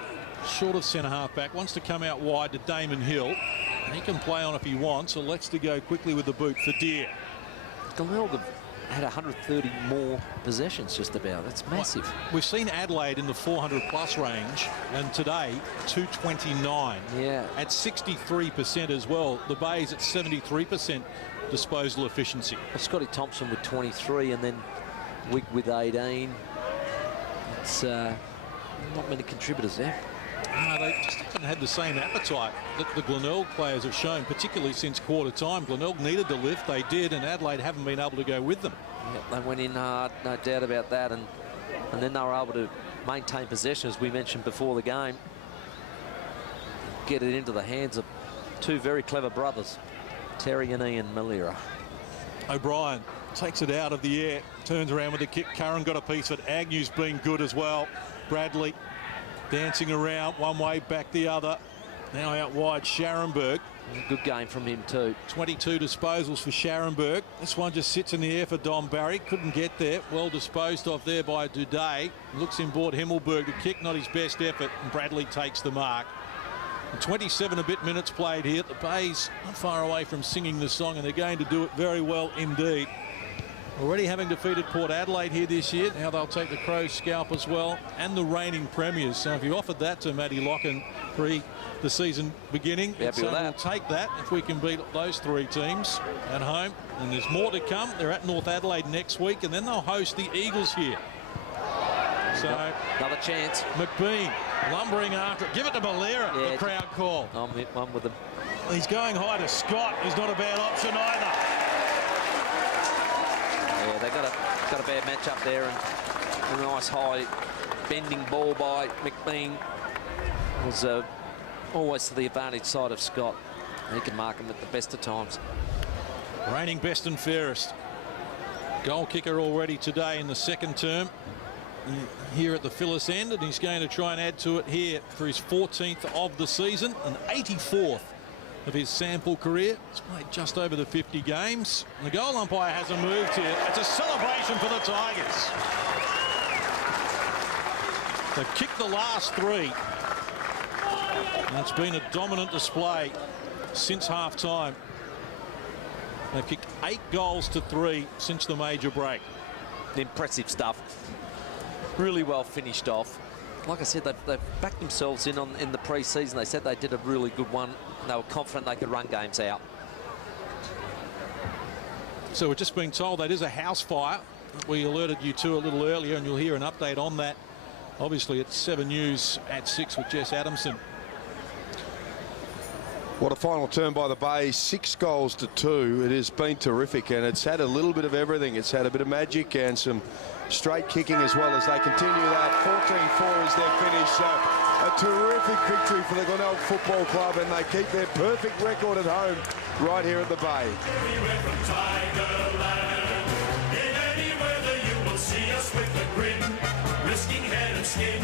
short of centre half back. Wants to come out wide to Damon Hill. He can play on if he wants. Elects to go quickly with the boot for Deer. Glenelg have had 130 more possessions just about. That's massive. We've seen Adelaide in the 400+ range, and today 229. Yeah. At 63% as well. The Bay's at 73% disposal efficiency. Well, Scotty Thompson with 23 and then Wig with 18. It's not many contributors there. They just haven't had the same appetite that the Glenelg players have shown, particularly since quarter time. Glenelg needed to lift, they did, and Adelaide haven't been able to go with them. Yep, they went in hard, no doubt about that, and then they were able to maintain possession, as we mentioned before the game. Get it into the hands of two very clever brothers, Terry and Ian Malira. O'Brien takes it out of the air, turns around with the kick. Curran got a piece of it. Agnew's been good as well. Bradley dancing around one way, back the other. Now out wide, Scharenberg. Good game from him too. 22 disposals for Scharenberg. This one just sits in the air for Dom Barry. Couldn't get there. Well disposed of there by Duday. Looks inboard Himmelberg to kick, not his best effort, and Bradley takes the mark. 27 a bit minutes played here. The Bays not far away from singing the song, and they're going to do it very well indeed. Already having defeated Port Adelaide here this year. Now they'll take the Crows scalp as well, and the reigning premiers. So if you offered that to Matty Locken pre the season beginning, we'll take that if we can beat those three teams at home. And there's more to come. They're at North Adelaide next week, and then they'll host the Eagles here. So another chance. McBean lumbering after it. Give it to Malira, the crowd call. I'm hit one with him. He's going high to Scott. He's not a bad option either. Yeah, they got a bad match up there, and a nice high bending ball by McBean was always to the advantage side of Scott. He can mark him at the best of times. Reigning best and fairest. Goal kicker already today in the second term here at the Phyllis end, and he's going to try and add to it here for his 14th of the season, and 84th of his SANFL career. He's played just over the 50 games. And the goal umpire hasn't moved here. It's a celebration for the Tigers. They've kicked the last three, and it's been a dominant display since half-time. They've kicked 8 goals to 3 since the major break. Impressive stuff. Really well finished off. Like I said, they've backed themselves in the pre-season. They said they did a really good one. They were confident they could run games out. So we're just being told that is a house fire. We alerted you to a little earlier, and you'll hear an update on that. Obviously, it's 7 News at 6 with Jess Adamson. What a final term by the Bay, 6 goals to 2. It has been terrific, and it's had a little bit of everything. It's had a bit of magic and some straight kicking as well as they continue that. 14-4 is their finish. So a terrific victory for the Glenelg Football Club, and they keep their perfect record at home right here at the Bay. Everywhere from Tigerland, in any weather you will see us with a grin, risking head and skin.